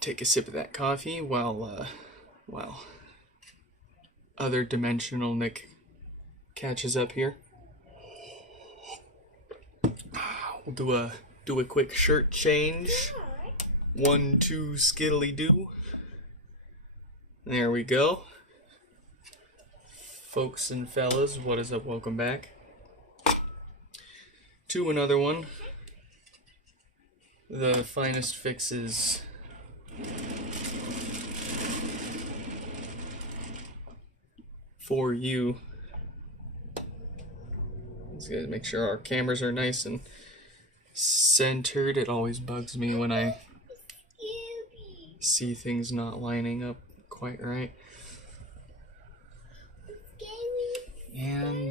Take a sip of that coffee while other dimensional Nick catches up here. We'll do a quick shirt change. 1, 2, skiddly-doo. There we go. Folks and fellas, what is up? Welcome back to another one. The finest fixes for you. Let's make sure our cameras are nice and centered. It always bugs me when I see things not lining up quite right. And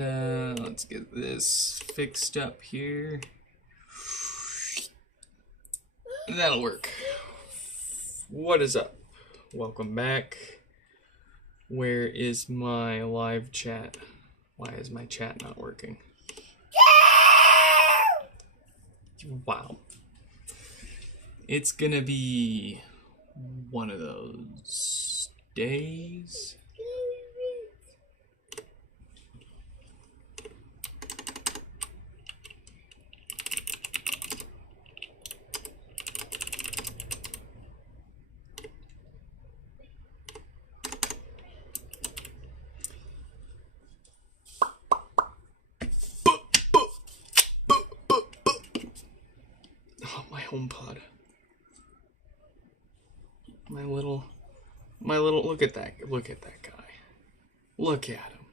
let's get this fixed up here. That'll work. What is up? Welcome back. Where is my live chat? Why is my chat not working? Wow. It's gonna be one of those days. HomePod. My little look at that guy. Look at him.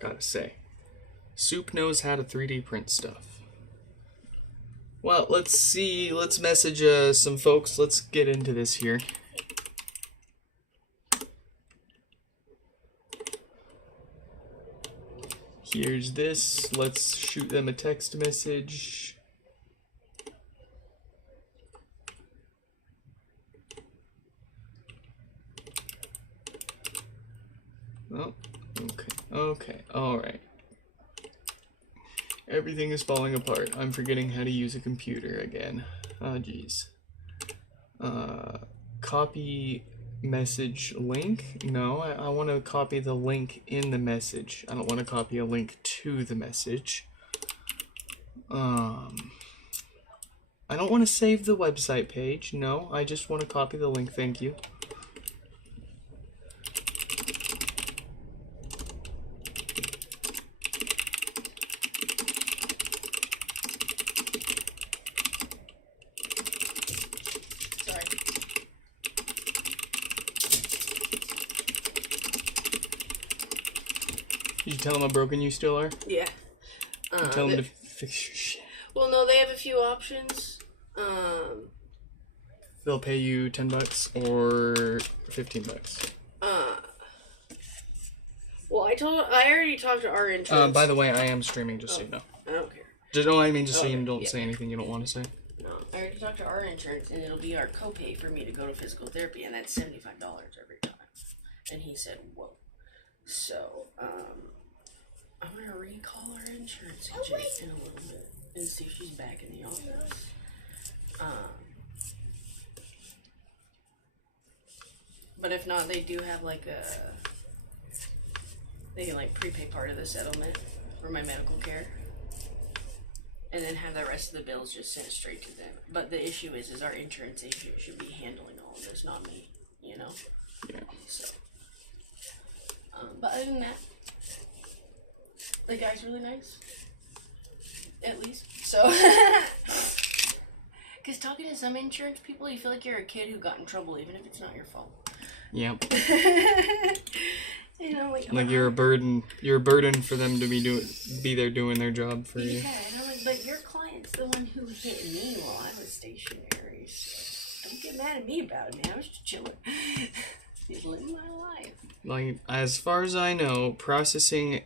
Gotta say, Soup knows how to 3D print stuff. Well, let's see. Let's message some folks. Let's get into this here. Here's this. Let's shoot them a text message. Oh, okay, alright. Everything is falling apart. I'm forgetting how to use a computer again. Oh, jeez. Copy message link? No, I want to copy the link in the message. I don't want to copy a link to the message. I don't want to save the website page. No, I just want to copy the link. Thank you. Did you tell them how broken you still are? Yeah. Tell them to fix your shit. Well, no, they have a few options. They'll pay you $10 or $15. Well, I already talked to our intern. By the way, I am streaming, just so you know. I don't care. Just no, I mean, just so you don't say anything you don't want to say. No, I already talked to our interns, and it'll be our copay for me to go to physical therapy, and that's $75 every time. And he said, "Whoa." So, I'm gonna recall our insurance agent in a little bit and see if she's back in the office. But if not, they do have they can prepay part of the settlement for my medical care, and then have the rest of the bills just sent straight to them. But the issue is our insurance agent should be handling all of this, not me. You know. Yeah. So. But other than that, the guy's really nice. At least. So. Because talking to some insurance people, you feel like you're a kid who got in trouble, even if it's not your fault. Yep. You know, like you're a burden. You're a burden for them to be there doing their job for you. Yeah, and I'm like, but your client's the one who hit me while I was stationary. So don't get mad at me about it, man. I was just chilling. Just living my life. Like, as far as I know, processing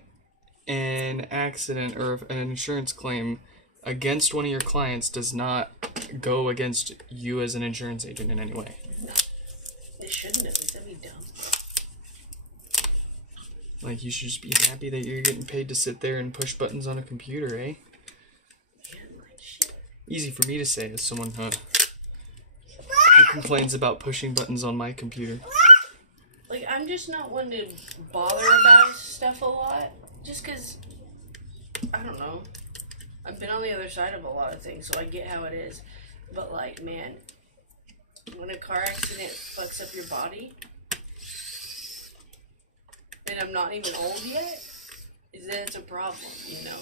an accident or an insurance claim against one of your clients does not go against you as an insurance agent in any way. No. It shouldn't at least. That'd be dumb. Like, you should just be happy that you're getting paid to sit there and push buttons on a computer, eh? Easy for me to say as someone who complains about pushing buttons on my computer. Like, I'm just not one to bother about stuff a lot. Just because, I don't know. I've been on the other side of a lot of things, so I get how it is. But, like, man, when a car accident fucks up your body, and I'm not even old yet, then it's a problem, you know?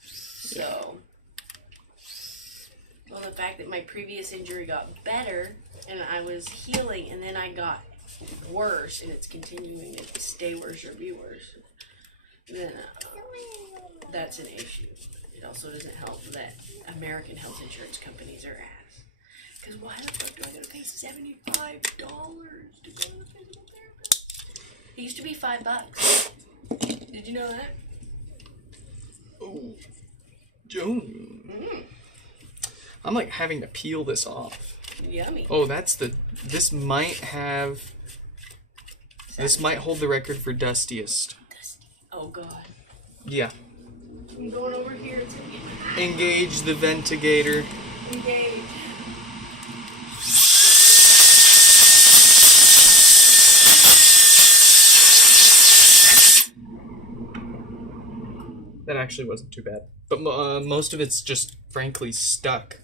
So, well, the fact that my previous injury got better and I was healing and then I got worse and it's continuing to stay worse or be worse, then that's an issue. It also doesn't help that American health insurance companies are ass. Because why the fuck do I gotta pay $75 to go to the physical therapist? It used to be $5. Did you know that? Oh. Joan. I'm like having to peel this off. Yummy. Oh, this might hold the record for dustiest. Dusty. Oh god. Yeah. I'm going over here to Engage the ventigator. engage. That actually wasn't too bad. But most of it's just, frankly, stuck.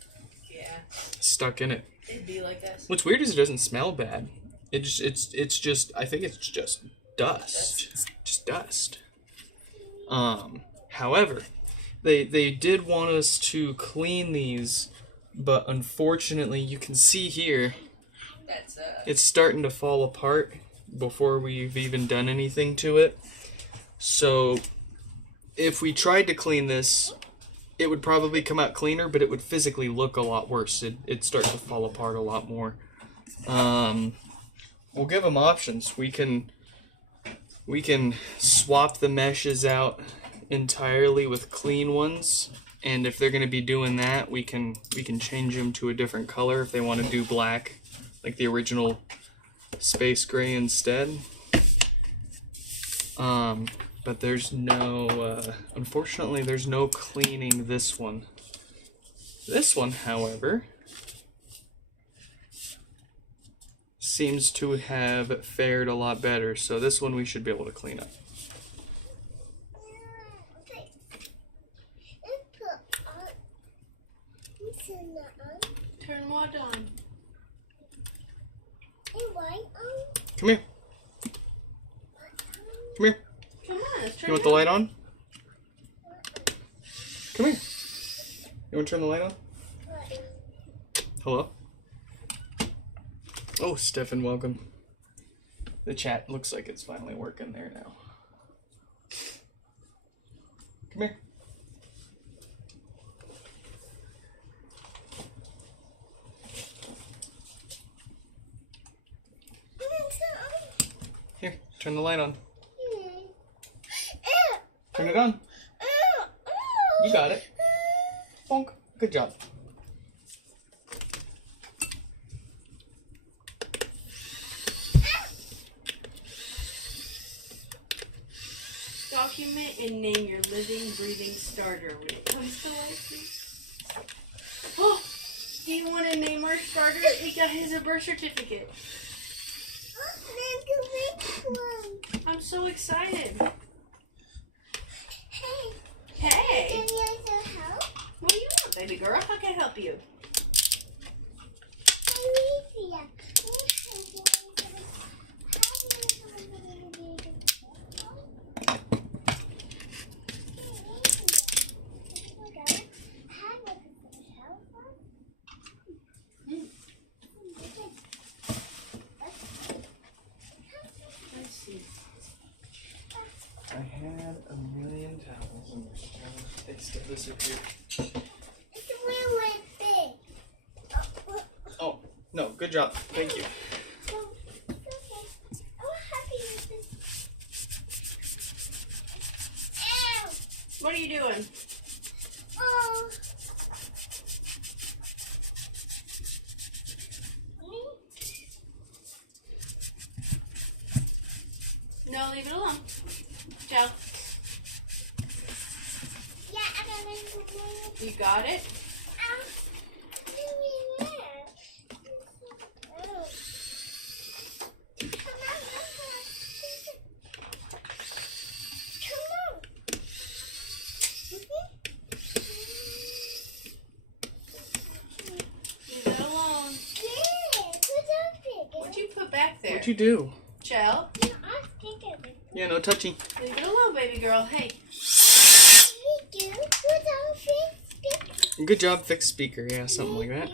Yeah. Stuck in it. It'd be like that. What's weird is it doesn't smell bad. It's just, I think it's just dust. Just dust. However, they did want us to clean these, but unfortunately, you can see here, That's it's starting to fall apart before we've even done anything to it. So, if we tried to clean this, it would probably come out cleaner, but it would physically look a lot worse. It'd start to fall apart a lot more. We'll give them options. We can swap the meshes out entirely with clean ones, and if they're going to be doing that, we can change them to a different color if they want to do black, like the original space gray instead. But there's no, unfortunately, there's no cleaning this one. This one, however, seems to have fared a lot better, so this one we should be able to clean up. turn what on? Come here. Come here. Come on, let's turn You want it the on. light on? Come here. You want to turn the light on? Hello? Oh, Stefan, welcome. The chat looks like it's finally working there now. Come here. Here, turn the light on. Turn it on. You got it. Bonk. Good job. Document and name your living, breathing starter when it comes to life. Oh, do you want to name our starter? We got his birth certificate. I'm so excited. Hey. What do you want, baby girl? How can I help you? Let's see. I had a million towels and they still disappeared. Oh, no, good job. Thank you. What are you doing? it alone. Joe. You got it? Leave it alone. What'd you put back there? What'd you do? Joe? Yeah, no touching. Leave it alone, baby girl. Hey. Good job, fixed speaker. Yeah, something like that.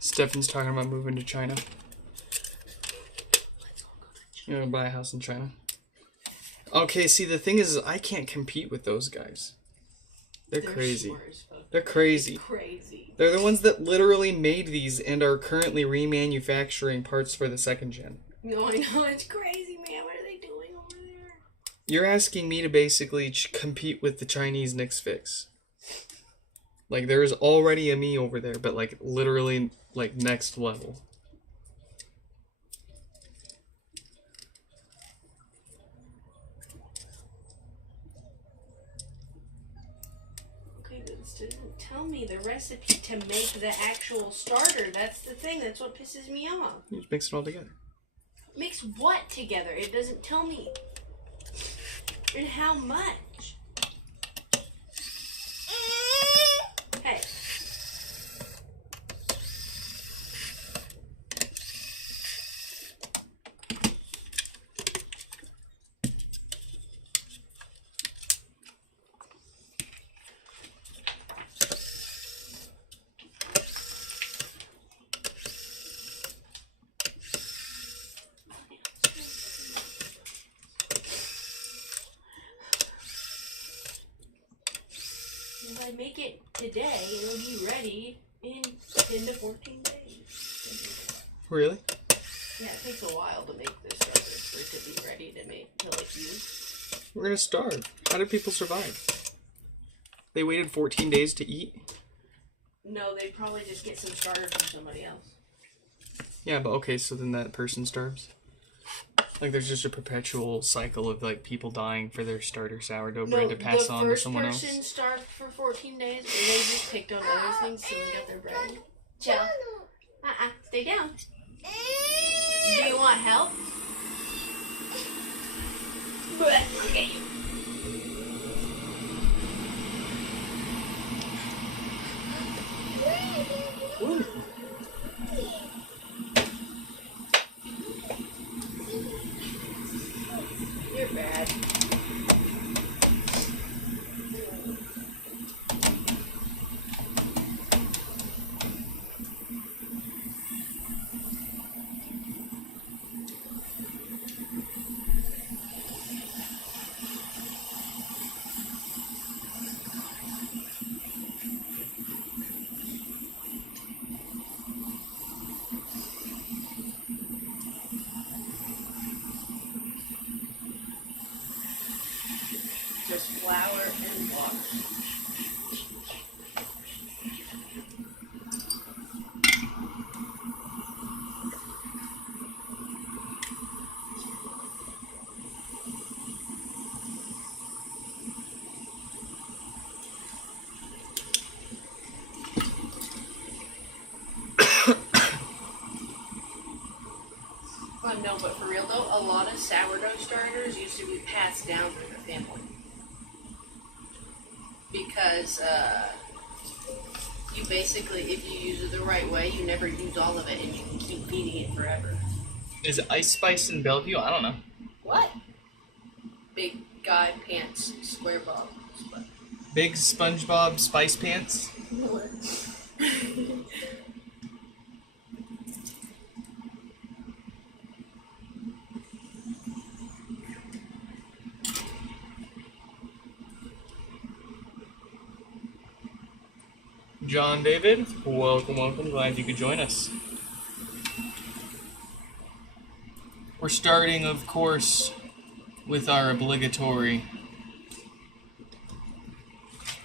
Stefan's talking about moving to China. You're gonna buy a house in China. Okay, see, the thing is I can't compete with those guys. They're crazy. They're crazy. They're the ones that literally made these and are currently remanufacturing parts for the second gen. No, I know, it's crazy, man. What are they doing over there? You're asking me to basically compete with the Chinese Nix Fix. Like, there is already a me over there, but, like, literally, like, next level. Okay, but this doesn't tell me the recipe to make the actual starter. That's the thing. That's what pisses me off. You just mix it all together. Mix what together? It doesn't tell me. And how much? Hey. If I make it today, it'll be ready in 10 to 14 days. Really? Yeah, it takes a while to make this starter for it to be ready to make to like use. We're gonna starve. How did people survive? They waited 14 days to eat? No, they'd probably just get some starter from somebody else. Yeah, but okay, so then that person starves? Like, there's just a perpetual cycle of, like, people dying for their starter sourdough bread to pass on to someone else? The first person starved for 14 days, and they just picked on other things so they got their bread. Chill. Stay down. Do you want help? Okay. Ooh. You're bad. Just flour and water. No, but for real though, a lot of sourdough starters used to be passed down through the family. Because you basically, if you use it the right way, you never use all of it and you can keep feeding it forever. Is it Ice Spice in Bellevue? I don't know. What? Big guy pants, square bob. Big SpongeBob Spice Pants? John David, welcome, welcome. Glad you could join us. We're starting, of course, with our obligatory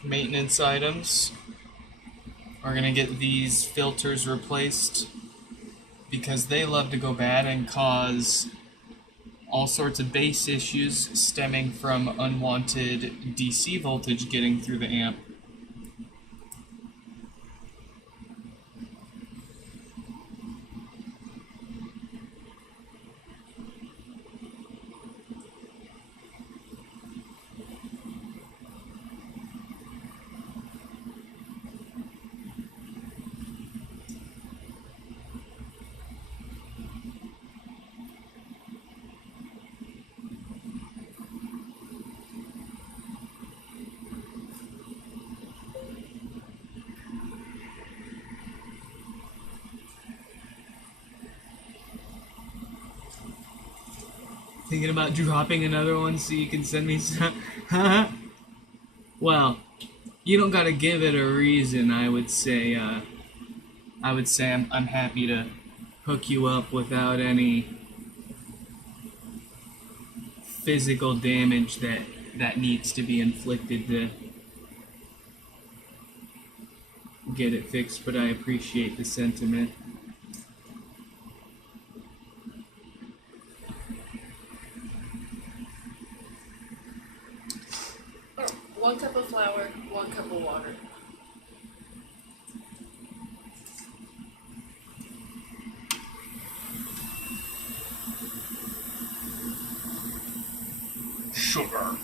maintenance items. We're going to get these filters replaced because they love to go bad and cause all sorts of base issues stemming from unwanted DC voltage getting through the amp. Thinking about dropping another one so you can send me some. Well, you don't gotta give it a reason. I would say I'm happy to hook you up without any physical damage that needs to be inflicted to get it fixed. But I appreciate the sentiment. Oh, 1 cup of flour, 1 cup of water. Sugar. On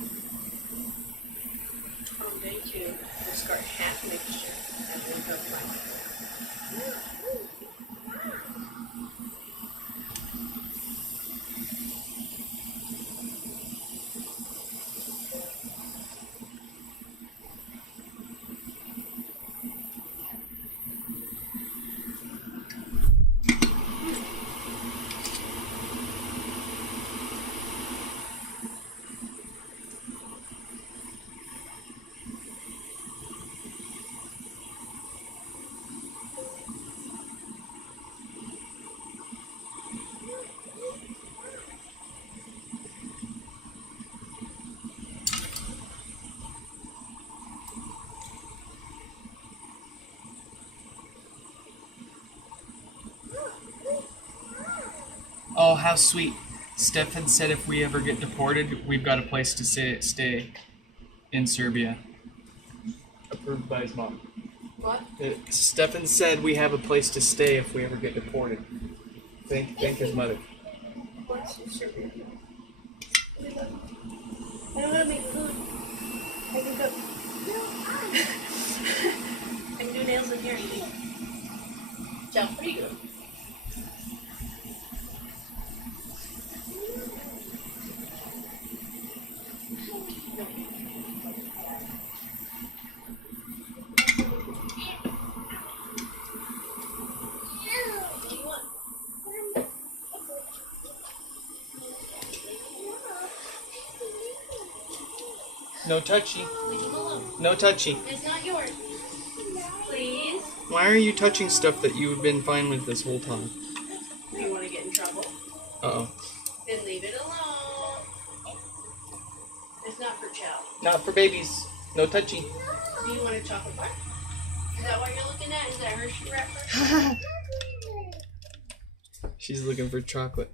day 2, discard half mixture and 1 cup flour. Oh, how sweet. Stefan said if we ever get deported, we've got a place to stay in Serbia. Approved by his mom. What? Stefan said we have a place to stay if we ever get deported. Thank his mother. What's in Serbia? I don't know how to make food. I can cook. I can do nails in here. Sounds pretty good. No touchy. Leave him alone. No touchy. It's not yours. Please. Why are you touching stuff that you've been fine with this whole time? Do you want to get in trouble? Uh-oh. Then leave it alone. It's not for chow. Not for babies. No touchy. Do you want a chocolate bar? Is that what you're looking at? Is that Hershey wrapper? She's looking for chocolate.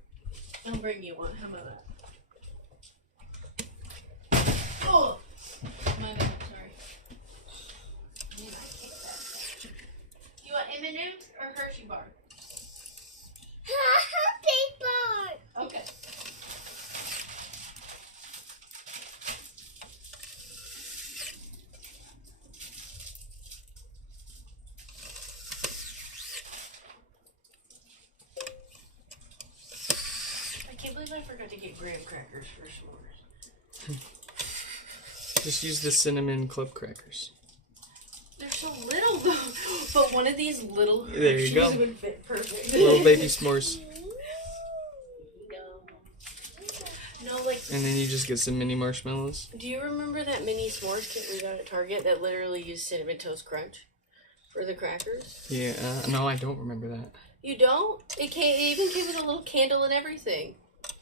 I'll bring you one. How about that? Oh! My bad. Sorry. You want M&M's or Hershey bar? Hershey bar. Okay. I can't believe I forgot to get graham crackers for s'mores. Just use the cinnamon club crackers. They're so little though. But one of these little There you go. Hershey's would fit perfect. Little baby s'mores. No, like. And then you just get some mini marshmallows. Do you remember that mini s'mores kit we got at Target that literally used Cinnamon Toast Crunch? For the crackers? Yeah, no, I don't remember that. You don't? It even came with a little candle and everything.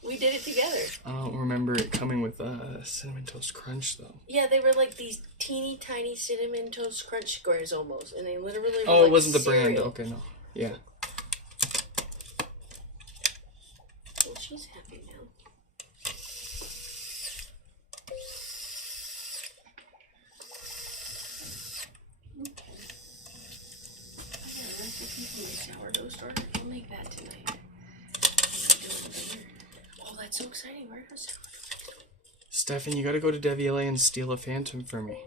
We did it together. I don't remember it coming with Cinnamon Toast Crunch, though. Yeah, they were like these teeny tiny Cinnamon Toast Crunch squares almost. And they literally were Oh, like it wasn't the cereal. brand. Okay, no. Yeah. Well, she's happy now. I got a recipe for my sourdough starter. I'll make that tonight. Oh, that's so exciting. We're gonna sourdough. Stefan, you gotta go to Devialet and steal a Phantom for me.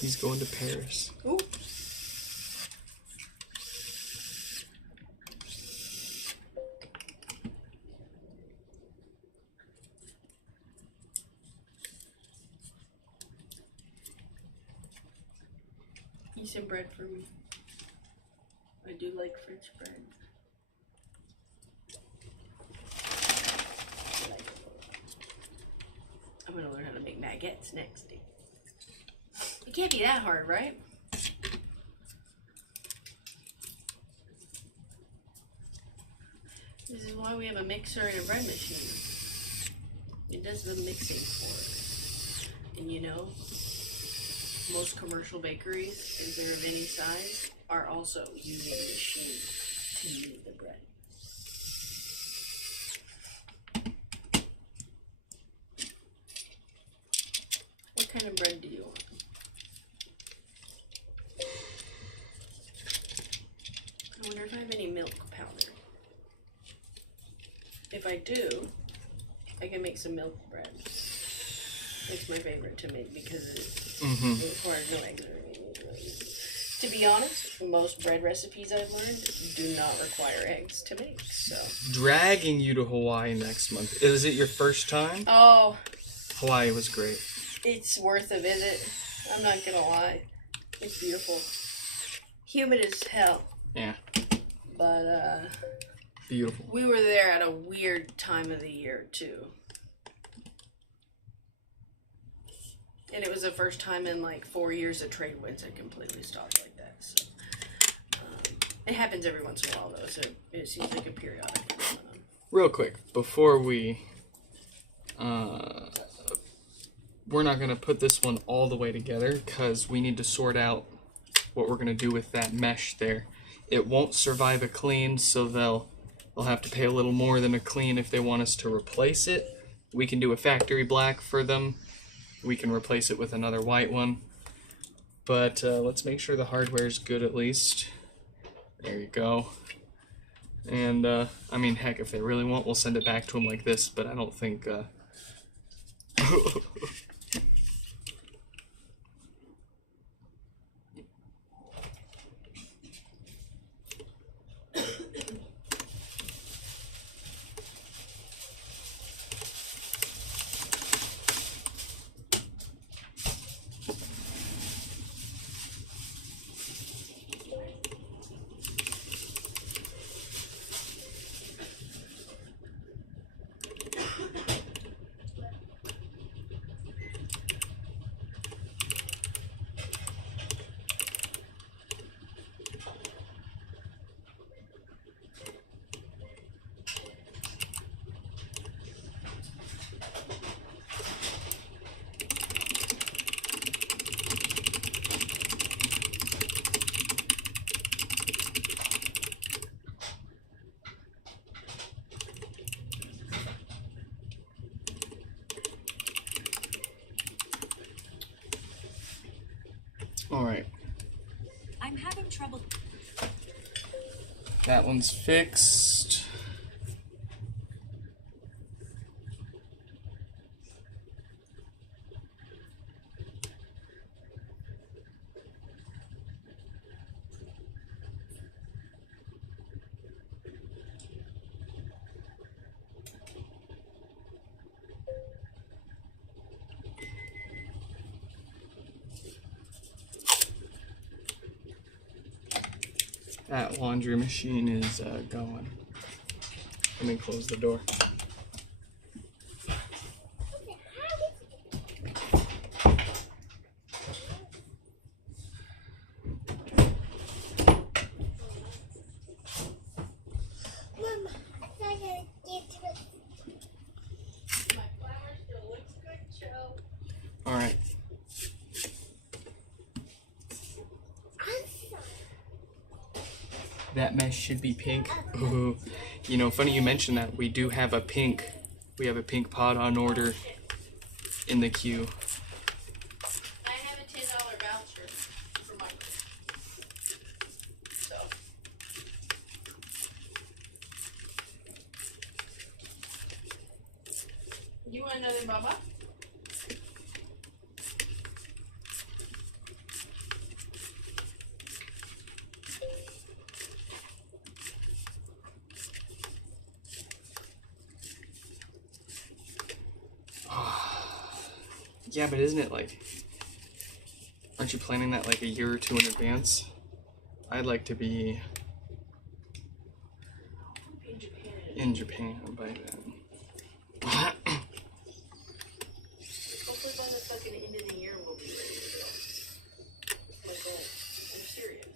He's going to Paris. Ooh. Eat some bread for me. I do like French bread. I'm gonna learn how to make baguettes next. It can't be that hard, right? This is why we have a mixer and a bread machine. It does the mixing for us. And you know, most commercial bakeries, if they're of any size, are also using a machine to knead the bread. What kind of bread do you want? I wonder if I have any milk powder. If I do, I can make some milk bread. It's my favorite to make because it requires no eggs or anything. To be honest, most bread recipes I've learned do not require eggs to make. So Dragging you to Hawaii next month. Is it your first time? oh, Hawaii was great. it's worth a visit. I'm not gonna lie. It's beautiful. Humid as hell. Yeah. But Beautiful. we were there at a weird time of the year too. And it was the first time in like 4 years that trade winds had completely stopped like that. So it happens every once in a while though, so it seems like a periodic phenomenon. Real quick, before we we're not going to put this one all the way together because we need to sort out what we're going to do with that mesh there. It won't survive a clean, so they'll have to pay a little more than a clean if they want us to replace it. We can do a factory black for them. We can replace it with another white one. But let's make sure the hardware is good at least. There you go. And, I mean, heck, if they really want, we'll send it back to them like this, but I don't think... Alright. I'm having trouble. That one's fixed. That laundry machine is going. Let me close the door. That mesh should be pink. Ooh. You know, funny you mention that. We do have a pink. We have a pink pod on order in the queue. I have a $10 voucher for Michael. So. You want another Bubba? Yeah, but isn't it like... Aren't you planning that like a year or two in advance? I'd like to be in Japan by then. Hopefully by the fucking end of the year we'll be ready to go. That's my goal. I'm serious.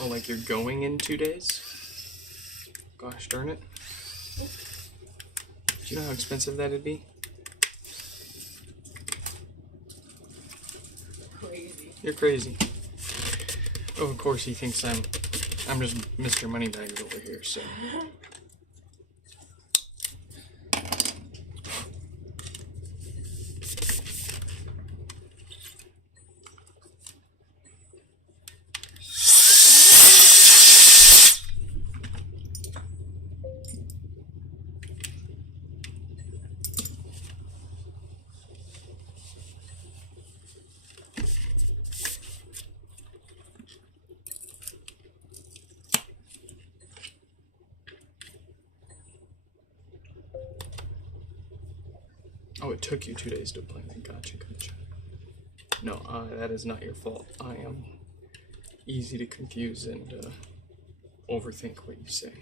Oh, like you're going in 2 days? Gosh darn it. Do you know how expensive that'd be? Crazy. You're crazy. Oh, of course he thinks I'm just Mr. Moneybags over here, so. Oh, it took you 2 days to plan it. Gotcha. No, that is not your fault. I am easy to confuse and overthink what you say.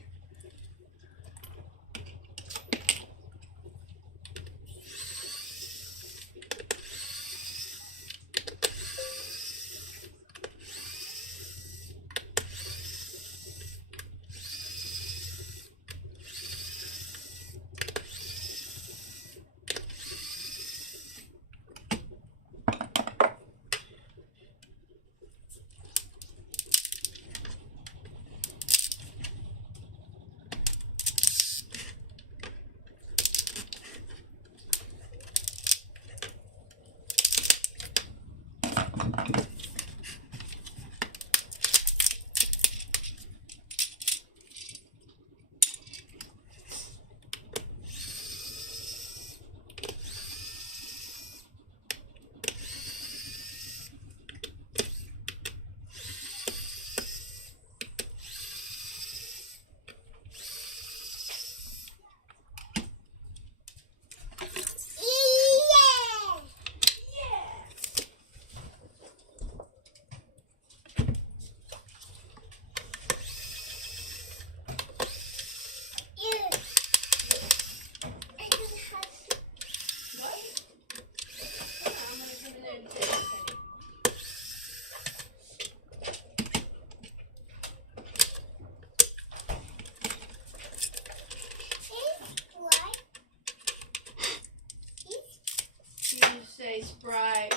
Sprite,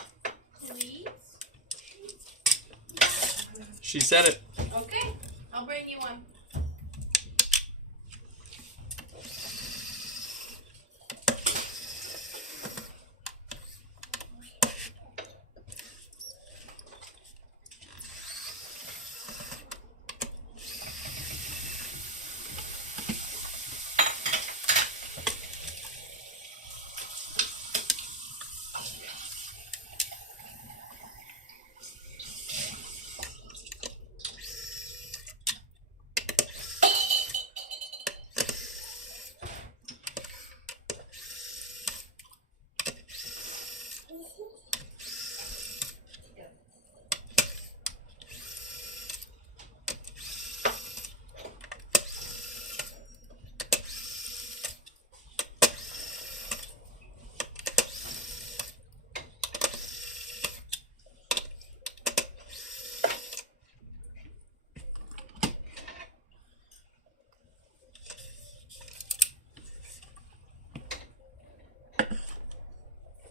please? She said it. Okay, I'll bring you one.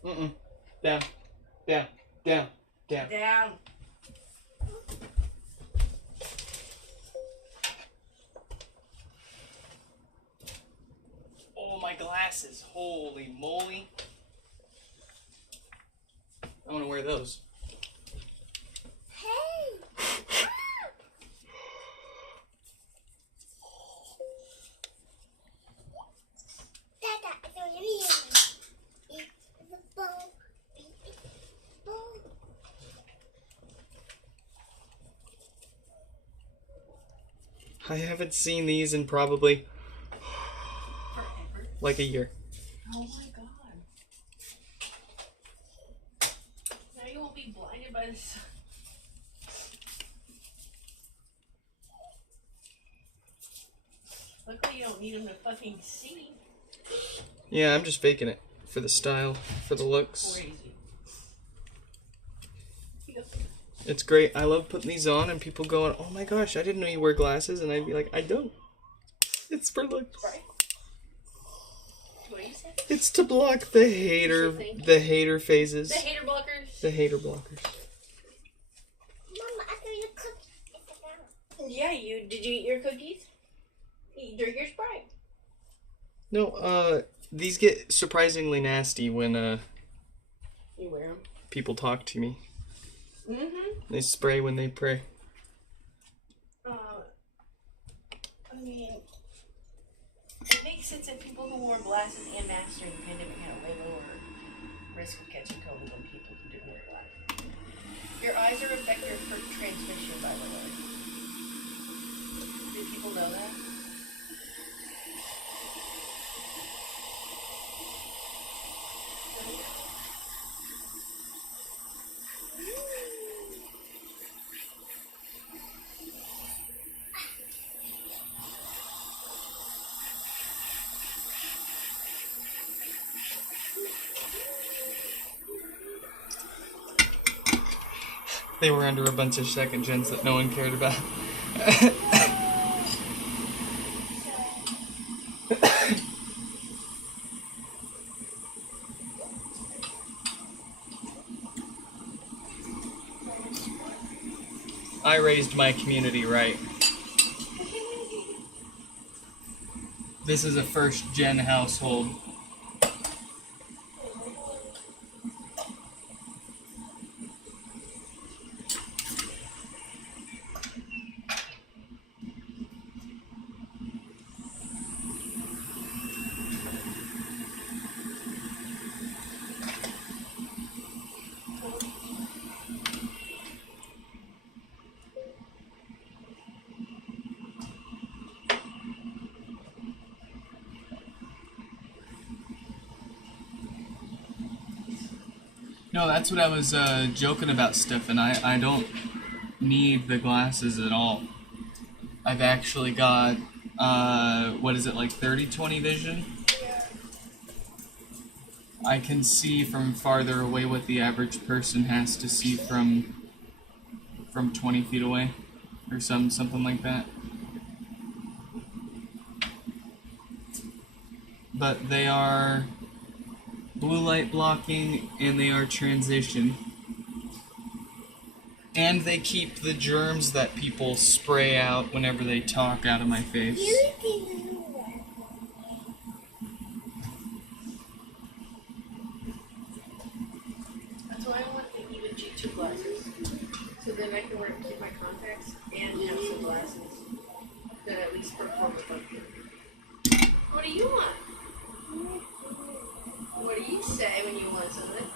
Mm-mm. Down. Down. Down. Down. Down. Oh, my glasses. Holy moly. I want to wear those. I haven't seen these in probably like a year. Oh my god. Now you won't be blinded by the sun. Luckily you don't need them to fucking see. Yeah, I'm just faking it for the style, for the looks. Crazy. It's great. I love putting these on and people going, "Oh my gosh, I didn't know you wear glasses," and I'd be like, "I don't. It's for looks. Right. What do you say? It's to block the hater phases. The hater blockers. The hater blockers." Mama, I threw the cookie. Yeah, did you eat your cookies? You drink your Sprite. No, these get surprisingly nasty when You wear them. people talk to me. Mm-hmm. They spray when they pray. I mean, it makes sense that people who wore glasses and masks during the pandemic had a way lower risk of catching COVID than people who didn't wear glasses. Your eyes are a vector for transmission, by the way. Did people know that? They were under a bunch of second gens that no one cared about. I raised my community right. This is a first gen household. No, that's what I was joking about, Stefan. I don't need the glasses at all. I've actually got, what is it, like 30/20 vision? I can see from farther away what the average person has to see from 20 feet away, or something like that. But they are blue light blocking, and they are transition. And they keep the germs that people spray out whenever they talk out of my face. That's why I want the even G2 glasses. So then I can keep my contacts and have some glasses that at least perform with them. What do you want? What do you say when you want something?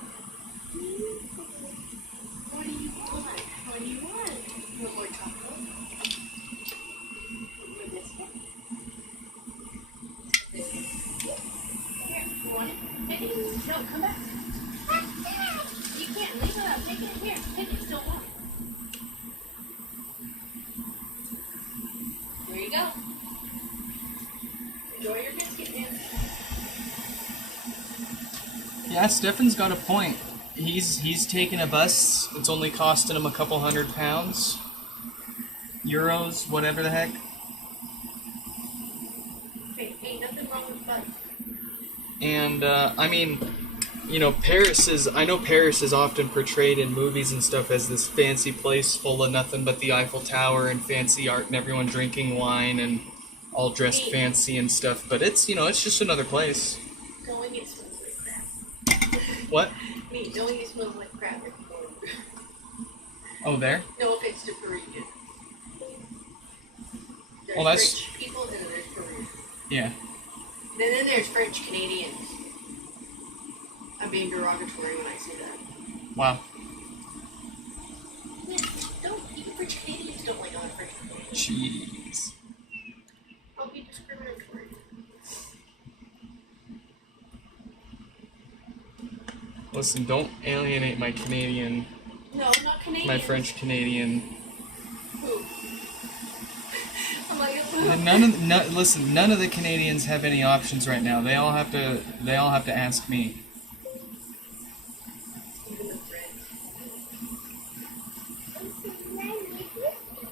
What do you want? What do you want? You want more chocolate? More biscuit? Biscuit. Here, you want it? Take it. No, come back. You can't leave it out. Take it. Here, take it. Still want it. There you go. Enjoy your biscuit, man. Yeah, Stefan's got a point. He's taking a bus. It's only costing him a couple £100, euros, whatever the heck. Hey, ain't nothing wrong with bus. And I mean, you know, I know Paris is often portrayed in movies and stuff as this fancy place full of nothing but the Eiffel Tower and fancy art and everyone drinking wine and all dressed fancy and stuff, but it's, you know, it's just another place. Knowing it smells like crap. What? Me, knowing it smells like crap. Oh, there? No offense to Parisian. There's Well, that's... French people and then there's Parisians. Yeah. And then there's French Canadians. I'm being derogatory when I say that. Wow. Yeah, even French Canadians don't like other French Canadians. Jeez. Don't be discriminatory. Listen, don't alienate my Canadian... No, not Canadian. My French Canadian... Who? I'm like, who? Listen, none of the Canadians have any options right now. They all have to ask me. Even the French.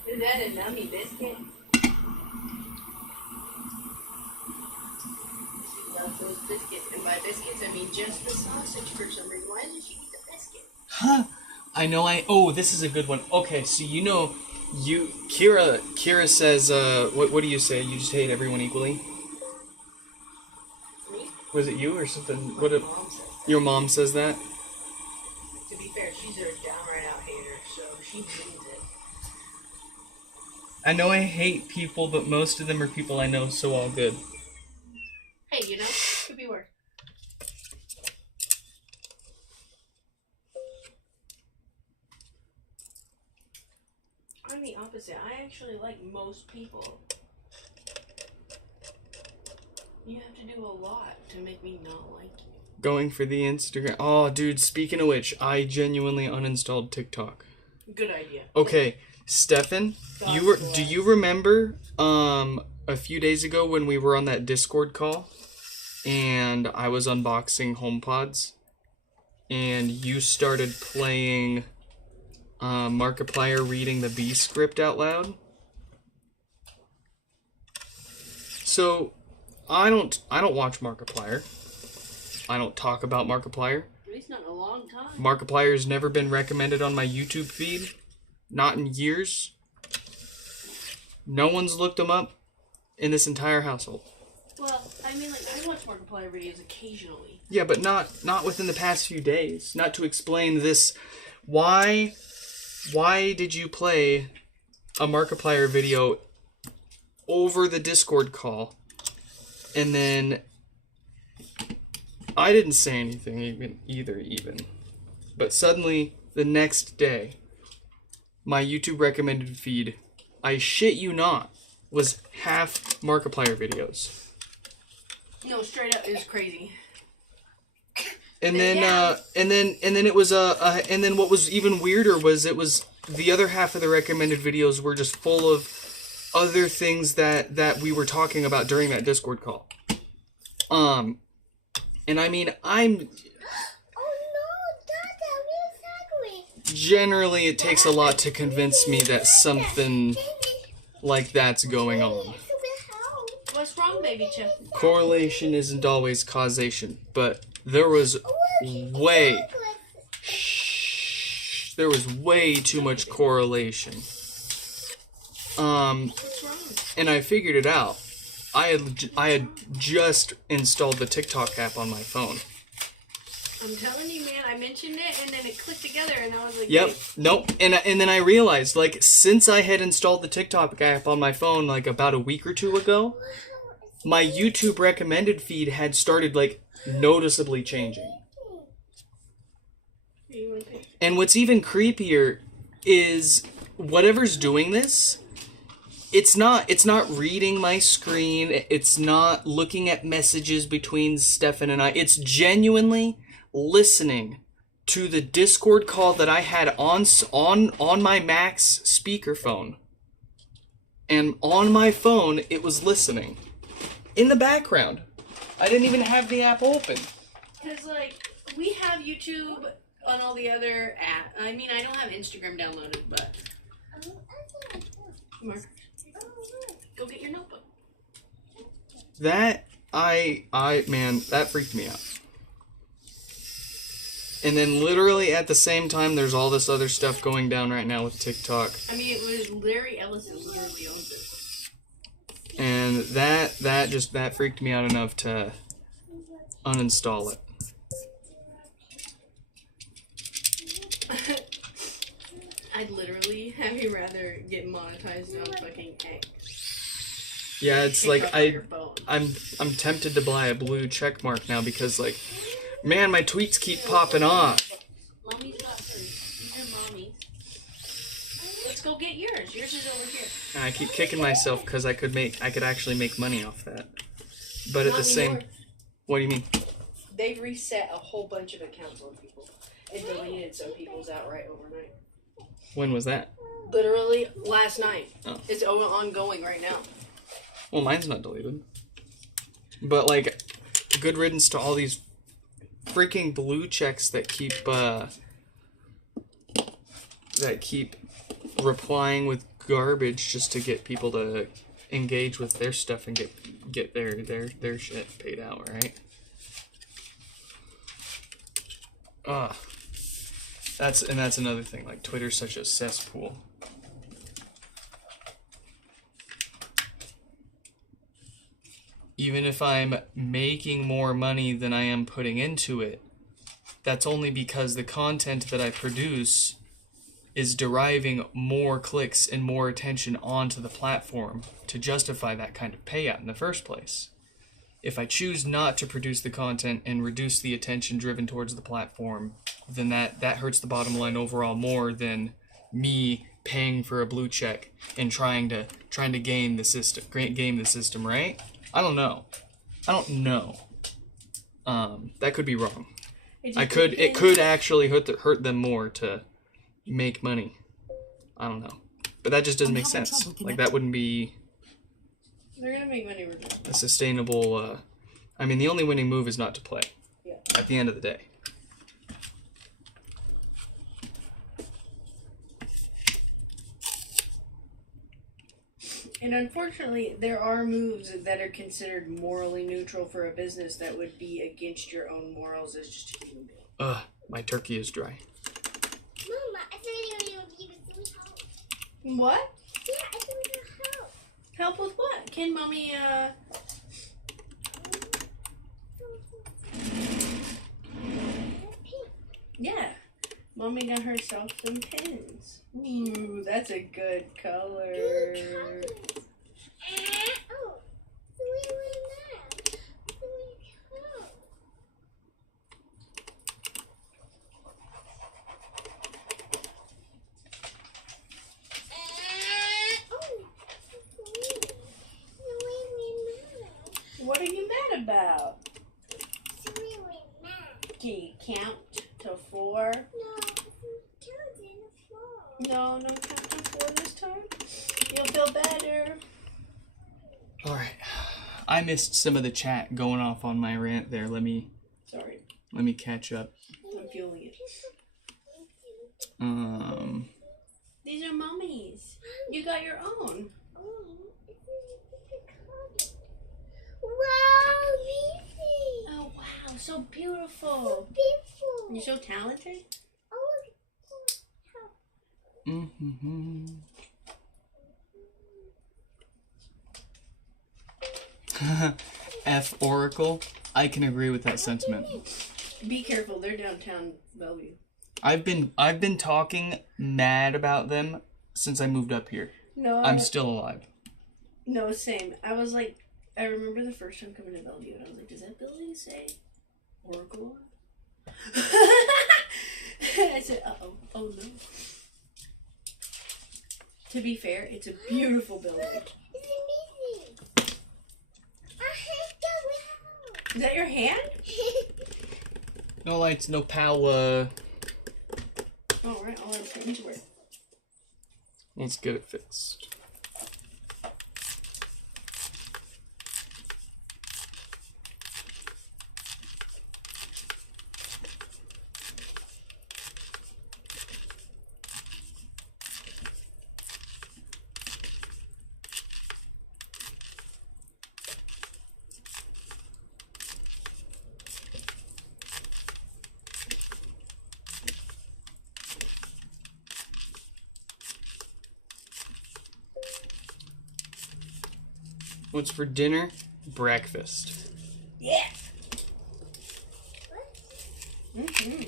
Is that a nummy biscuit? She loves those biscuits. And by biscuits, I mean just the sausage for some reason. Why doesn't she eat the biscuit? Huh. Oh, this is a good one. Okay, so you know, Kira says, what do you say? You just hate everyone equally? Me? Was it you or something? My mom says that. Your mom says that? To be fair, she's a downright out hater, so she means it. I know I hate people, but most of them are people I know, so all good. Hey, you know, could be worse. I'm the opposite. I actually like most people. You have to do a lot to make me not like you. Going for the Instagram. Oh, dude, speaking of which, I genuinely uninstalled TikTok. Good idea. Okay, Stefan, do you remember a few days ago when we were on that Discord call and I was unboxing HomePods and you started playing Markiplier reading the B script out loud? So I don't watch Markiplier. I don't talk about Markiplier. At least not in a long time. Markiplier's never been recommended on my YouTube feed. Not in years. No one's looked him up in this entire household. Well, I mean, like, I watch Markiplier videos occasionally. Yeah, but not within the past few days. Not to explain this. Why did you play a Markiplier video over the Discord call and then I didn't say anything either. But suddenly, the next day, my YouTube recommended feed, I shit you not, was half Markiplier videos. No, straight up, it was crazy. And then, Yeah. and then it was and then what was even weirder was it was the other half of the recommended videos were just full of other things that we were talking about during that Discord call. And I mean, I'm... Oh no, Dada, we're ugly. Generally, it takes a lot to convince me that something like that's going on. What's wrong, baby Chip? Correlation isn't always causation, but there was way too much correlation. What's wrong? And I figured it out. I had just installed the TikTok app on my phone. I'm telling you, man, I mentioned it, and then it clicked together, and I was like... Yep, hey. nope, and then I realized, like, since I had installed the TikTok app on my phone, like, about a week or two ago, my YouTube recommended feed had started, like, noticeably changing. And what's even creepier is whatever's doing this, it's not reading my screen, it's not looking at messages between Stefan and I, it's genuinely listening to the Discord call that I had on my Mac's speakerphone. And on my phone, it was listening. In the background. I didn't even have the app open. Because, like, we have YouTube on all the other apps. I mean, I don't have Instagram downloaded, but... Mark, go get your notebook. That, man, that freaked me out. And then literally at the same time, there's all this other stuff going down right now with TikTok. I mean, it was Larry Ellison literally owns it. And that freaked me out enough to uninstall it. I'd literally have you rather get monetized on fucking X. Yeah, it's TikTok like on your phone. I'm tempted to buy a blue check mark now because like, man, my tweets keep popping off. Mommy's got hers. These are mommy's. Let's go get yours. Yours is over here. And I keep kicking myself because I could actually make money off that. But at Not the same, anymore. what do you mean? They've reset a whole bunch of accounts on people and deleted some people's outright overnight. When was that? Literally last night. Oh. It's ongoing right now. Well, mine's not deleted. But like, good riddance to all these freaking blue checks that keep replying with garbage just to get people to engage with their stuff and get their shit paid out, right? That's another thing. Like, Twitter's such a cesspool. Even if I'm making more money than I am putting into it, that's only because the content that I produce is deriving more clicks and more attention onto the platform to justify that kind of payout in the first place. If I choose not to produce the content and reduce the attention driven towards the platform, then that hurts the bottom line overall more than me paying for a blue check and trying to game the system, right? I don't know. That could be wrong. It could actually hurt them more to make money. I don't know. But that just doesn't make sense. Like, that wouldn't be They're gonna make money regardless. a sustainable, I mean, the only winning move is not to play. Yeah. At the end of the day. And unfortunately, there are moves that are considered morally neutral for a business that would be against your own morals as just a human being. My turkey is dry. Mama, I thought you would give me help. What? Yeah, I thought you would help. Help with what? Can mommy, Yeah. Mommy got herself some pins. Ooh, that's a good color. Oh, so we went there. So we go. What are you mad about? So we went mad. Can you count to 4? No, count in the floor. No, no count to 4 this time. You'll feel better. Alright. I missed some of the chat going off on my rant there. Let me Sorry, catch up. I'm feeling it. These are mommy's. You got your own. Wow, Lizzie. Oh wow, so beautiful. Beautiful. You're so talented. Mm-hmm. F Oracle. I can agree with that sentiment. Be careful, they're downtown Bellevue. I've been talking mad about them since I moved up here. No, I'm still alive. No, same. I was like, I remember the first time coming to Bellevue, and I was like, does that building say Oracle? I said, uh-oh. Oh, no. To be fair, it's a beautiful building. Is that your hand? No lights, no power. Oh, right. All right. Let me work. Let's get it fixed. What's for dinner? Breakfast. Yeah. Mm-hmm.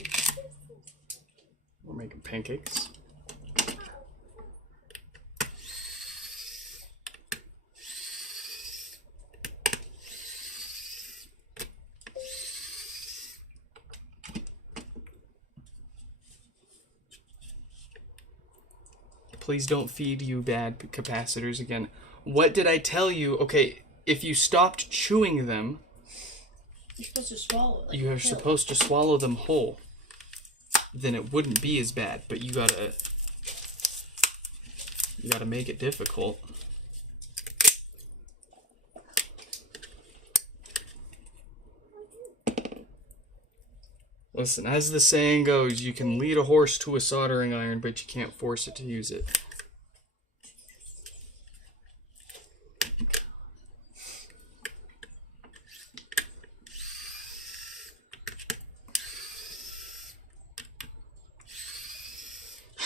We're making pancakes. Please don't feed you bad capacitors again. What did I tell you? Okay, if you stopped chewing them, You're supposed to swallow it. Like you a are pill. supposed to swallow them whole. Then it wouldn't be as bad, but you gotta make it difficult. Listen, as the saying goes, you can lead a horse to a soldering iron, but you can't force it to use it.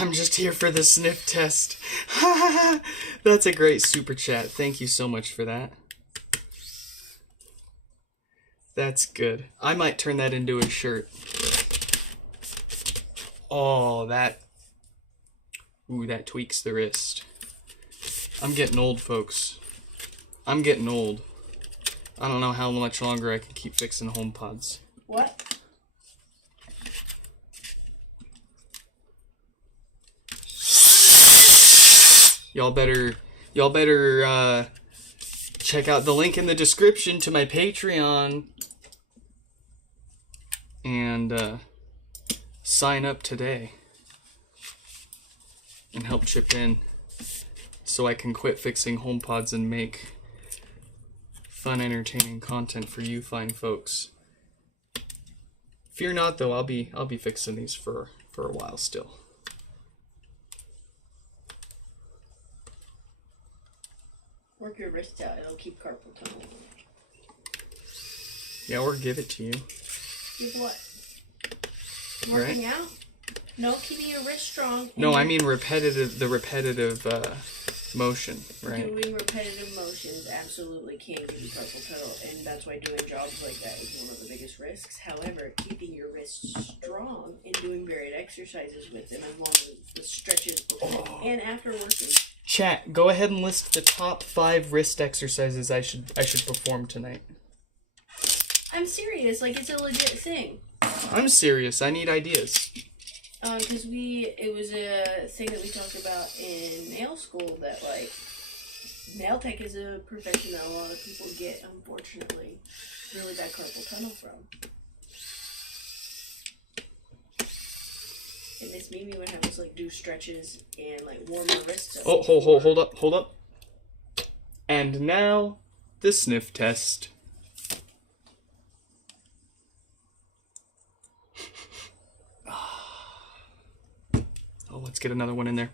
I'm just here for the sniff test. That's a great super chat. Thank you so much for that. That's good. I might turn that into a shirt. Oh, that tweaks the wrist. I'm getting old, folks. I'm getting old. I don't know how much longer I can keep fixing HomePods. What? Y'all better check out the link in the description to my Patreon and sign up today and help chip in so I can quit fixing HomePods and make fun, entertaining content for you fine folks. Fear not, though. I'll be fixing these for a while still. Work your wrists out. It'll keep carpal tunnel. Yeah, or give it to you. Give what? Working out? No, keeping your wrist strong. No, I mean the repetitive motion, right? Doing repetitive motions absolutely can give you carpal tunnel, and that's why doing jobs like that is one of the biggest risks. However, keeping your wrists strong and doing varied exercises with them, along with the stretches before and after working. Chat, go ahead and list the top 5 wrist exercises I should perform tonight. I'm serious, like it's a legit thing. I'm serious. I need ideas. Because it was a thing that we talked about in nail school that, like, nail tech is a profession that a lot of people get, unfortunately, really bad carpal tunnel from. And Miss Mimi would have us, like, do stretches and, like, warm our wrists up. Oh, hold up. And now, the sniff test. Oh, let's get another one in there.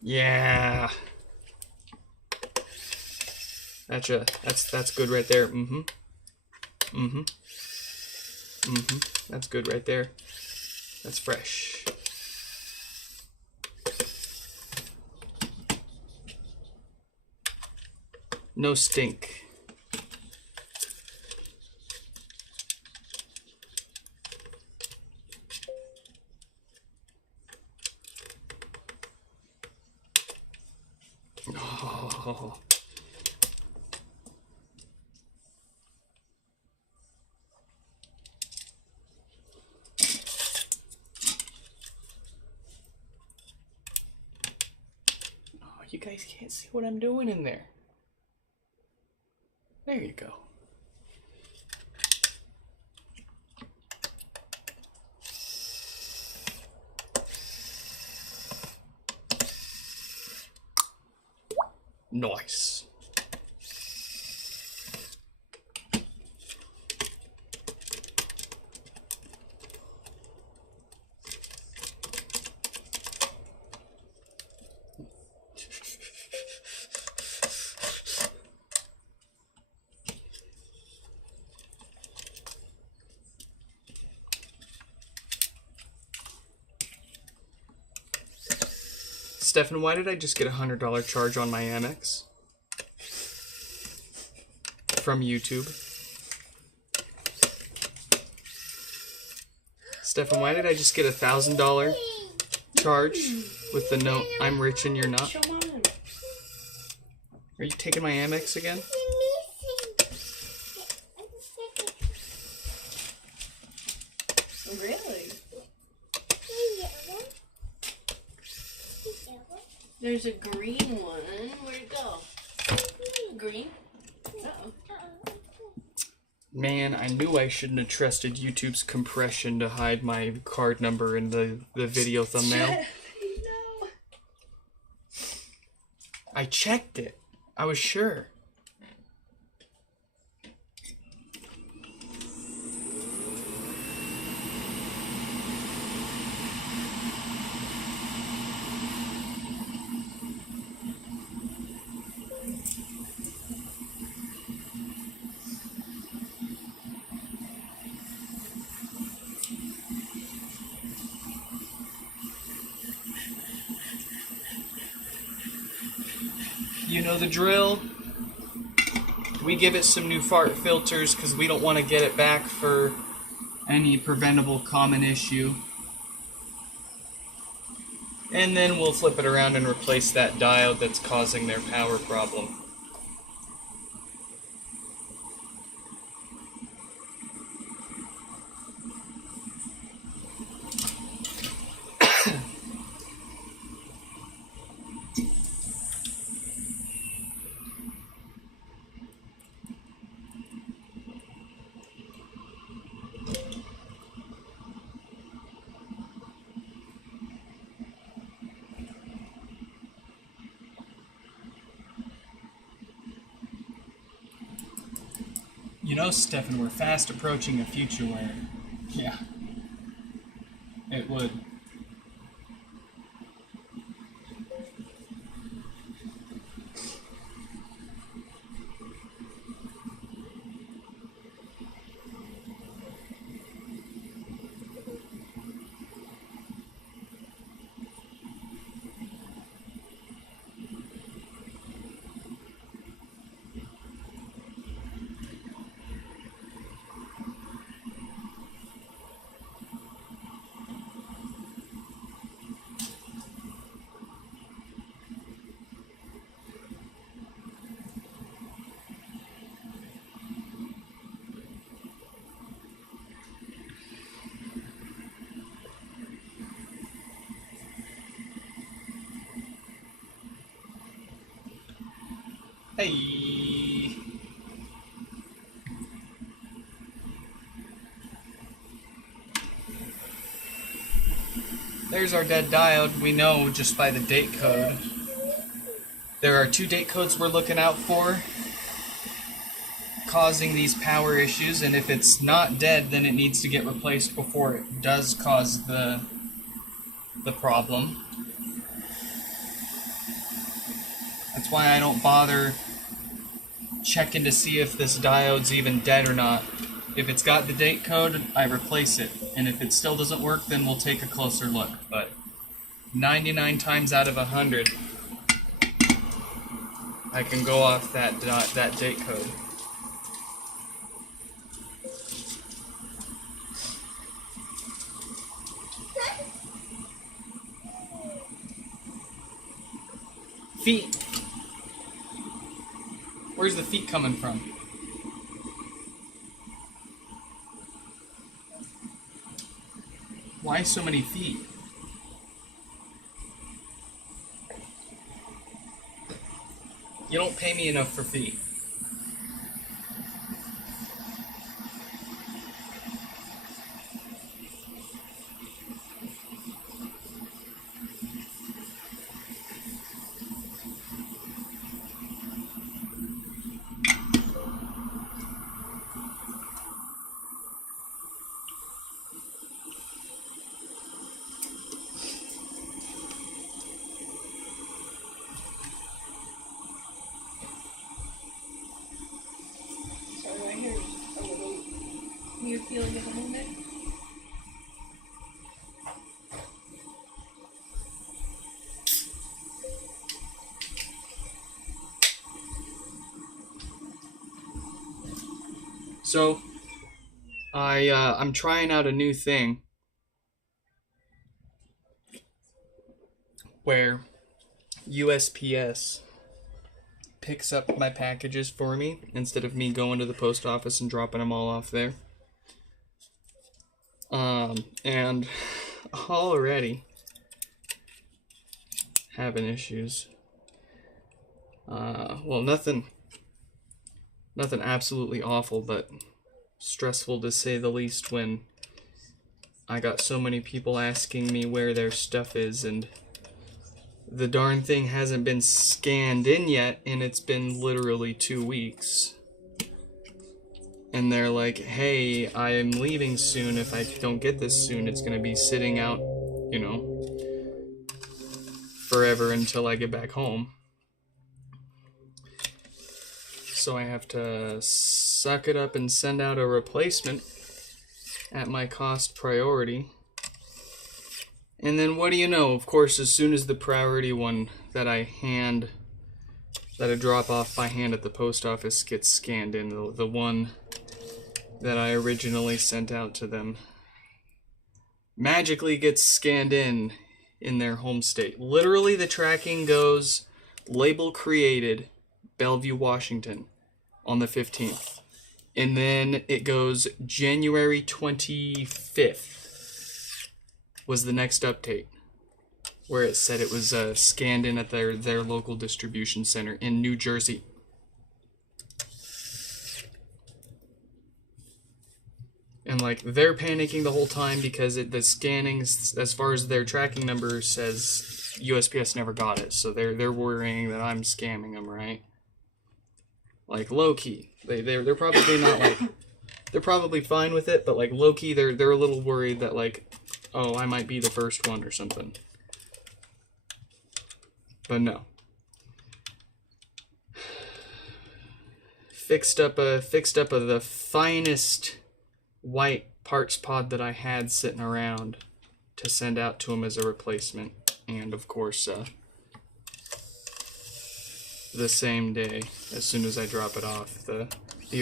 Yeah. That's good right there. That's good right there. That's fresh. No stink. Oh. You guys can't see what I'm doing in there. There you go. Nice. Stefan, why did I just get a $100 charge on my Amex? from YouTube. Stefan, why did I just get a $1,000 charge with the note, I'm rich and you're not? Show Mom. Are you taking my Amex again? Really? There's a green one. Where'd it go? Green? Uh-oh. Man, I knew I shouldn't have trusted YouTube's compression to hide my card number in the video thumbnail. No. I checked it. I was sure. You know the drill. We give it some new fart filters because we don't want to get it back for any preventable common issue. And then we'll flip it around and replace that diode that's causing their power problem. You know, Stefan, we're fast approaching a future where, yeah, it would. Hey. There's our dead diode. We know just by the date code. There are 2 date codes we're looking out for causing these power issues, and if it's not dead, then it needs to get replaced before it does cause the problem. That's why I don't bother checking to see if this diode's even dead or not. If it's got the date code, I replace it. And if it still doesn't work, then we'll take a closer look. But 99 times out of 100, I can go off that date code. Feet. Where's the feet coming from? Why so many feet? You don't pay me enough for feet. You're feeling at the moment? So, I'm trying out a new thing where USPS picks up my packages for me instead of me going to the post office and dropping them all off there. And already having issues. Well, nothing absolutely awful, but stressful to say the least when I got so many people asking me where their stuff is, and the darn thing hasn't been scanned in yet, and it's been literally 2 weeks. And they're like, hey, I am leaving soon. If I don't get this soon, it's gonna be sitting out, you know, forever until I get back home. So I have to suck it up and send out a replacement at my cost priority. And then what do you know? Of course, as soon as the priority one that I drop off by hand at the post office gets scanned in, the one that I originally sent out to them magically gets scanned in their home state. Literally, the tracking goes label created, Bellevue, Washington, on the 15th. And then it goes January 25th was the next update, where it said it was scanned in at their local distribution center in New Jersey. And like, they're panicking the whole time because the scanning, as far as their tracking number, says USPS never got it, so they're worrying that I'm scamming them, right? Like, low key, they're probably not like, they're probably fine with it, but like low key, they're a little worried that like, oh, I might be the first one or something. But no. Fixed up the finest white parts pod that I had sitting around to send out to him as a replacement, and of course the same day, as soon as I drop it off, the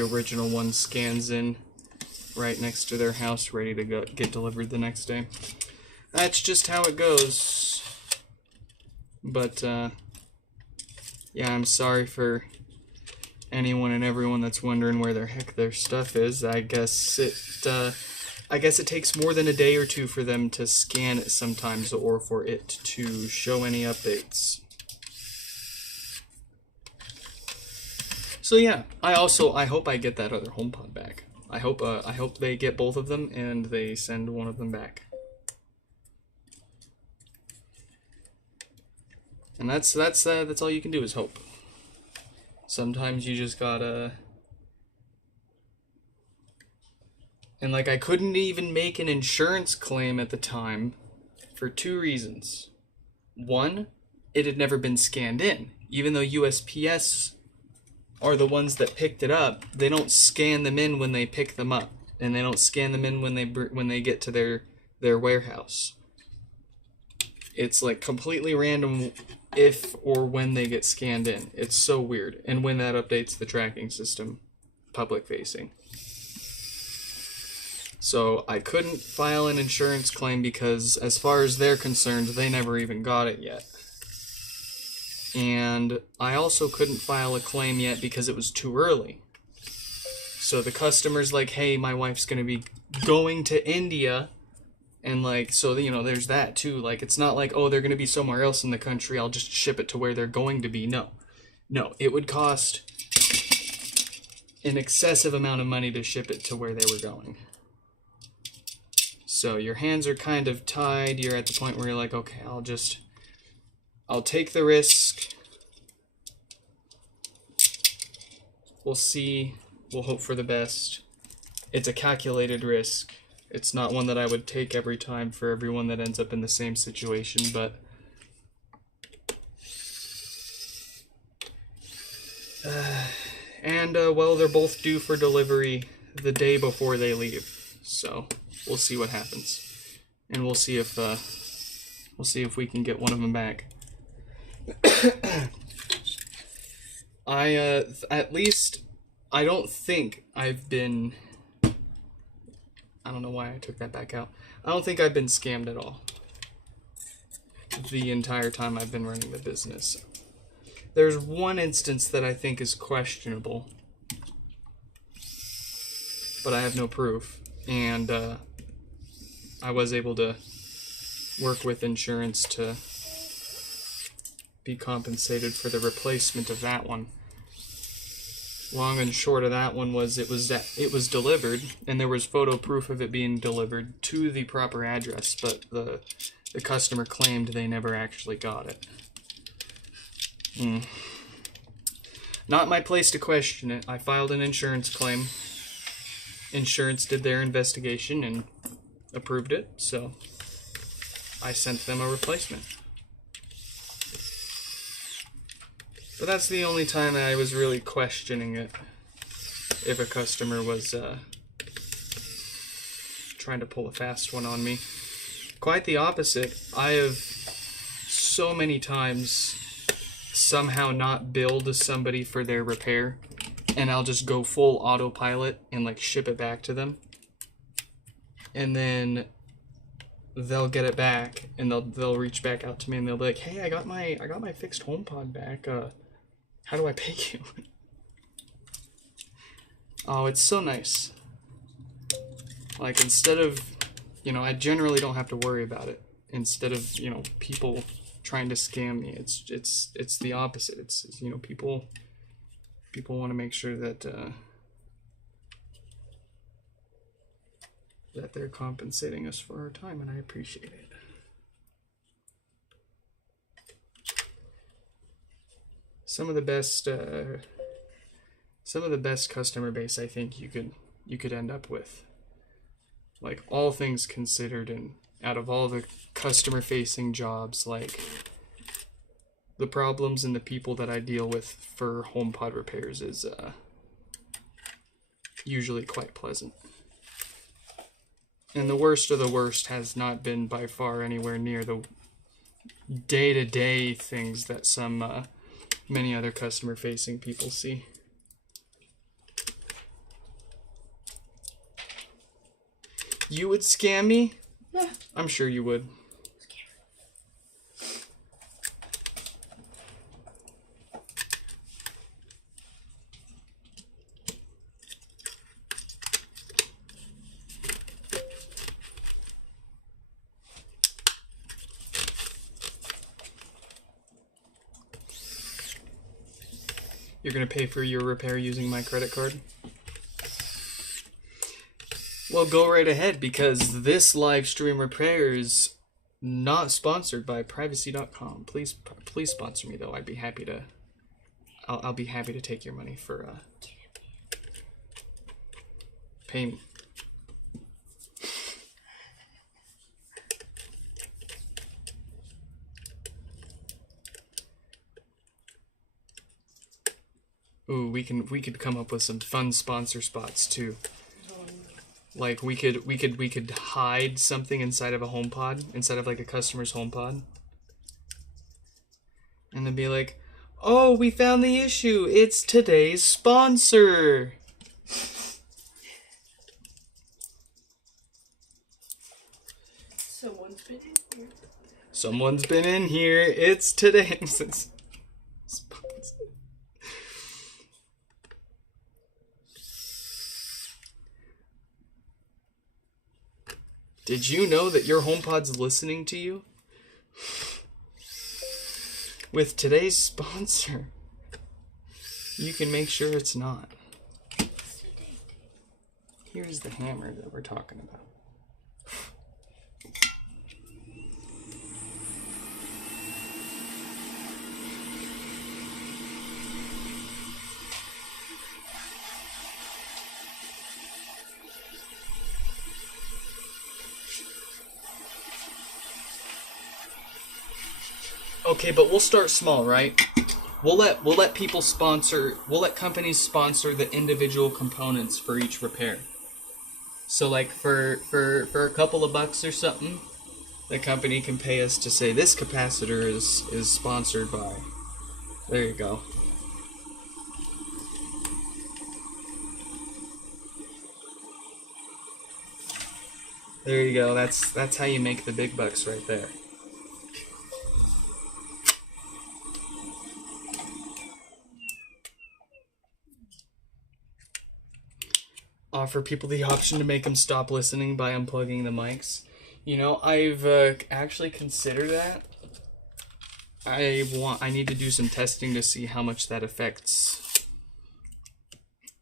original one scans in right next to their house, ready to get delivered the next day. That's just how it goes. But yeah, I'm sorry for anyone and everyone that's wondering where the heck their stuff is. I guess it takes more than a day or two for them to scan it sometimes, or for it to show any updates. So yeah, I hope I get that other HomePod back. I hope they get both of them and they send one of them back. And that's all you can do is hope. Sometimes you just gotta. And like, I couldn't even make an insurance claim at the time for 2 reasons. One, it had never been scanned in. Even though USPS are the ones that picked it up, they don't scan them in when they pick them up, and they don't scan them in when they get to their warehouse. It's like completely random if or when they get scanned in. It's so weird. And when that updates the tracking system, public facing. So I couldn't file an insurance claim because, as far as they're concerned, they never even got it yet. And I also couldn't file a claim yet because it was too early. So the customer's like, hey, my wife's going to be going to India. And like, so, you know, there's that too. Like, it's not like, oh, they're going to be somewhere else in the country, I'll just ship it to where they're going to be. No, it would cost an excessive amount of money to ship it to where they were going. So your hands are kind of tied. You're at the point where you're like, okay, I'll take the risk. We'll see. We'll hope for the best. It's a calculated risk. It's not one that I would take every time for everyone that ends up in the same situation, but well, they're both due for delivery the day before they leave. So we'll see what happens, and we'll see if we can get one of them back. I don't think I've been... I don't know why I took that back out. I don't think I've been scammed at all the entire time I've been running the business. There's one instance that I think is questionable, but I have no proof. And I was able to work with insurance to be compensated for the replacement of that one. Long and short of that one was it was delivered, and there was photo proof of it being delivered to the proper address, but the customer claimed they never actually got it. Not my place to question it. I filed an insurance claim. Insurance did their investigation and approved it, so I sent them a replacement. But that's the only time I was really questioning it, if a customer was trying to pull a fast one on me. Quite the opposite. I have so many times somehow not billed somebody for their repair, and I'll just go full autopilot and like ship it back to them. And then they'll get it back, and they'll reach back out to me, and they'll be like, "Hey, I got my fixed HomePod back. How do I pay you?" Oh, it's so nice. Like, instead of, I generally don't have to worry about it. Instead of, people trying to scam me, it's the opposite. It's people want to make sure that that they're compensating us for our time, and I appreciate it. Some of the best customer base I think you could end up with. Like, all things considered, and out of all the customer facing jobs, like, the problems and the people that I deal with for HomePod repairs is usually quite pleasant. And the worst of the worst has not been by far anywhere near the day-to-day things that some many other customer-facing people see. You would scam me? Yeah. I'm sure you would. You're gonna pay for your repair using my credit card? Well, go right ahead, because this live stream repair is not sponsored by privacy.com. Please sponsor me, though. I'd be happy to. I'll be happy to take your money for pay me. Ooh, we could come up with some fun sponsor spots too. Like, we could hide something inside of a HomePod, inside of like a customer's HomePod, and then be like, "Oh, we found the issue. It's today's sponsor." Someone's been in here. Someone's been in here. It's today's sponsor. Did you know that your HomePod's listening to you? With today's sponsor, you can make sure it's not. Here's the hammer that we're talking about. Okay, but we'll start small, right? We'll let people sponsor. We'll let companies sponsor the individual components for each repair. So, like, for a couple of bucks or something, the company can pay us to say this capacitor is sponsored by. There you go. There you go. That's how you make the big bucks right there. Offer people the option to make them stop listening by unplugging the mics. You know, I've actually considered that. I need to do some testing to see how much that affects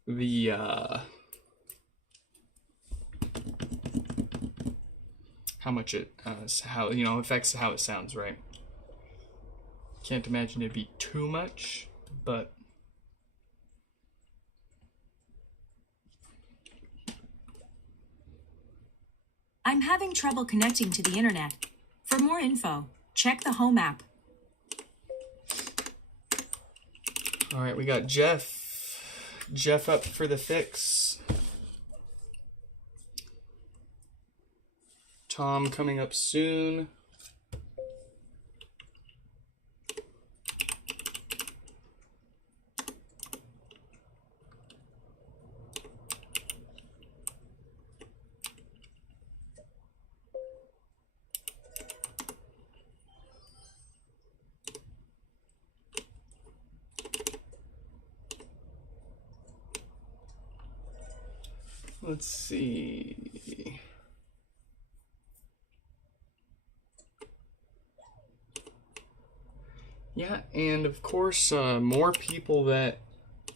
the how much it how affects how it sounds, right? Can't imagine it'd be too much, but I'm having trouble connecting to the internet. For more info, check the Home app. all right, we got Jeff up for the fix. Tom coming up soon. Let's see. Yeah, and of course, more people that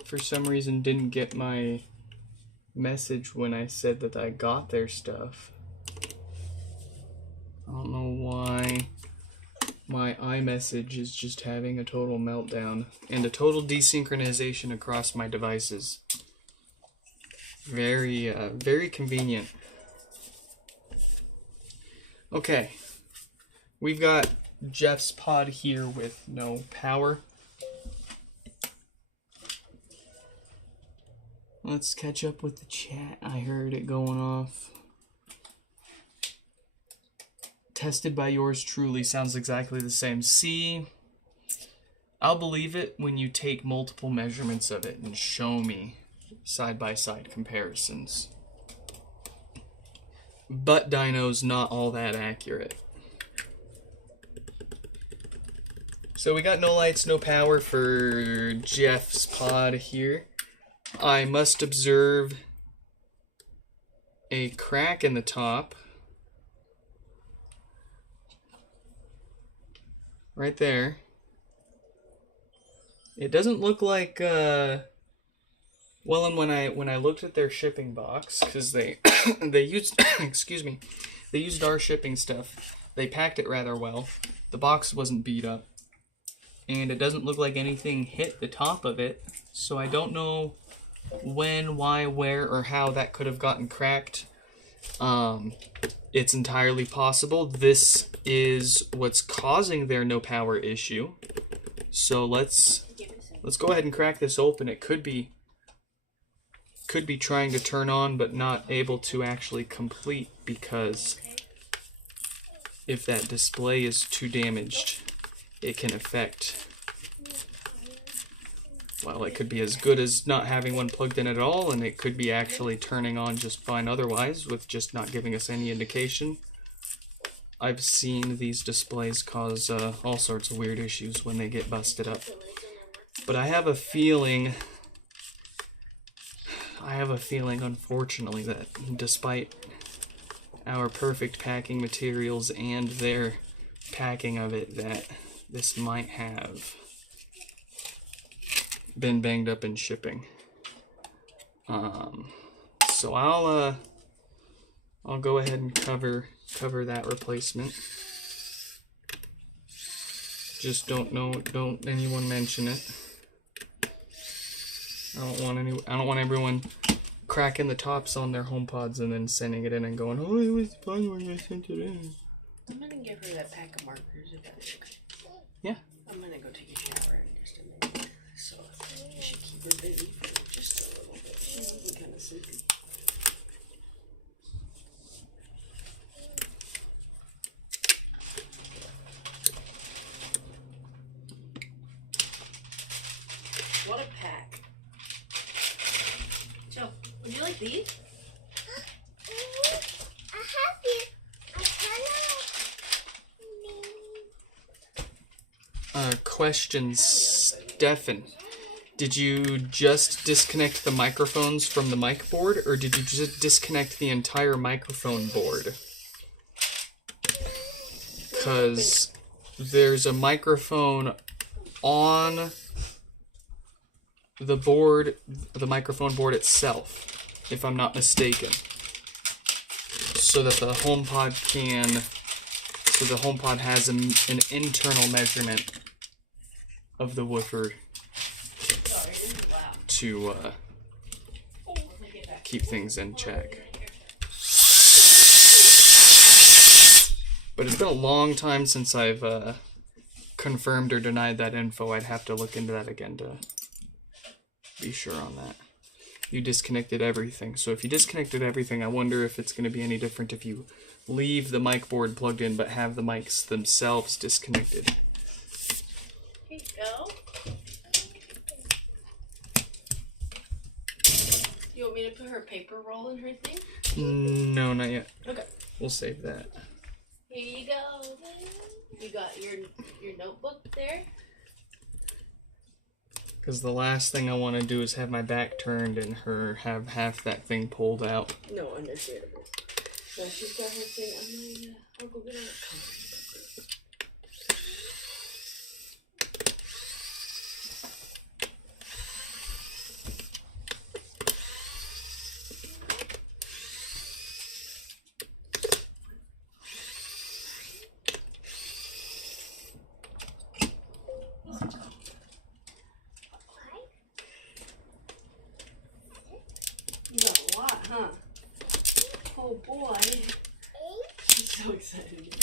for some reason didn't get my message when I said that I got their stuff. I don't know why my iMessage is just having a total meltdown and a total desynchronization across my devices. Very, very convenient. Okay, we've got Jeff's pod here with no power. Let's catch up with the chat. I heard it going off. Tested by yours truly. Sounds exactly the same. See, I'll believe it when you take multiple measurements of it and show me side-by-side comparisons. But dyno's not all that accurate. So we got no lights, no power for Jeff's pod here. I must observe a crack in the top. Right there. It doesn't look like well, and when I looked at their shipping box, because they they used excuse me, they used our shipping stuff. They packed it rather well. The box wasn't beat up, and it doesn't look like anything hit the top of it. So I don't know when, why, where, or how that could have gotten cracked. It's entirely possible this is what's causing their no power issue. So let's go ahead and crack this open. It could be trying to turn on but not able to actually complete, because if that display is too damaged, it can affect, well, it could be as good as not having one plugged in at all, and it could be actually turning on just fine otherwise with just not giving us any indication. I've seen these displays cause all sorts of weird issues when they get busted up. But I have a feeling, unfortunately, that despite our perfect packing materials and their packing of it, that this might have been banged up in shipping. So I'll go ahead and cover that replacement. Just don't anyone mention it. I don't want everyone cracking the tops on their HomePods and then sending it in and going, "Oh, it was fun when I sent it in." I'm gonna give her that pack of markers if that's okay. Yeah. I'm gonna go take a shower in just a minute. So I should keep her busy for just a little bit. She's kind of sleepy. What a pack. Joe, would you like these? I have these question, Stefan. Did you just disconnect the microphones from the mic board, or did you just disconnect the entire microphone board? Because there's a microphone on the board, the microphone board itself, if I'm not mistaken. So that the HomePod has an internal measurement of the woofer to keep things in check. But it's been a long time since I've confirmed or denied that info. I'd have to look into that again to be sure on that. You disconnected everything. So if you disconnected everything, I wonder if it's going to be any different if you leave the mic board plugged in but have the mics themselves disconnected. Here you go. You want me to put her paper roll in her thing? No, not yet. Okay. We'll save that. Here you go. You got your notebook there? Because the last thing I want to do is have my back turned and her have half that thing pulled out. No, understandable. So she's got her thing. I'll go get her. You got a lot, huh? Oh boy. She's so excited.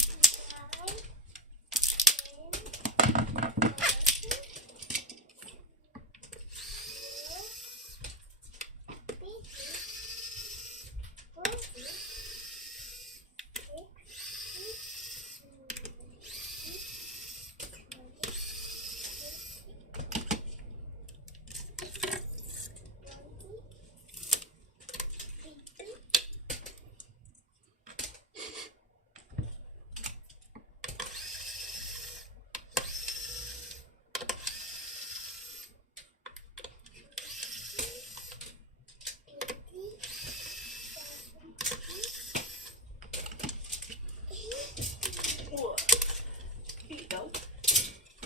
Here you go.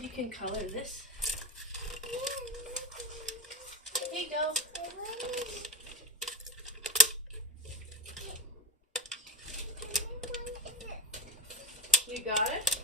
You can color this. Here you go. You got it?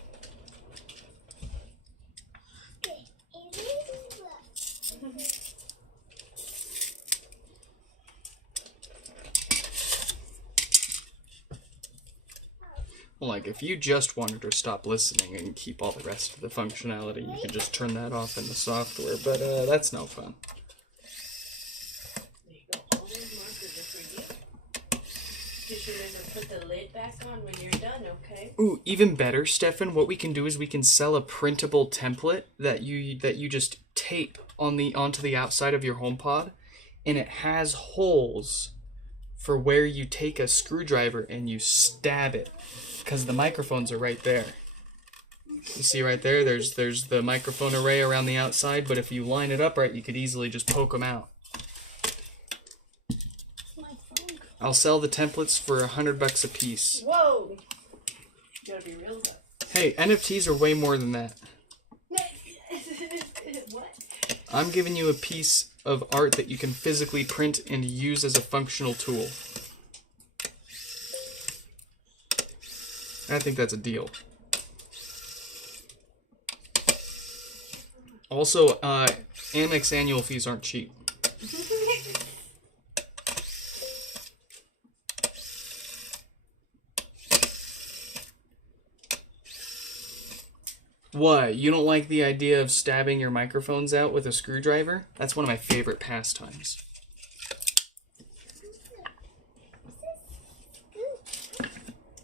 Well, like, if you just wanted to stop listening and keep all the rest of the functionality, you could just turn that off in the software, but that's no fun. There you go. All those markers are for you. Just remember, put the lid back on when you're done, okay? Ooh, even better, Stefan, what we can do is we can sell a printable template that you just tape onto the outside of your HomePod, and it has holes for where you take a screwdriver and you stab it, because the microphones are right there. You see right there, there's the microphone array around the outside, but if you line it up right, you could easily just poke them out. I'll sell the templates for $100 a piece. Whoa! You gotta be real though. Hey, NFTs are way more than that. What? I'm giving you a piece of art that you can physically print and use as a functional tool. I think that's a deal. Also, Amex annual fees aren't cheap. What? You don't like the idea of stabbing your microphones out with a screwdriver? That's one of my favorite pastimes.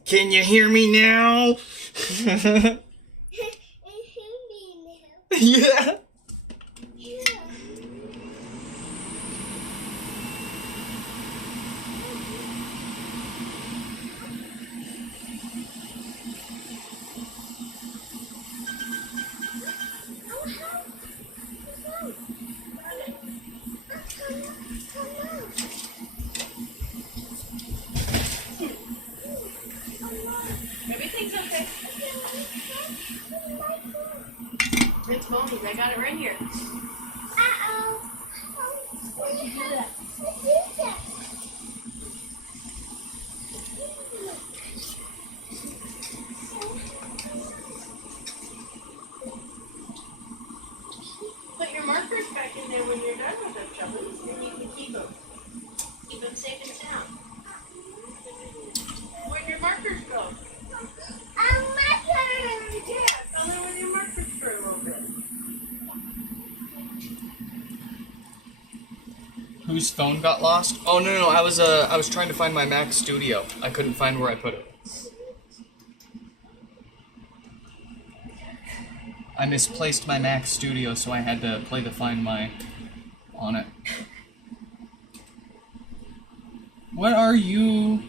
Can you hear me now? Yeah. phonies. I got it right here. Uh-oh. Why'd you do that? What is that? Put your markers back in there when you're done with them, Chubby. And you can keep them. Keep them safe and sound. Where'd your markers go? My turn. Yeah, fill in with your markers for a little bit. Whose phone got lost? Oh no, I was trying to find my Mac Studio. I couldn't find where I put it. I misplaced my Mac Studio, so I had to play the Find My on it. What are you?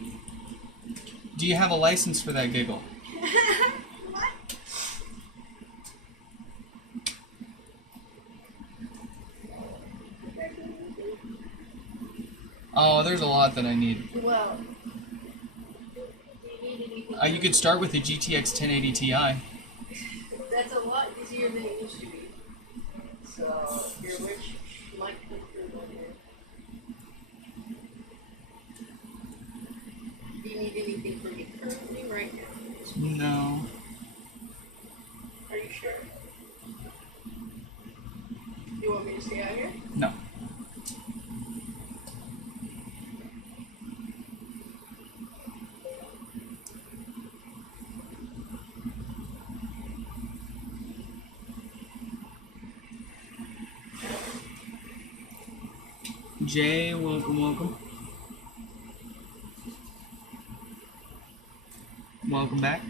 Do you have a license for that giggle? Oh, there's a lot that I need. Well, do you need anything? You could start with the GTX 1080 Ti. That's a lot easier than it used to be. So, here, which might put through one here. Do you need anything from me currently right now? No. Are you sure? You want me to stay out here? No. Jay, welcome, welcome. Welcome back.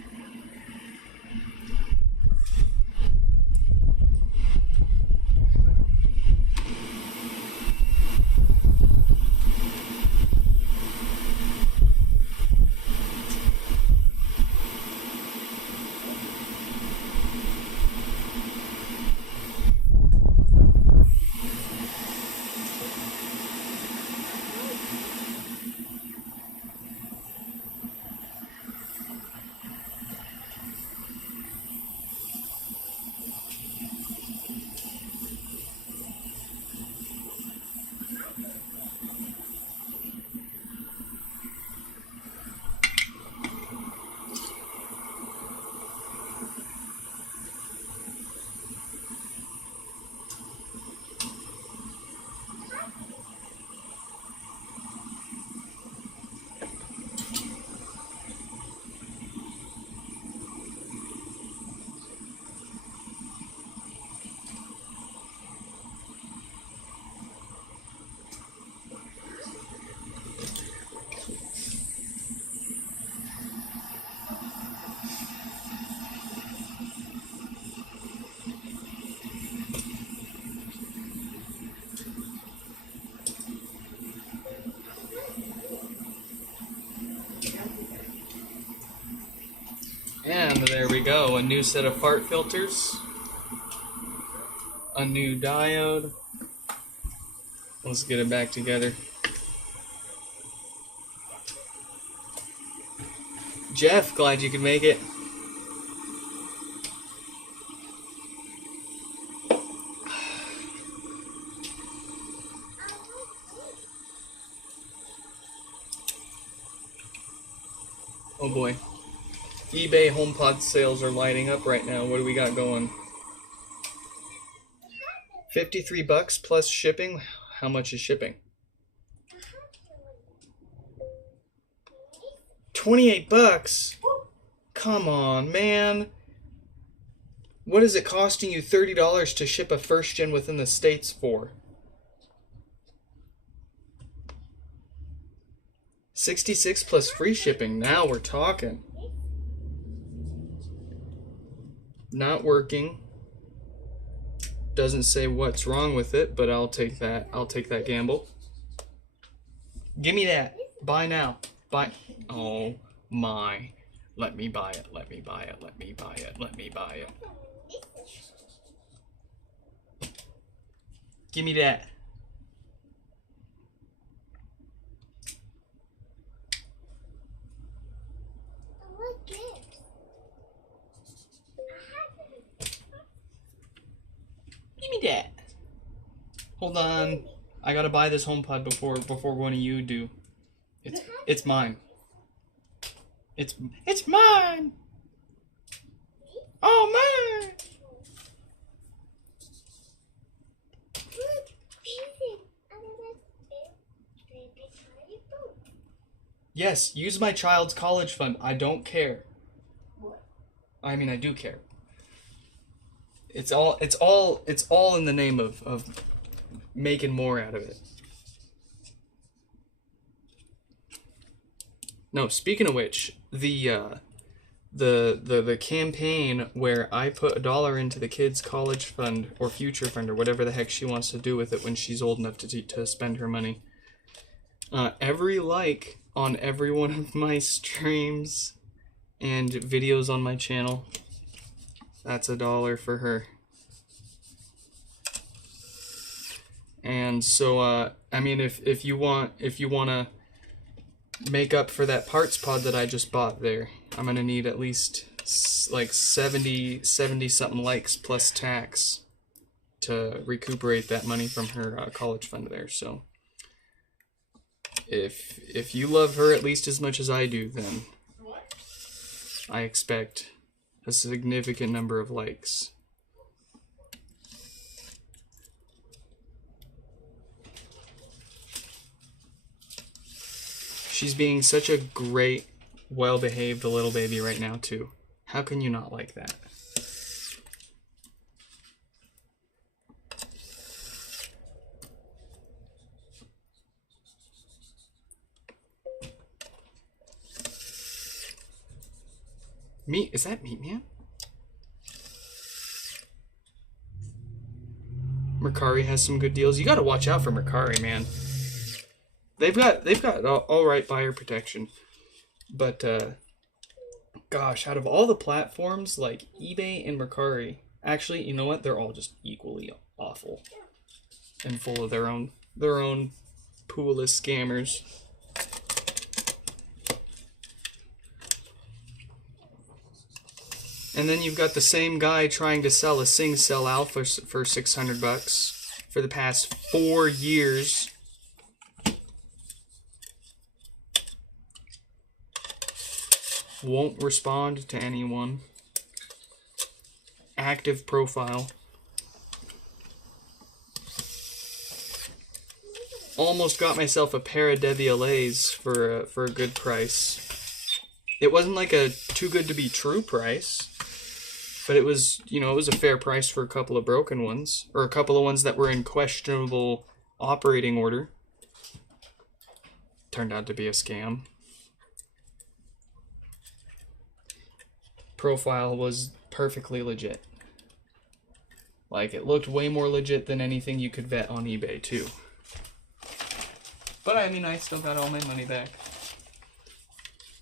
And there we go, a new set of fart filters, a new diode. Let's get it back together. Jeff, glad you could make it. Oh boy. eBay HomePod sales are lighting up right now. What do we got going? $53 plus shipping. How much is shipping? $28? Come on, man. What is it costing you $30 to ship a first gen within the States for? $66 plus free shipping. Now we're talking. Not working. Doesn't say what's wrong with it, but I'll take that. I'll take that gamble. Give me that. Buy now. Buy. Oh my. Let me buy it. Let me buy it. Let me buy it. Let me buy it. Give me that. Hold on. I gotta buy this HomePod before one of you do. It's mine. It's mine. Oh man. Yes, use my child's college fund. I don't care. What? I mean, I do care. It's all in the name of making more out of it. No, speaking of which, the campaign where I put $1 into the kids' college fund or future fund or whatever the heck she wants to do with it when she's old enough to spend her money. Every like on every one of my streams and videos on my channel, that's $1 for her. And so, I mean, if you wanna make up for that parts pod that I just bought there, I'm gonna need at least like 70 something likes plus tax to recuperate that money from her college fund there. So if you love her at least as much as I do, then I expect a significant number of likes. She's being such a great, well-behaved little baby right now, too. How can you not like that? Meat? Is that Meat Man? Mercari has some good deals. You gotta watch out for Mercari, man. They've got all right buyer protection, but gosh, out of all the platforms like eBay and Mercari, actually, you know what? They're all just equally awful and full of their own pool of scammers. And then you've got the same guy trying to sell a Sing Cell Alpha for $600 for the past 4 years. Won't respond to anyone. Active profile. Almost got myself a pair of Debbie LA's for a good price. It wasn't like a too good to be true price, but it was, you know, it was a fair price for a couple of broken ones, or a couple of ones that were in questionable operating order. Turned out to be a scam. Profile was perfectly legit. Like, it looked way more legit than anything you could vet on eBay, too. But I mean, I still got all my money back.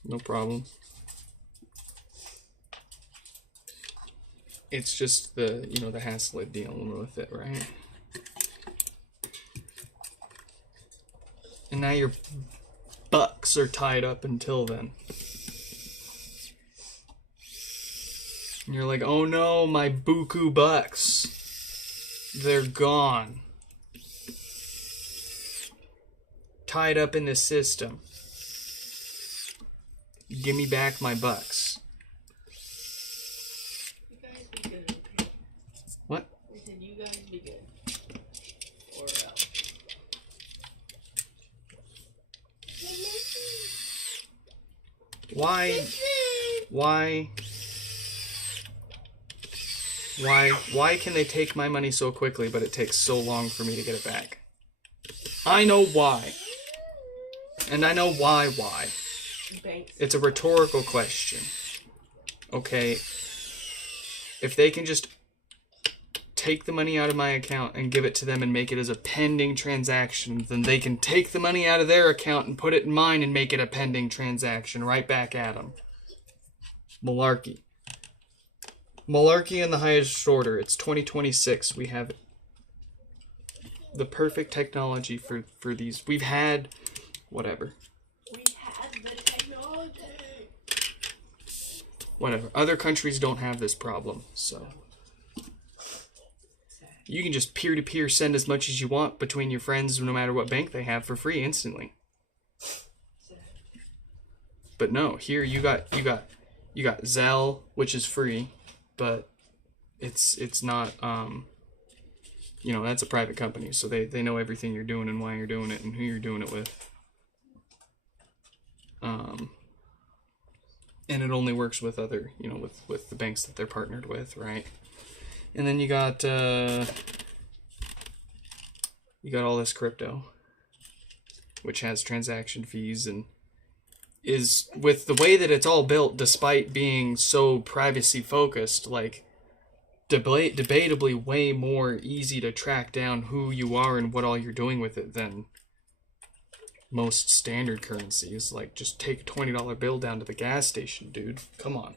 No problem. It's just the, you know, the hassle of dealing with it, right? And now your bucks are tied up until then. And you're like, oh no, my buku bucks. They're gone. Tied up in the system. Give me back my bucks. You guys be good, okay? What? I said you guys be good. Or else. Why can they take my money so quickly, but it takes so long for me to get it back? I know why. And I know why. Banks. It's a rhetorical question. Okay? If they can just take the money out of my account and give it to them and make it as a pending transaction, then they can take the money out of their account and put it in mine and make it a pending transaction right back at them. Malarkey. Malarkey in the highest order. It's 2026. We have the perfect technology for these. We've had whatever. We have the technology. Whatever. Other countries don't have this problem, so. You can just peer-to-peer send as much as you want between your friends, no matter what bank they have, for free instantly. But no, here you got Zelle, which is free, but it's not you know, that's a private company, so they know everything you're doing and why you're doing it and who you're doing it with. And it only works with other, you know, with the banks that they're partnered with, right? And then you got all this crypto, which has transaction fees and is, with the way that it's all built, despite being so privacy focused, like debatably way more easy to track down who you are and what all you're doing with it than most standard currencies. Like, just take a $20 bill down to the gas station, dude. Come on.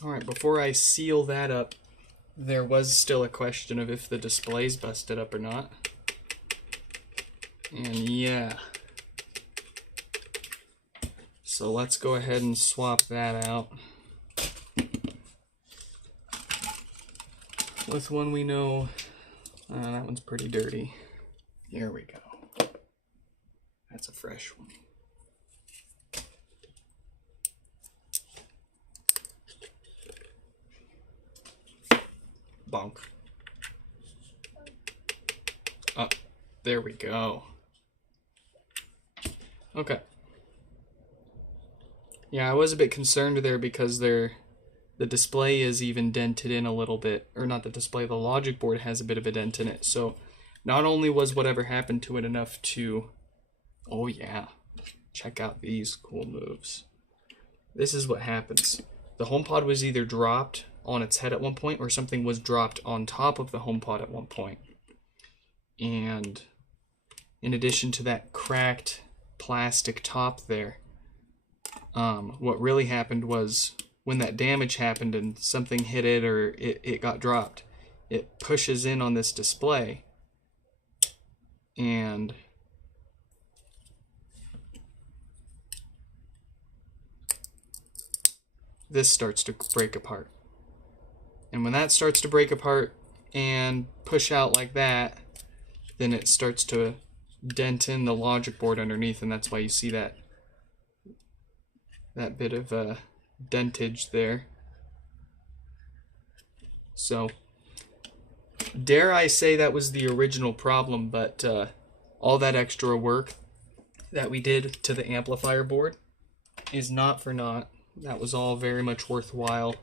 Alright, before I seal that up, there was still a question of if the display's busted up or not. And yeah. So let's go ahead and swap that out with one we know. That one's pretty dirty. Here we go. That's a fresh one. Bonk. Oh, there we go. Okay. Yeah, I was a bit concerned there because the display is even dented in a little bit. Or not the display, the logic board has a bit of a dent in it. So not only was whatever happened to it enough to... Oh yeah, check out these cool moves. This is what happens. The HomePod was either dropped on its head at one point, or something was dropped on top of the HomePod at one point. And in addition to that cracked plastic top there, what really happened was when that damage happened and something hit it or it got dropped, it pushes in on this display and this starts to break apart. And when that starts to break apart and push out like that, then it starts to dent in the logic board underneath, and that's why you see that bit of dentage there. So, dare I say that was the original problem, but all that extra work that we did to the amplifier board is not for naught. That was all very much worthwhile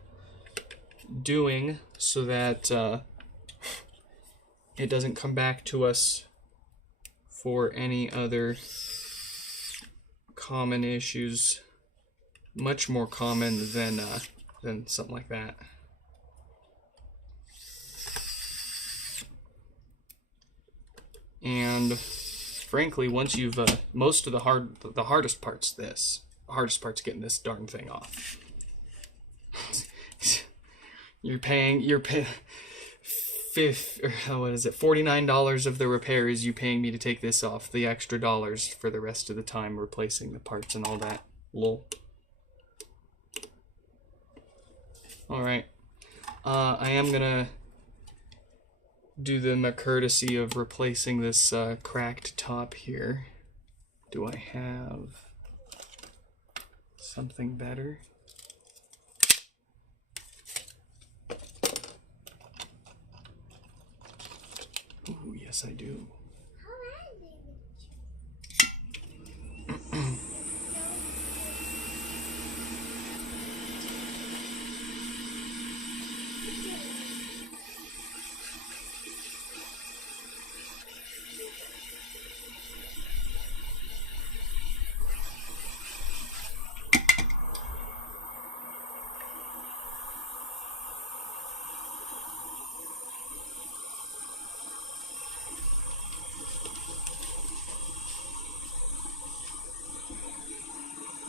doing so that it doesn't come back to us for any other common issues, much more common than something like that. And frankly, once you've most of the hardest part's this. The hardest part's getting this darn thing off. You're paying $49 of the repair is you paying me to take this off. The extra dollars for the rest of the time replacing the parts and all that Lol. Alright. I am gonna do the courtesy of replacing this cracked top here. Do I have something better? Ooh, yes I do.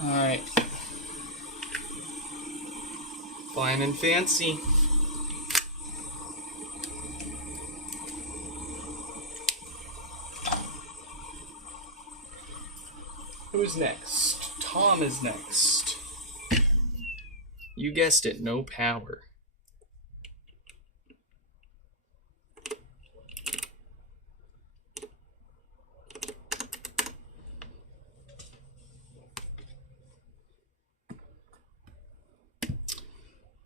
Alright. Fine and fancy. Who's next? Tom is next. You guessed it, no power.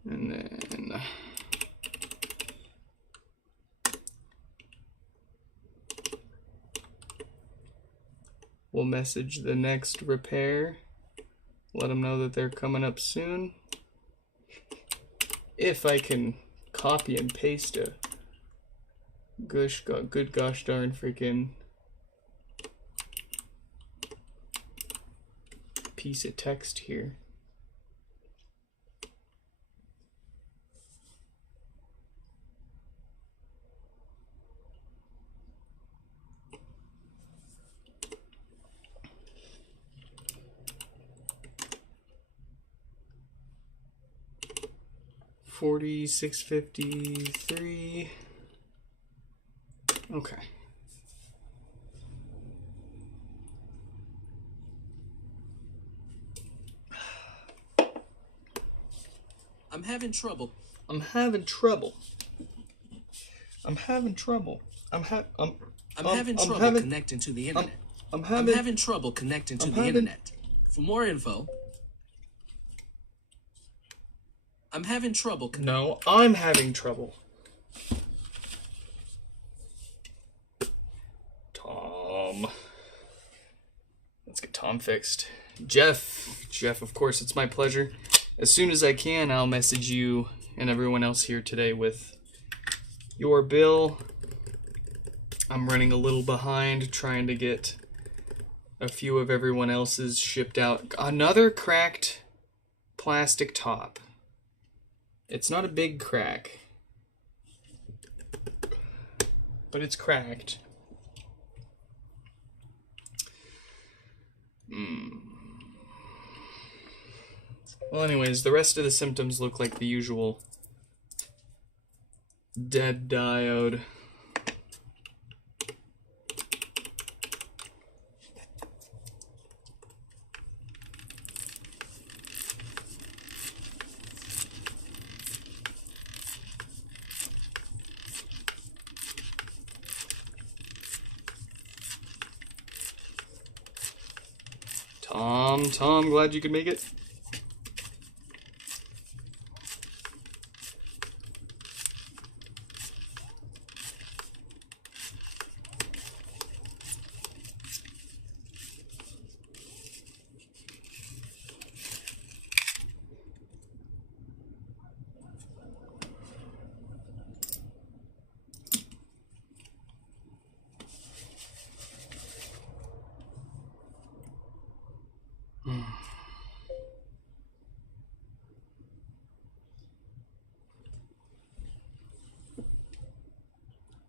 And then we'll message the next repair. Let them know that they're coming up soon. If I can copy and paste a good gosh darn freaking piece of text here. $46.53. Okay. I'm having trouble. I'm having trouble. I'm having trouble. I'm having trouble connecting to the internet. I'm I'm having trouble connecting to the internet. For more info, I'm having trouble. No, I'm having trouble. Tom. Let's get Tom fixed. Jeff, of course, it's my pleasure. As soon as I can, I'll message you and everyone else here today with your bill. I'm running a little behind trying to get a few of everyone else's shipped out. Another cracked plastic top. It's not a big crack, but it's cracked. Well, anyways, the rest of the symptoms look like the usual. Dead diode. Tom, glad you could make it.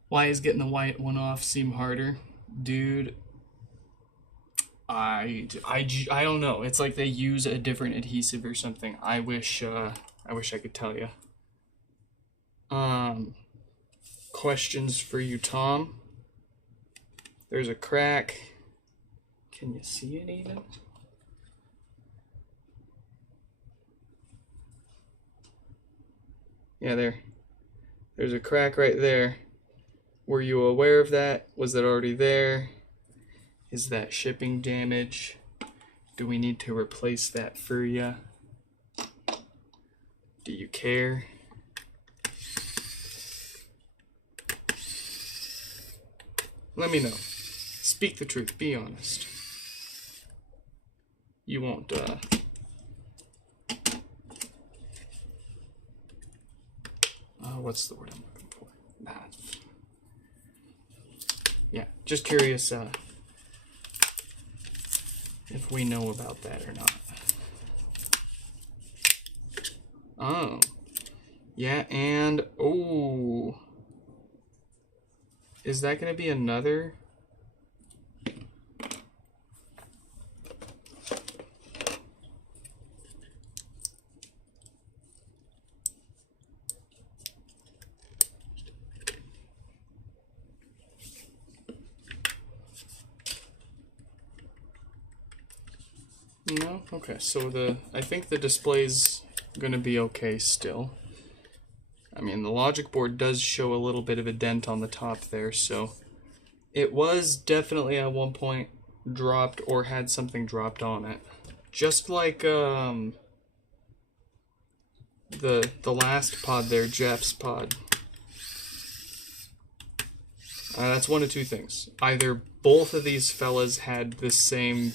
Why is getting the white one off seem harder? Dude, I don't know. It's like they use a different adhesive or something. I wish I could tell you. Questions for you, Tom. There's a crack. Can you see it even? Yeah, there's a crack right there. Were you aware of that? Was it already there? Is that shipping damage? Do we need to replace that for you? Do you care? Let me know. Speak the truth. Be honest. You won't, what's the word I'm looking for? Nah. Yeah, just curious, if we know about that or not. Oh. Yeah, and, oh. Is that going to be another? No? Okay, so I think the display's gonna be okay still. I mean, the logic board does show a little bit of a dent on the top there, so it was definitely at one point dropped or had something dropped on it. Just like the last pod there, Jeff's pod. That's one of two things. Either both of these fellas had the same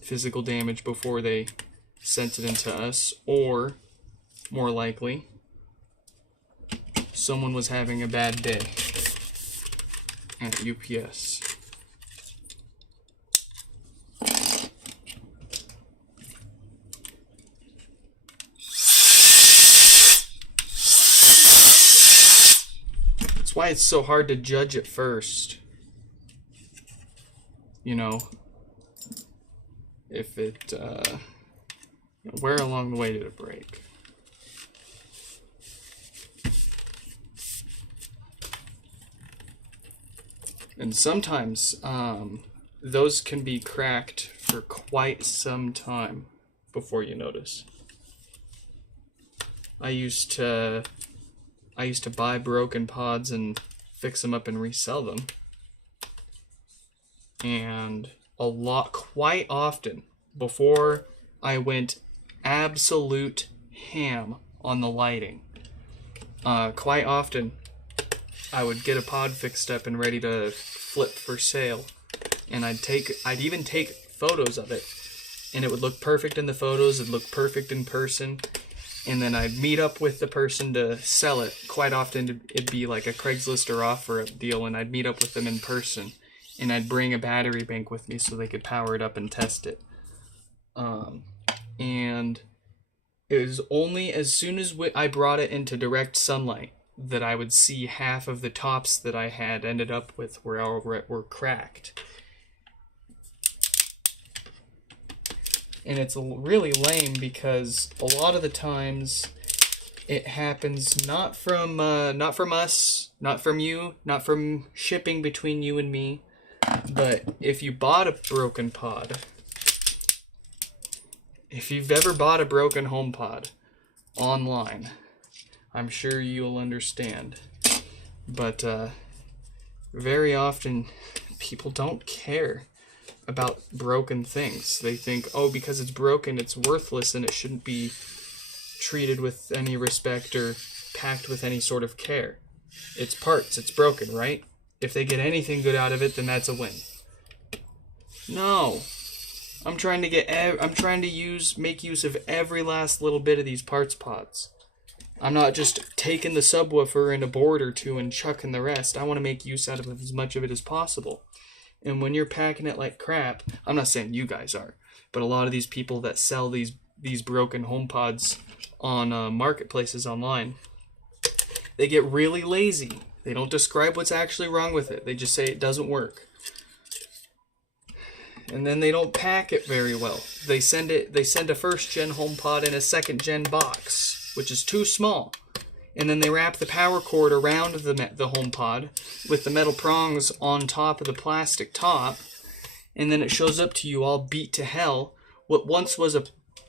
physical damage before they sent it into us, or more likely someone was having a bad day at UPS. That's why it's so hard to judge at first. You know, if it, where along the way did it break? And sometimes, those can be cracked for quite some time before you notice. I used to buy broken pods and fix them up and resell them. And quite often, before I went absolute ham on the lighting, quite often I would get a pod fixed up and ready to flip for sale, and I'd even take photos of it, and it would look perfect in the photos, it'd look perfect in person, and then I'd meet up with the person to sell it. Quite often it'd be like a Craigslist or offer deal, and I'd meet up with them in person. And I'd bring a battery bank with me so they could power it up and test it. And it was only as soon as I brought it into direct sunlight that I would see half of the tops that I had ended up with were cracked. And it's really lame because a lot of the times it happens not from us, not from you, not from shipping between you and me. But if you bought a broken pod, if you've ever bought a broken HomePod online, I'm sure you'll understand. But very often, people don't care about broken things. They think, oh, because it's broken, it's worthless and it shouldn't be treated with any respect or packed with any sort of care. It's parts, it's broken, right? If they get anything good out of it, then that's a win. No. I'm trying to make use of every last little bit of these parts pods. I'm not just taking the subwoofer and a board or two and chucking the rest. I want to make use out of as much of it as possible. And when you're packing it like crap, I'm not saying you guys are, but a lot of these people that sell these broken HomePods on marketplaces online, they get really lazy. They don't describe what's actually wrong with it. They just say it doesn't work. And then they don't pack it very well. They send a first-gen HomePod in a second-gen box, which is too small. And then they wrap the power cord around the HomePod with the metal prongs on top of the plastic top. And then it shows up to you all beat to hell. What once was a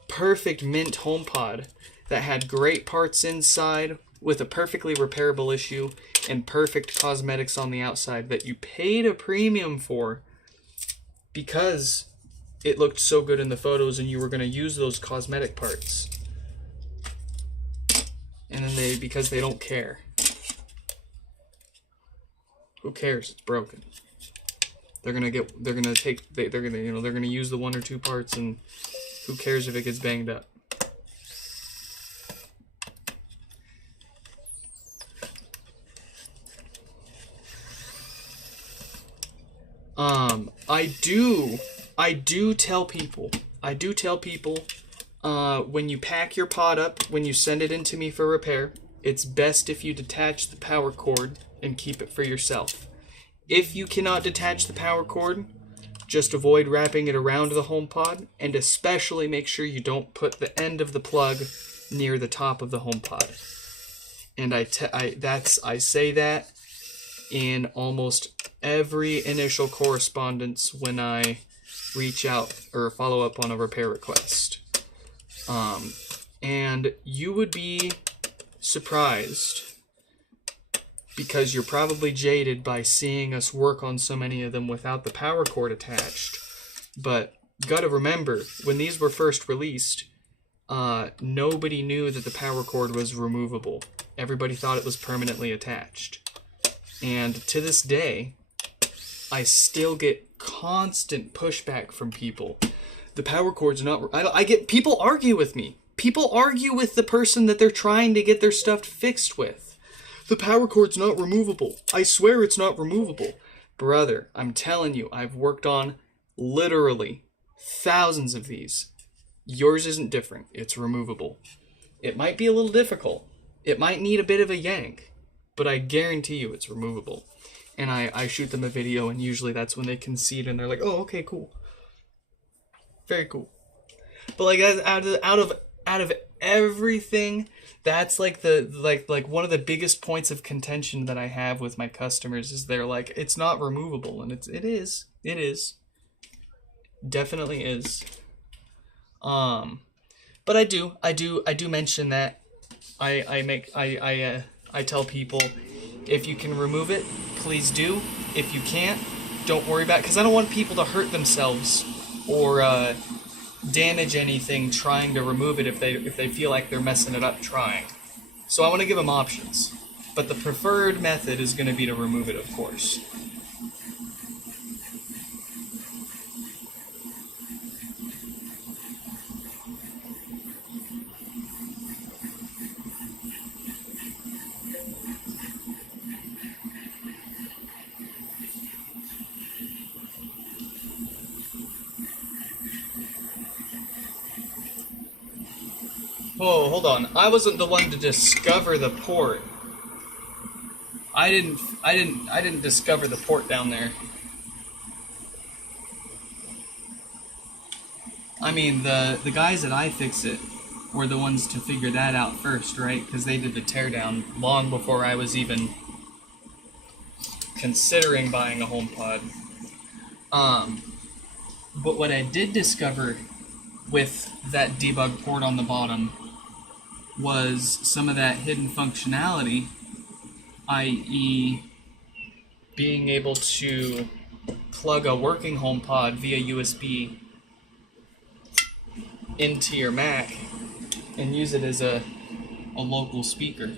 perfect mint HomePod that had great parts inside, with a perfectly repairable issue and perfect cosmetics on the outside that you paid a premium for because it looked so good in the photos and you were going to use those cosmetic parts. And then because they don't care. Who cares? It's broken. They're gonna use the 1 or 2 parts, and who cares if it gets banged up? I do tell people, when you pack your pod up, when you send it in to me for repair, it's best if you detach the power cord and keep it for yourself. If you cannot detach the power cord, just avoid wrapping it around the HomePod, and especially make sure you don't put the end of the plug near the top of the HomePod. And I say that in almost every initial correspondence when I reach out or follow up on a repair request. And you would be surprised, because you're probably jaded by seeing us work on so many of them without the power cord attached. But gotta remember, when these were first released, nobody knew that the power cord was removable. Everybody thought it was permanently attached. And to this day, I still get constant pushback from people. The power cord's not... I get... People argue with me. People argue with the person that they're trying to get their stuff fixed with. The power cord's not removable. I swear it's not removable. Brother, I'm telling you, I've worked on literally thousands of these. Yours isn't different. It's removable. It might be a little difficult. It might need a bit of a yank, but I guarantee you it's removable. And I shoot them a video, and usually that's when they concede and they're like, oh, okay, cool. Very cool. But like out of everything, that's like the one of the biggest points of contention that I have with my customers is they're like, it's not removable, and it is definitely is. But I do mention that I tell people, if you can remove it, please do. If you can't, don't worry about it, because I don't want people to hurt themselves or damage anything trying to remove it if they feel like they're messing it up trying. So I want to give them options, but the preferred method is going to be to remove it, of course. Whoa, hold on. I wasn't the one to discover the port. I didn't discover the port down there. I mean, the guys at iFixit were the ones to figure that out first, right? Because they did the teardown long before I was even considering buying a HomePod. But what I did discover with that debug port on the bottom was some of that hidden functionality, i.e. being able to plug a working HomePod via USB into your Mac and use it as a local speaker.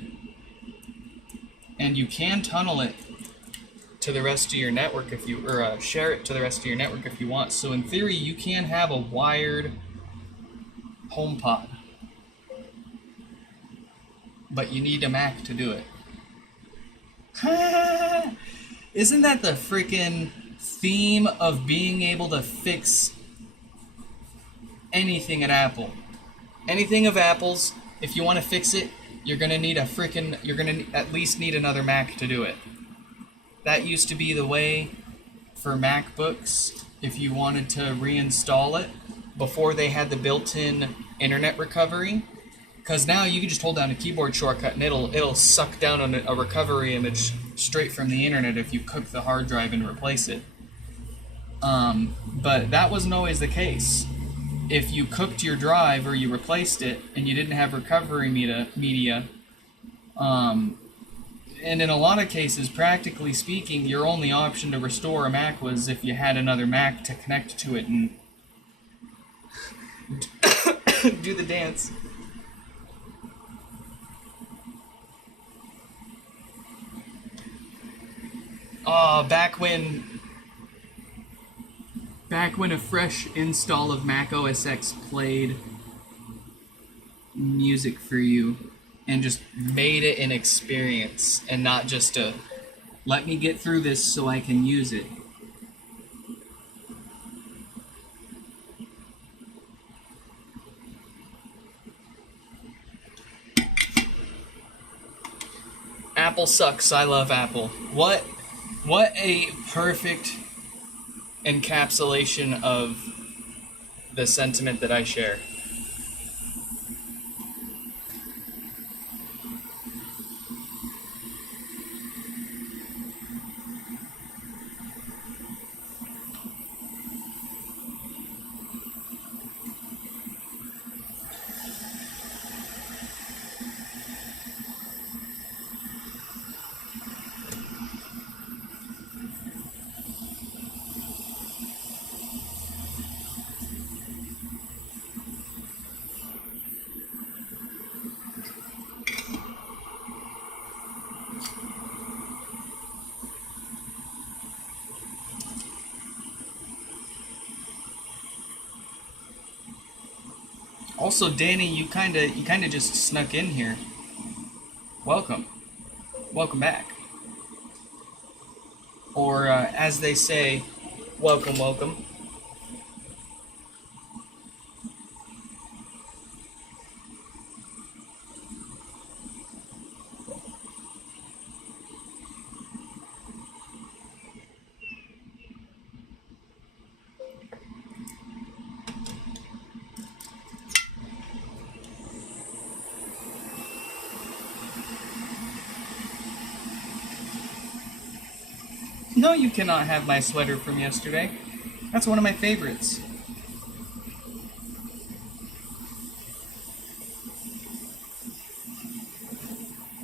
And you can tunnel it to the rest of your network if you, or share it to the rest of your network if you want. So in theory, you can have a wired HomePod, but you need a Mac to do it. Isn't that the freaking theme of being able to fix anything at Apple? Anything of Apple's, if you want to fix it, you're gonna need you're gonna at least need another Mac to do it. That used to be the way for MacBooks if you wanted to reinstall it before they had the built-in internet recovery. Because now you can just hold down a keyboard shortcut and it'll suck down on a recovery image straight from the internet if you cook the hard drive and replace it. But that wasn't always the case. If you cooked your drive or you replaced it and you didn't have recovery media, And in a lot of cases, practically speaking, your only option to restore a Mac was if you had another Mac to connect to it and do the dance. Back when a fresh install of Mac OS X played music for you and just made it an experience and not just a let me get through this so I can use it. Apple sucks. I love Apple. What a perfect encapsulation of the sentiment that I share. Also, Danny, you kind of just snuck in here. Welcome back. Or as they say, welcome. No, you cannot have my sweater from yesterday. That's one of my favorites.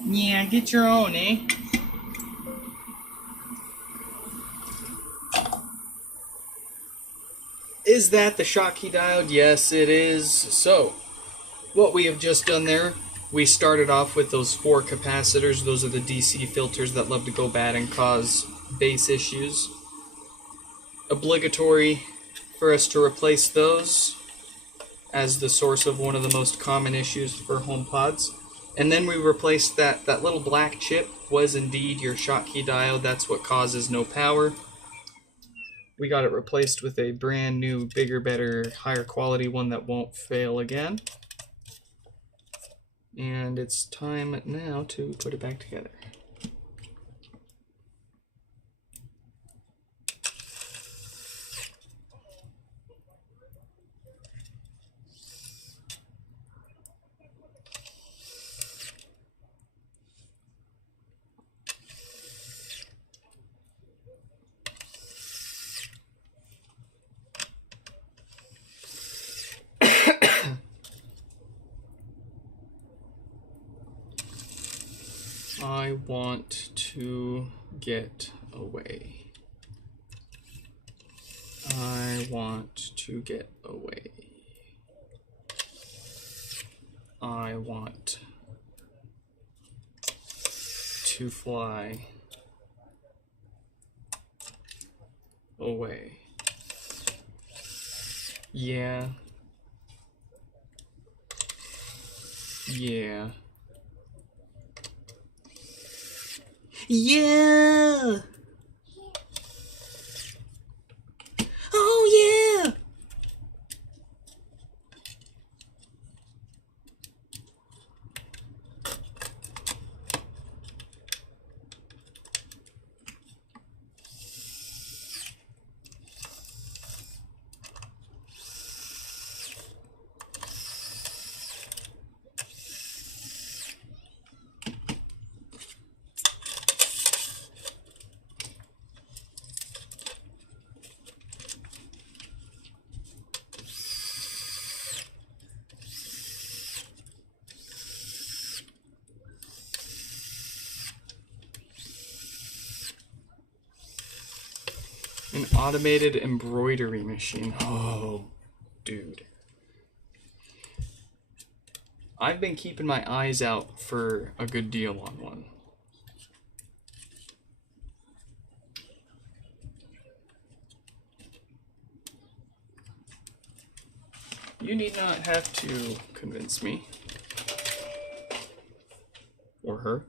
Yeah, get your own, eh? Is that the Schottky diode? Yes, it is. So, what we have just done there, we started off with those 4 capacitors. Those are the DC filters that love to go bad and cause bass issues. Obligatory for us to replace those as the source of one of the most common issues for HomePods. And then we replaced that little black chip was indeed your Schottky diode. That's what causes no power. We got it replaced with a brand new, bigger, better, higher quality one that won't fail again. And it's time now to put it back together. I want to get away. I want to get away. I want to fly away. Yeah. Yeah. Yeah! Oh yeah! An automated embroidery machine. Oh, dude. I've been keeping my eyes out for a good deal on one. You need not have to convince me. Or her.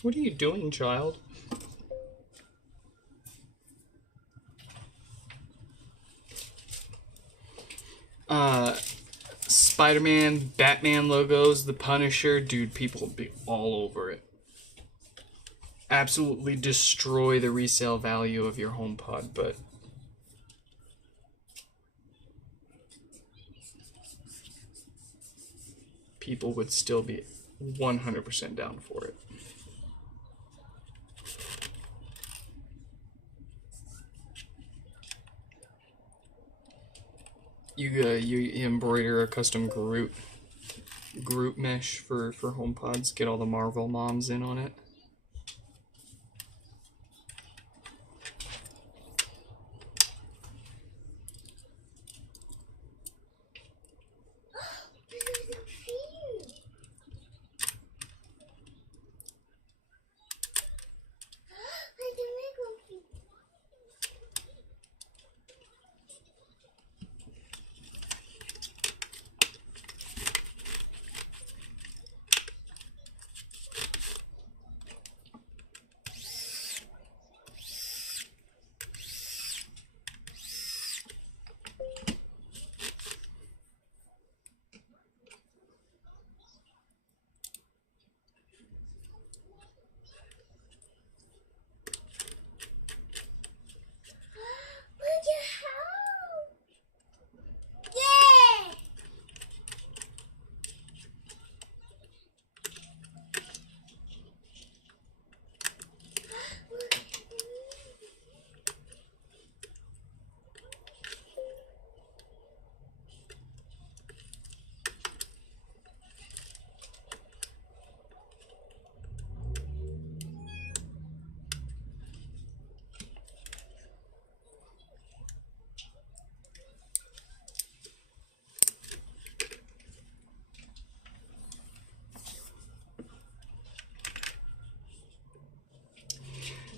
What are you doing, child? Spider-Man, Batman logos, the Punisher, dude, people will be all over it. Absolutely destroy the resale value of your HomePod, but people would still be 100% down for it. You embroider a custom Groot mesh for HomePods. Get all the Marvel moms in on it.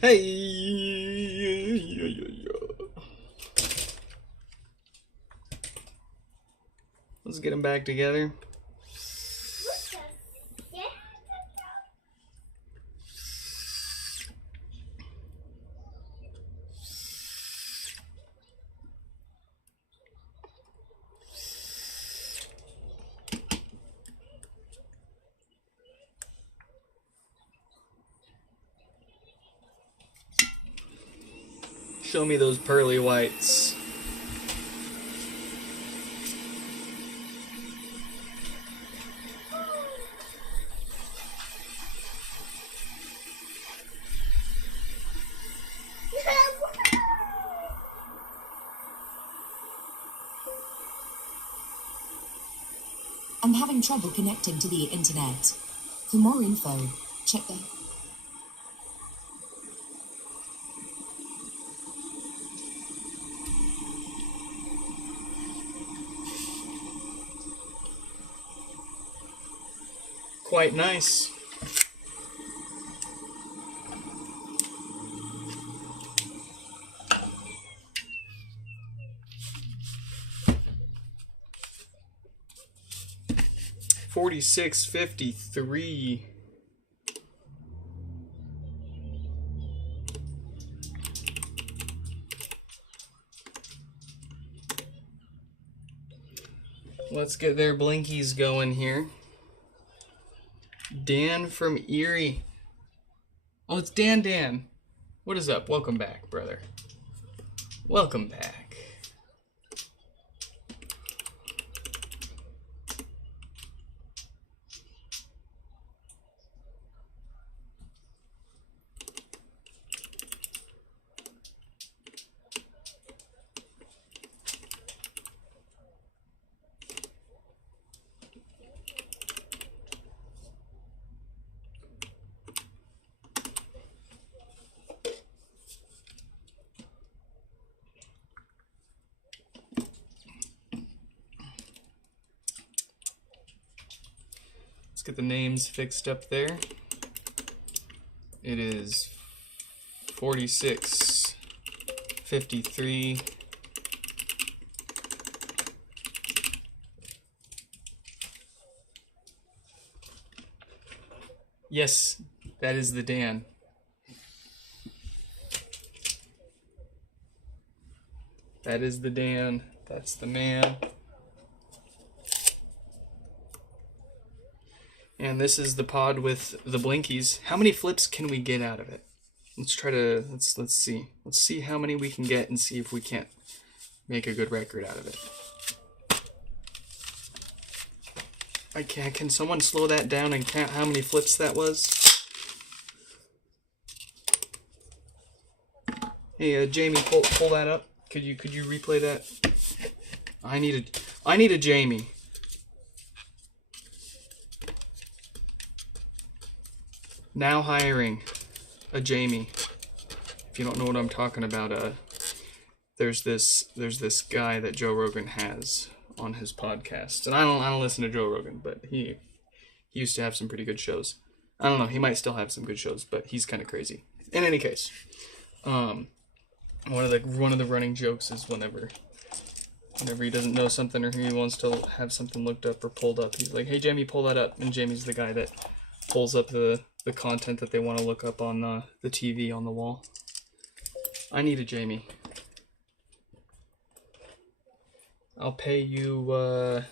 Hey! Let's get them back together. Show me those pearly whites. I'm having trouble connecting to the internet. For more info, check the... Quite nice. $46.53. Let's get their blinkies going here. Dan from Erie. Oh, it's Dan. What is up? Welcome back, brother. Welcome back. Let's get the names fixed up there. It is 46.53. Yes, that is the Dan. That is the Dan. That's the man. And this is the pod with the blinkies. How many flips can we get out of it? Let's try to let's see. Let's see how many we can get and see if we can't make a good record out of it. Can someone slow that down and count how many flips that was? Hey, Jamie, pull that up. Could you replay that? I need a Jamie. Now hiring a Jamie. If you don't know what I'm talking about, there's this guy that Joe Rogan has on his podcast, and I don't listen to Joe Rogan, but he used to have some pretty good shows. I don't know, he might still have some good shows, but he's kind of crazy. In any case, one of the running jokes is whenever he doesn't know something or he wants to have something looked up or pulled up, he's like, "Hey Jamie, pull that up," and Jamie's the guy that pulls up the content that they want to look up on the TV on the wall. I need a Jamie. I'll pay you one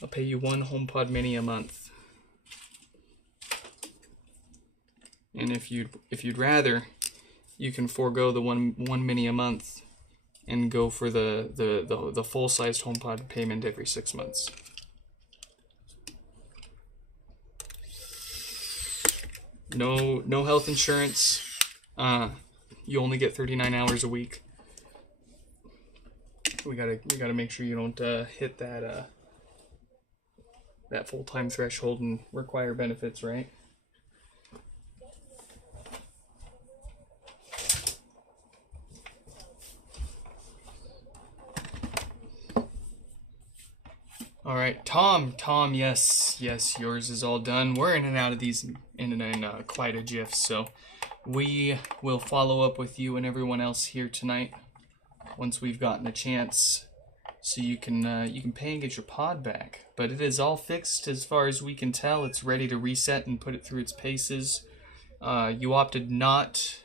HomePod Mini a month. And if you'd rather, you can forego the one mini a month and go for the full-sized HomePod payment every 6 months. No health insurance. You only get 39 hours a week. We gotta make sure you don't hit that full-time threshold and require benefits, right? All right, Tom, yes, yours is all done. We're in and out of these in quite a jiff, so we will follow up with you and everyone else here tonight once we've gotten a chance, so you can pay and get your pod back. But it is all fixed as far as we can tell. It's ready to reset and put it through its paces. You opted not.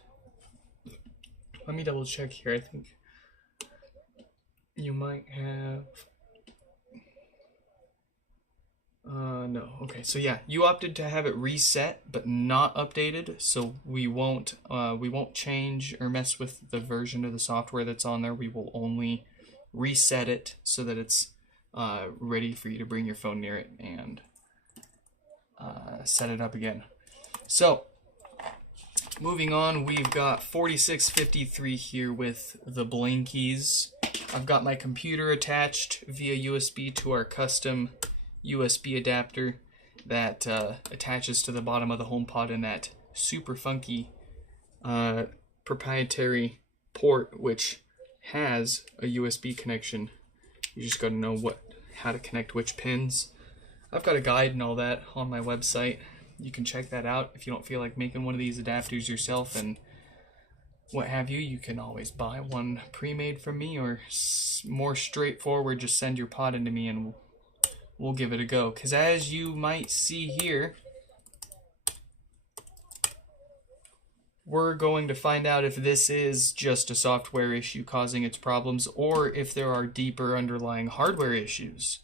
Let me double check here. I think you might have. No. Okay, so yeah, you opted to have it reset but not updated, so we won't change or mess with the version of the software that's on there. We will only reset it so that it's ready for you to bring your phone near it and set it up again. So, moving on, we've got 4653 here with the blinkies. I've got my computer attached via USB to our custom USB adapter. that attaches to the bottom of the HomePod in that super funky proprietary port, which has a USB connection. You just got to know how to connect which pins. I've got a guide and all that on my website. You can check that out. If you don't feel like making one of these adapters yourself and what have you, you can always buy one pre-made from me, or more straightforward, just send your pod into me and we'll give it a go. Because as you might see here, we're going to find out if this is just a software issue causing its problems, or if there are deeper underlying hardware issues.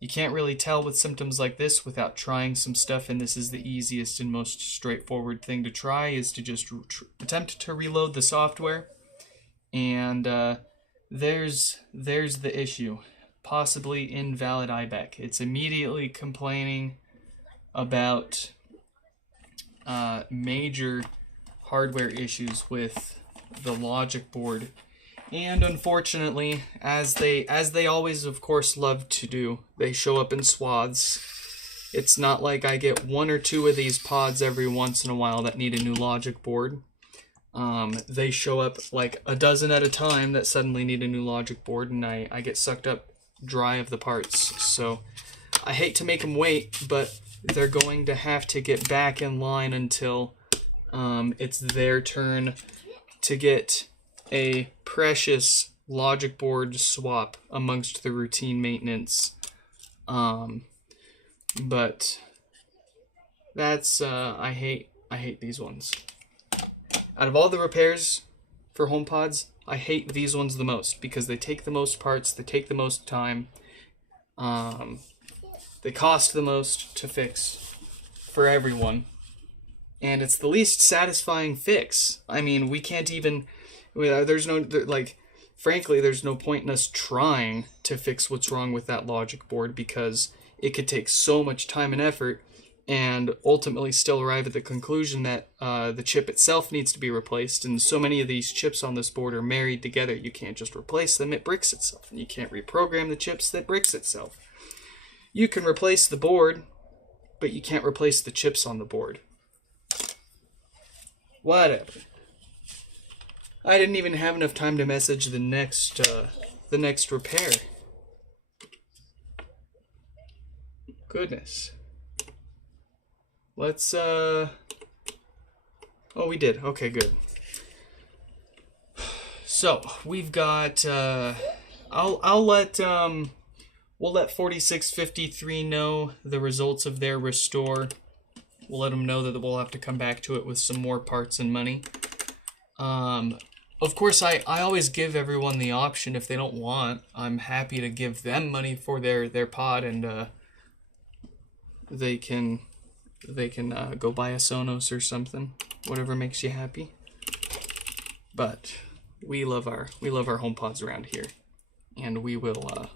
You can't really tell with symptoms like this without trying some stuff, and this is the easiest and most straightforward thing to try, is to just attempt to reload the software. And there's the issue. Possibly invalid IBEC. It's immediately complaining about major hardware issues with the logic board. And unfortunately, as they always, of course, love to do, they show up in swaths. It's not like I get one or two of these pods every once in a while that need a new logic board. They show up like a dozen at a time that suddenly need a new logic board, and I get sucked up dry of the parts. So I hate to make them wait, but they're going to have to get back in line until it's their turn to get a precious logic board swap amongst the routine maintenance. But that's I hate these ones. Out of all the repairs for HomePods, I hate these ones the most because they take the most parts, they take the most time, they cost the most to fix for everyone, and it's the least satisfying fix. I mean, we can't even, there's no, like, frankly, there's no point in us trying to fix what's wrong with that logic board because it could take so much time and effort and ultimately still arrive at the conclusion that the chip itself needs to be replaced. And so many of these chips on this board are married together. You can't just replace them, it bricks itself. And you can't reprogram the chips that bricks itself. You can replace the board, but you can't replace the chips on the board. Whatever. I didn't even have enough time to message the next repair. Goodness. Let's, oh, we did. Okay, good. So, we've got, we'll let 4653 know the results of their restore. We'll let them know that we'll have to come back to it with some more parts and money. Of course, I always give everyone the option if they don't want. I'm happy to give them money for their pod, and they can go buy a Sonos or something, whatever makes you happy. But we love our HomePods around here, and we'll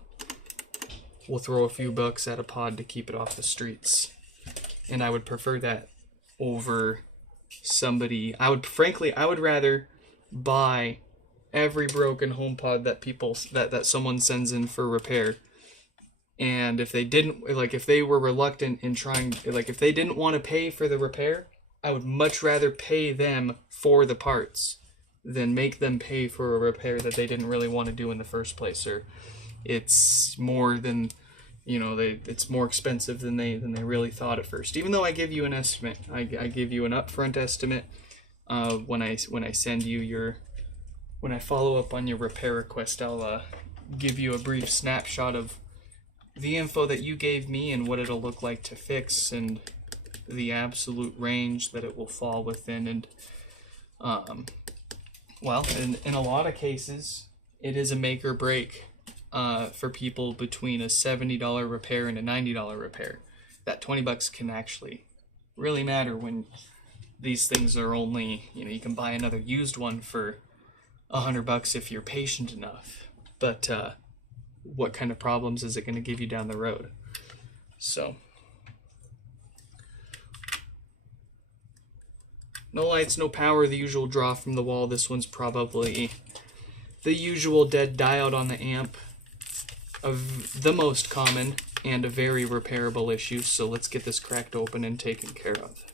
throw a few bucks at a pod to keep it off the streets. And I would prefer that over somebody. I would rather buy every broken HomePod that someone sends in for repair. And if they didn't, like, if they were reluctant in trying, like, if they didn't want to pay for the repair, I would much rather pay them for the parts than make them pay for a repair that they didn't really want to do in the first place. Or it's more than, it's more expensive than they really thought at first. Even though I give you an estimate, I give you an upfront estimate when I send you when I follow up on your repair request. I'll give you a brief snapshot of the info that you gave me and what it'll look like to fix and the absolute range that it will fall within. And well, in a lot of cases, it is a make or break for people between a $70 repair and a $90 repair. That $20 can actually really matter when these things are only, you can buy another used one for $100 if you're patient enough. But what kind of problems is it going to give you down the road? So, no lights, no power, the usual draw from the wall. This one's probably the usual dead diode on the amp of the most common and a very repairable issue, so let's get this cracked open and taken care of.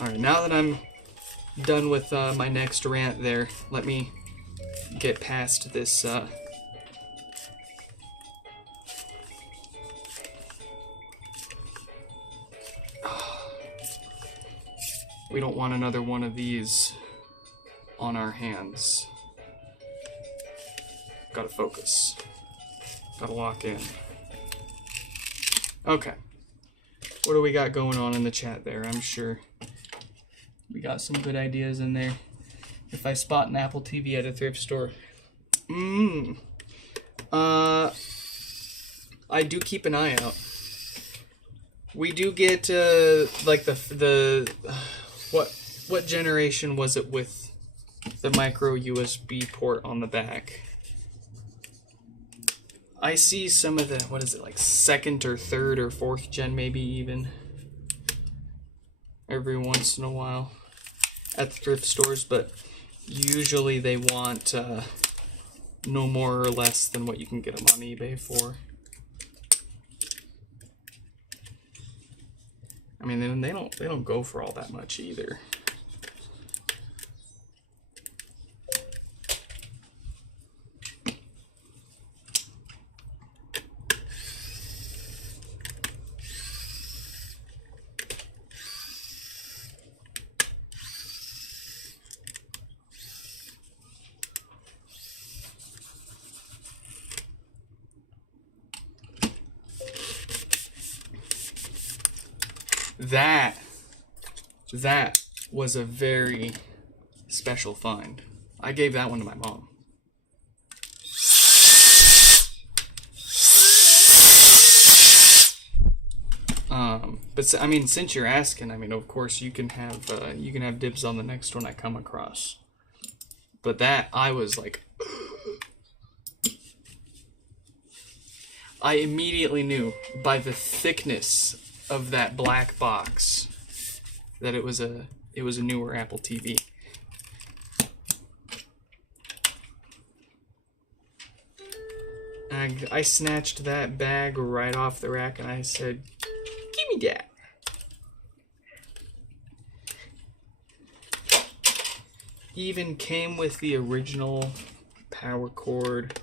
Alright, now that I'm done with my next rant there, let me get past this we don't want another one of these on our hands. Gotta focus. Gotta lock in. Okay. What do we got going on in the chat there? I'm sure we got some good ideas in there. If I spot an Apple TV at a thrift store. I do keep an eye out. We do get like what generation was it with the micro USB port on the back? I see some of the, what is it, like second or third or fourth gen maybe even, every once in a while at the thrift stores, but usually they want no more or less than what you can get them on eBay for. I mean, they don't go for all that much either. That was a very special find. I gave that one to my mom. But I mean, since you're asking, I mean, of course you can have dibs on the next one I come across. But that, I was like, I immediately knew by the thickness of that black box that it was a newer Apple TV. I snatched that bag right off the rack and I said, "Give me that." Even came with the original power cord.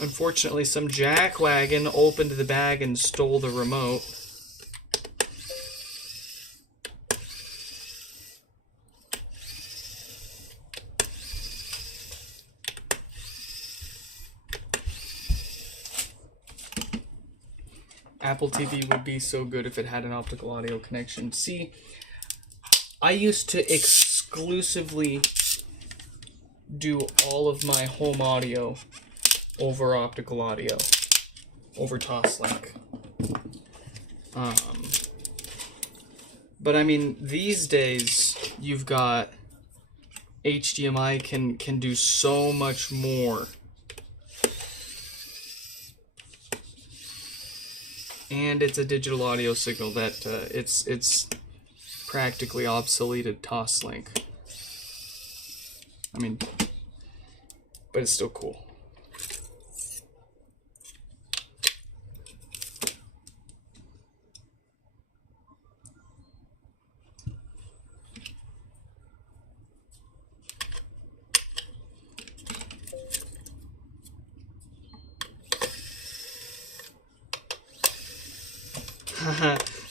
Unfortunately, some jackwagon opened the bag and stole the remote. Apple TV would be so good if it had an optical audio connection. See, I used to exclusively do all of my home audio over optical audio, over Toslink. But I mean, these days you've got HDMI can do so much more. And it's a digital audio signal that it's practically obsolete at Toslink. I mean, but it's still cool.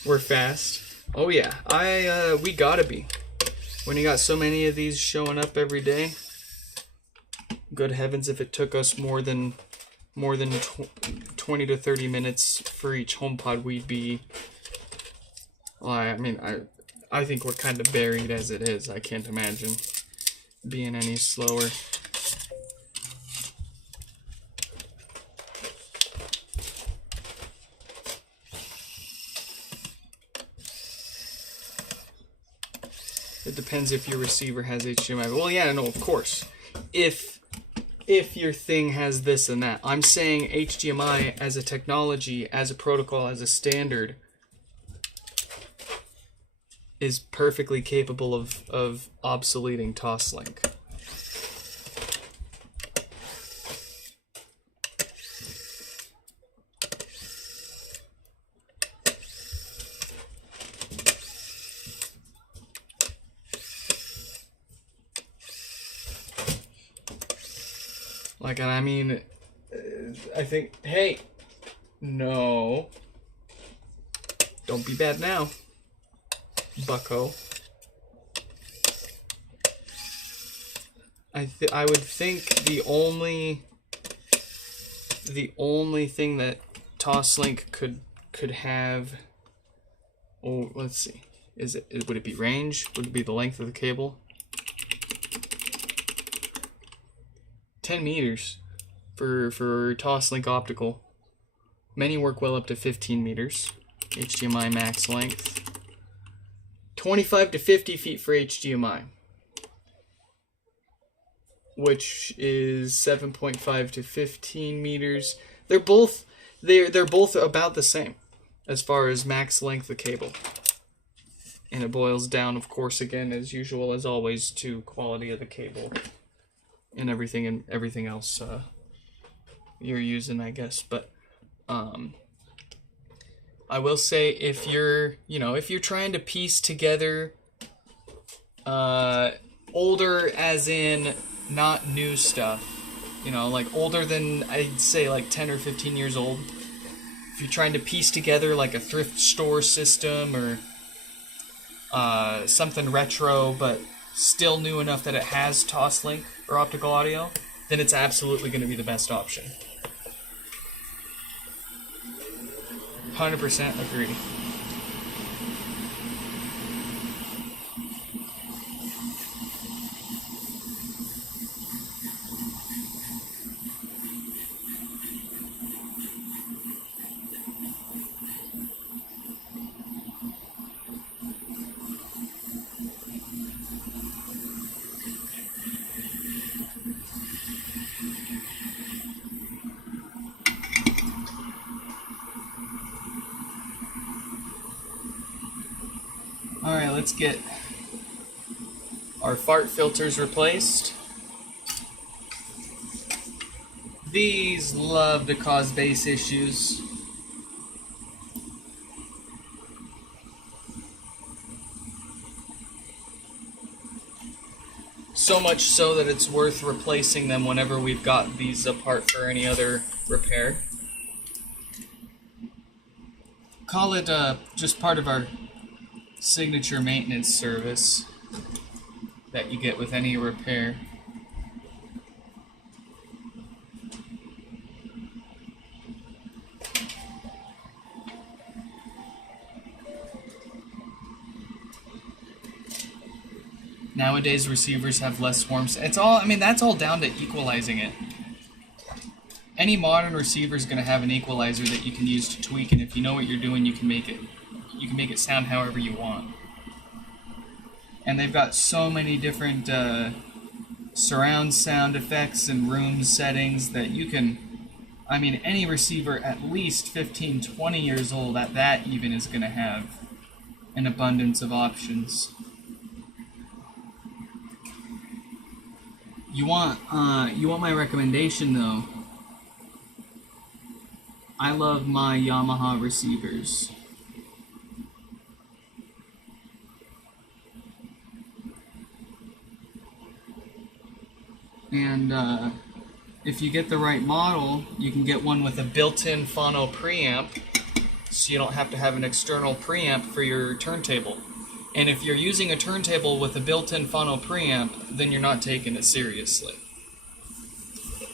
We're fast. Oh yeah, we gotta be. When you got so many of these showing up every day, good heavens, if it took us more than 20 to 30 minutes for each HomePod, we'd be. Well, I mean, I think we're kind of buried as it is. I can't imagine being any slower. It depends if your receiver has HDMI. Well, yeah, no, of course. If your thing has this and that. I'm saying HDMI as a technology, as a protocol, as a standard is perfectly capable of obsoleting Toslink. Like, and I mean, I think, hey, no, don't be bad now, bucko. I would think the only thing that Toslink could have, oh, let's see, would it be range? Would it be the length of the cable? 10 meters for Toslink optical. Many work well up to 15 meters. HDMI max length. 25 to 50 feet for HDMI, which is 7.5 to 15 meters. They're both about the same as far as max length of cable. And it boils down, of course, again, as usual, as always, to quality of the cable and everything else you're using, I guess. But I will say, if you're trying to piece together older as in not new stuff, like older than, I'd say, like 10 or 15 years old, if you're trying to piece together like a thrift store system or something retro but still new enough that it has Toslink or optical audio, then it's absolutely going to be the best option. 100% agree. Alright, let's get our fart filters replaced. These love to cause bass issues. So much so that it's worth replacing them whenever we've got these apart for any other repair. Call it just part of our signature maintenance service that you get with any repair. Nowadays receivers have less swarms. It's all, I mean, that's all down to equalizing it. Any modern receiver is going to have an equalizer that you can use to tweak, and if you know what you're doing, you can make it sound however you want. And they've got so many different surround sound effects and room settings that you can, I mean, any receiver at least 15, 20 years old at that even is going to have an abundance of options. You want my recommendation though? I love my Yamaha receivers. And if you get the right model, you can get one with a built-in phono preamp, so you don't have to have an external preamp for your turntable. And if you're using a turntable with a built-in phono preamp, then you're not taking it seriously.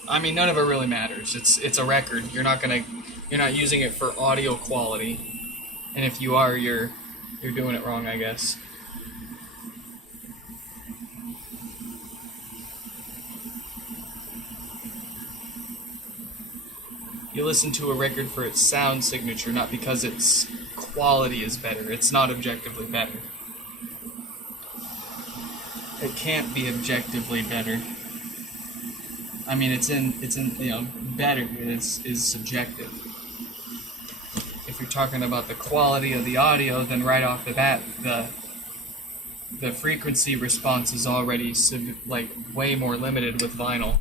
I mean, none of it really matters. It's a record. You're not using it for audio quality. And if you are, you're doing it wrong, I guess. You listen to a record for its sound signature, not because its quality is better. It's not objectively better. It can't be objectively better. I mean, it's in better is subjective. If you're talking about the quality of the audio, then right off the bat, the frequency response is already like way more limited with vinyl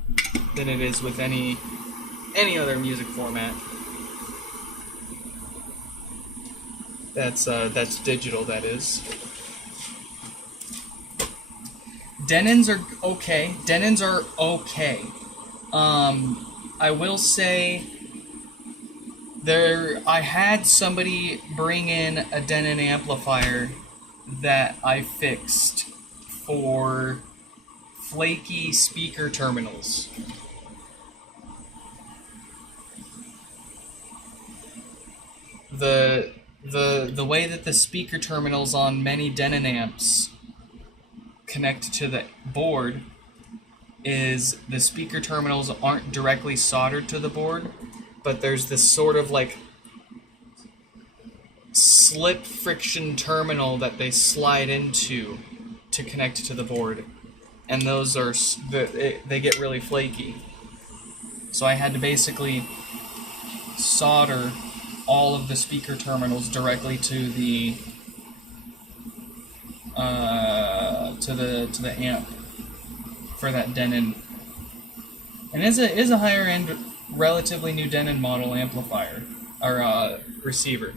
than it is with any other music format. That's digital, that is. Denons are okay. Denons are okay. I will say I had somebody bring in a Denon amplifier that I fixed for flaky speaker terminals. The way that the speaker terminals on many Denon amps connect to the board is the speaker terminals aren't directly soldered to the board, but there's this sort of like slip friction terminal that they slide into to connect to the board, and those are they get really flaky. So I had to basically solder all of the speaker terminals directly to the amp for that Denon. And it is a higher end, relatively new Denon model amplifier or receiver.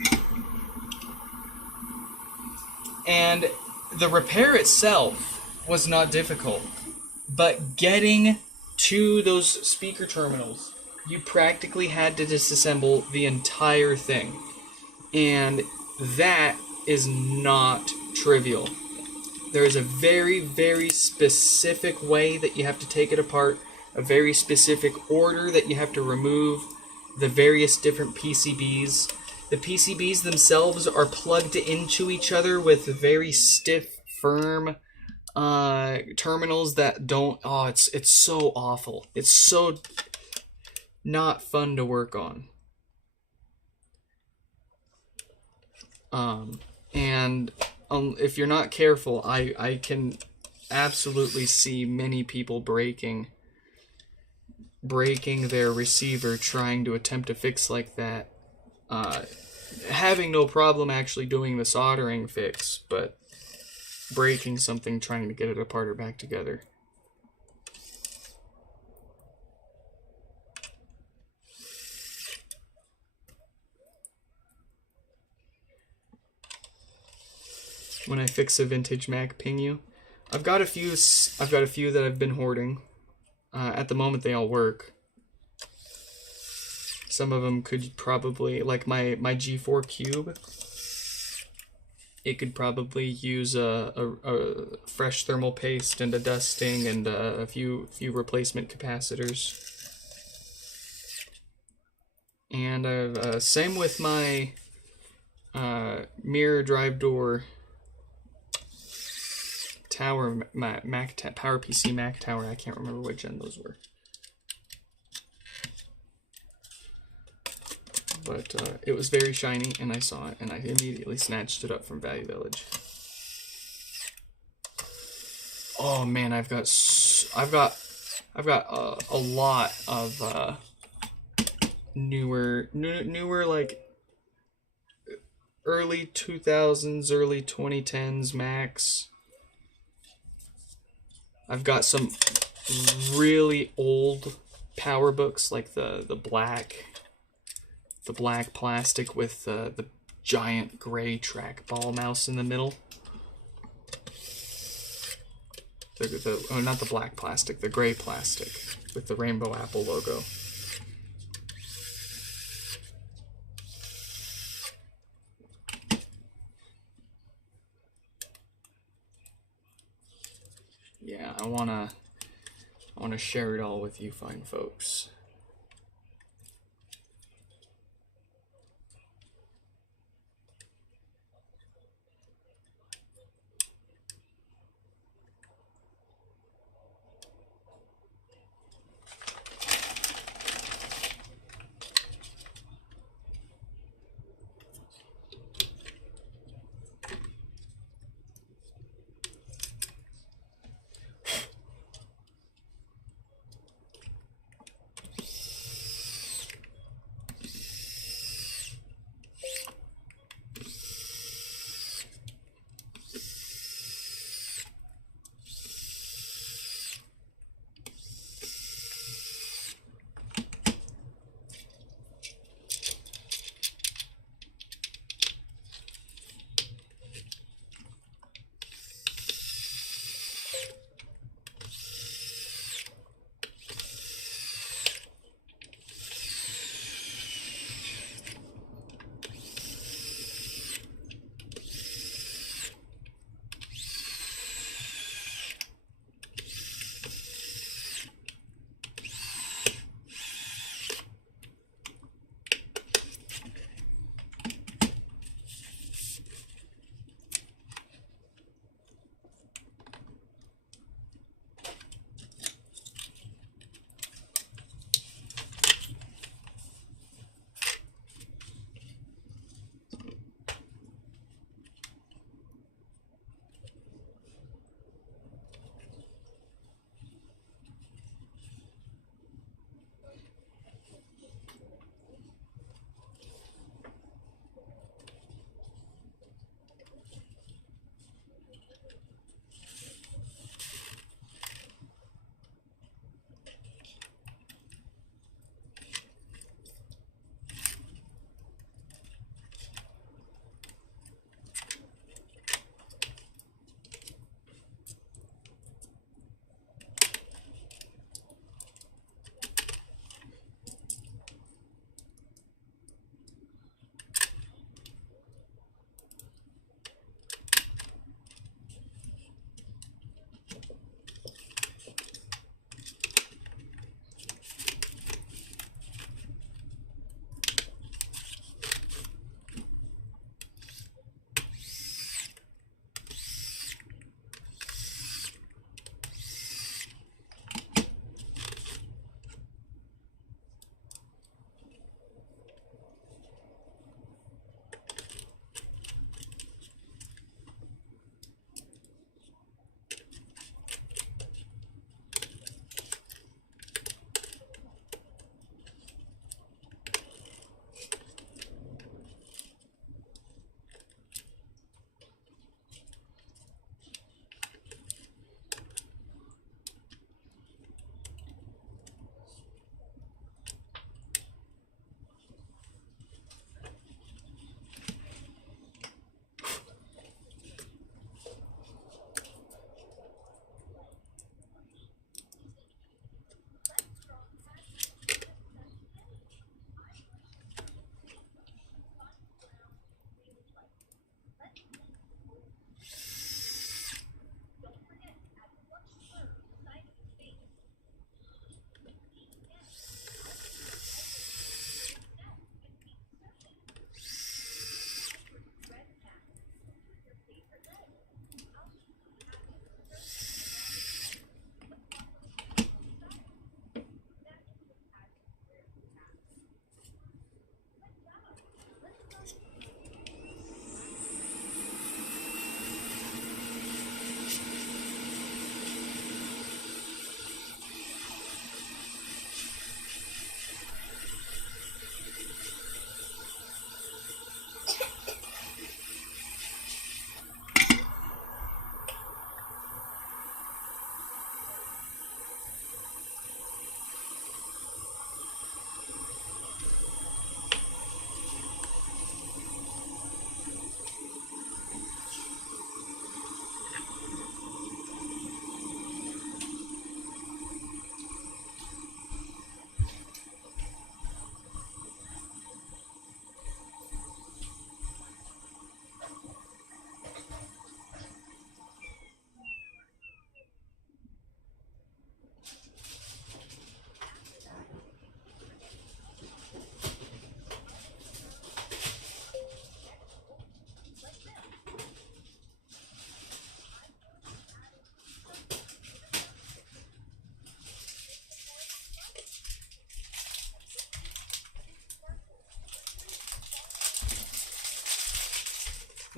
And the repair itself was not difficult, but getting to those speaker terminals, you practically had to disassemble the entire thing. And that is not trivial. There is a very, very specific way that you have to take it apart, a very specific order that you have to remove the various different PCBs. The PCBs themselves are plugged into each other with very stiff, firm terminals that don't... Oh, it's so awful. It's so not fun to work on. And if you're not careful, I can absolutely see many people breaking their receiver trying to attempt a fix like that. Having no problem actually doing the soldering fix, but breaking something trying to get it apart or back together. When I fix a vintage Mac, ping you. I've got a few that I've been hoarding. At the moment, they all work. Some of them could probably, like my G4 Cube, it could probably use a fresh thermal paste and a dusting and a few replacement capacitors. And same with my mirror drive door tower, PowerPC Mac tower. I can't remember what gen those were. But it was very shiny, and I saw it, and I immediately snatched it up from Value Village. Oh man, I've got a lot of newer like early 2000s, early 2010s Macs. I've got some really old PowerBooks, like the black plastic with the giant gray trackball mouse in the middle. Oh, not the black plastic, the gray plastic with the rainbow apple logo. Yeah, I wanna share it all with you fine folks.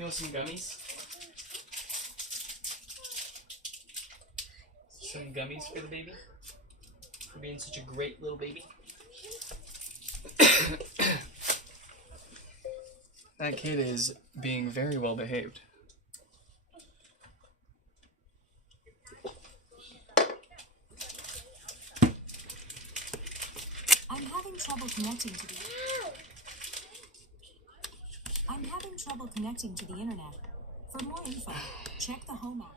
You want some gummies? Some gummies for the baby? For being such a great little baby? That kid is being very well behaved. I'm having trouble connecting to the internet. For more info, check the home app.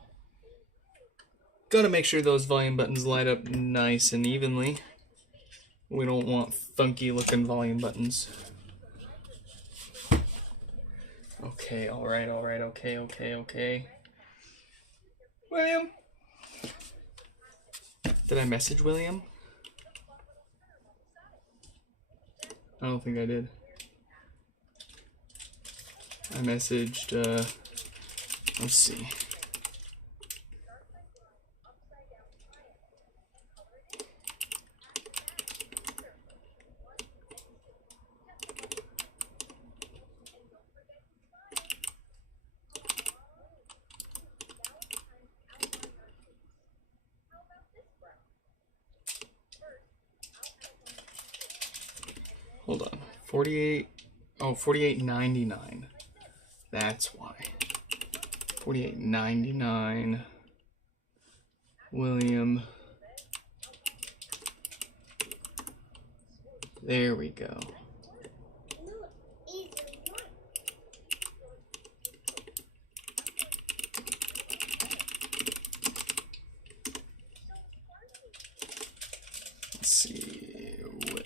Gotta make sure those volume buttons light up nice and evenly. We don't want funky looking volume buttons. Okay, alright, okay. William? Did I message William? I don't think I did. I messaged, let's see. Hold on. 48. Oh, 48.99. That's why. 48.99. William. There we go. Let's see, William.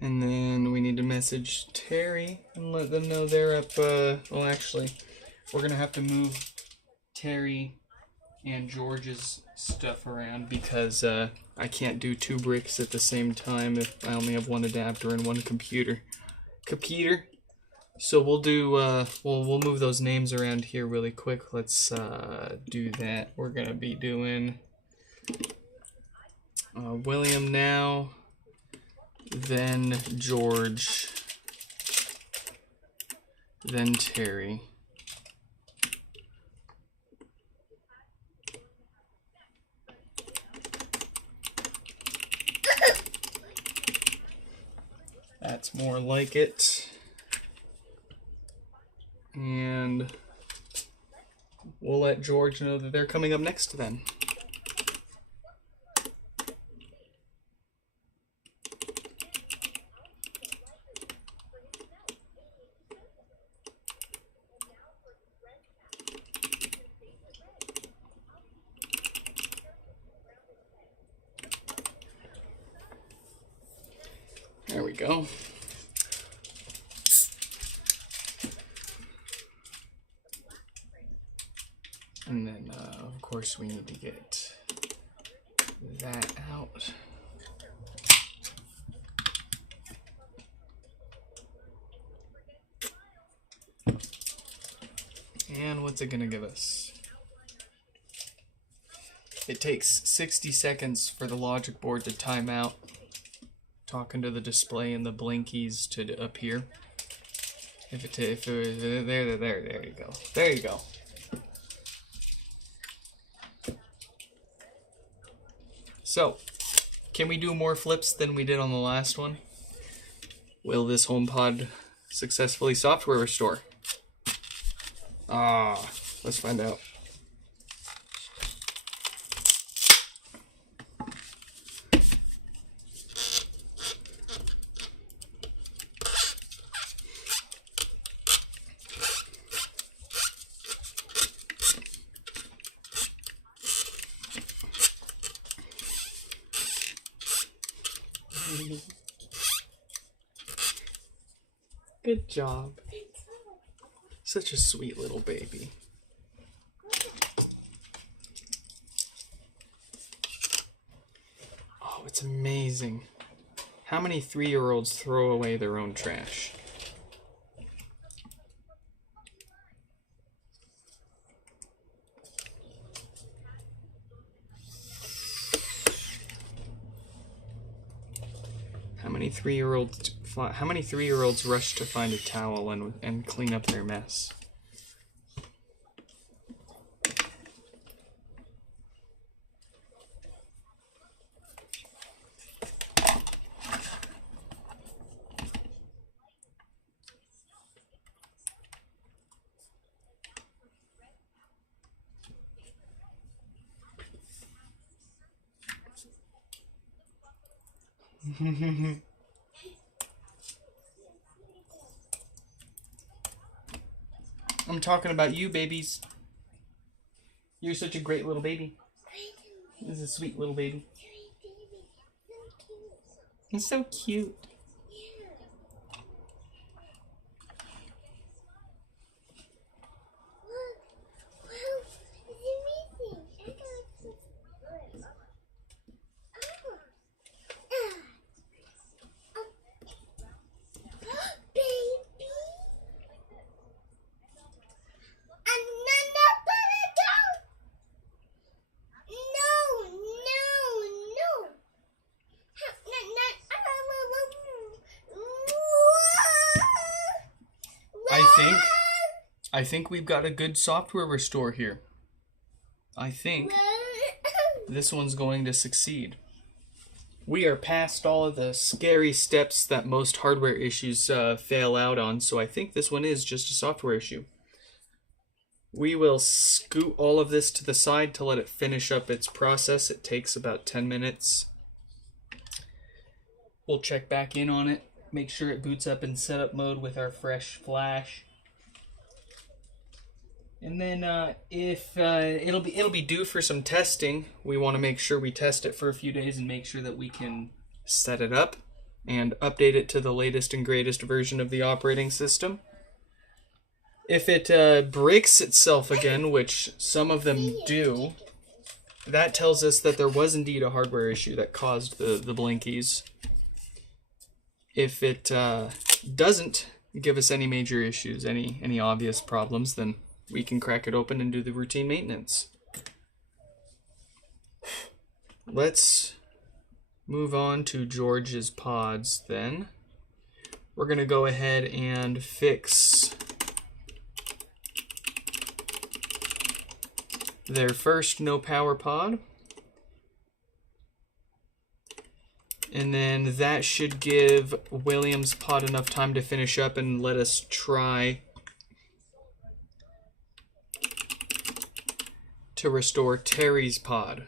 And then we need to message Terry and let them know they're up, well actually, we're gonna have to move Terry and George's stuff around because I can't do 2 bricks at the same time if I only have 1 adapter and 1 computer. So we'll do, we'll move those names around here really quick. Let's do that. We're gonna be doing William now, then George, then Terry. That's more like it. And we'll let George know that they're coming up next then. There we go. And then, of course, we need to get that out. And what's it gonna give us? It takes 60 seconds for the logic board to time out, talking to the display and the blinkies to appear. There you go. There you go. So, can we do more flips than we did on the last one? Will this HomePod successfully software restore? Let's find out. Good job. Such a sweet little baby. Oh, it's amazing. How many 3-year-olds throw away their own trash? How many 3-year-olds fly. How many 3-year-olds rush to find a towel and clean up their mess? I'm talking about you, babies. You're such a great little baby. This is a sweet little baby. It's so cute. I think we've got a good software restore here. I think this one's going to succeed. We are past all of the scary steps that most hardware issues fail out on, so I think this one is just a software issue. We will scoot all of this to the side to let it finish up its process. It takes about 10 minutes. We'll check back in on it, make sure it boots up in setup mode with our fresh flash. And then if it'll be due for some testing, we want to make sure we test it for a few days and make sure that we can set it up and update it to the latest and greatest version of the operating system. If it breaks itself again, which some of them do, that tells us that there was indeed a hardware issue that caused the blinkies. If it doesn't give us any major issues, any obvious problems, then we can crack it open and do the routine maintenance. Let's move on to George's pods then. We're going to go ahead and fix their first no power pod. And then that should give William's pod enough time to finish up and let us try to restore Terry's pod.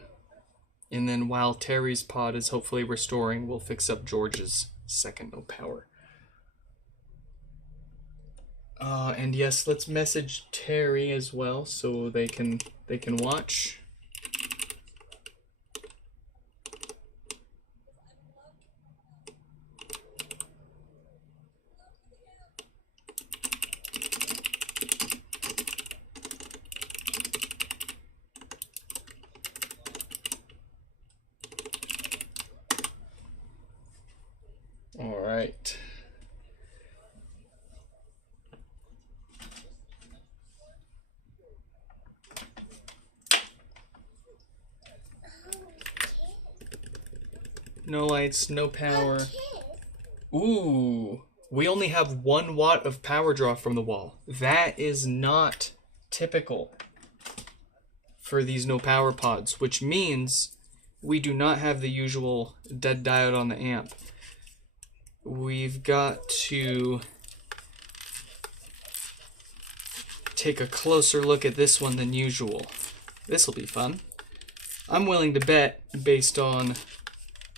And then while Terry's pod is hopefully restoring, we'll fix up George's second no power. And yes, let's message Terry as well so they can watch. All right. No lights, no power. Ooh, we only have 1 watt of power draw from the wall. That is not typical for these no power pods, which means we do not have the usual dead diode on the amp. We've got to take a closer look at this one than usual. This will be fun. I'm willing to bet, based on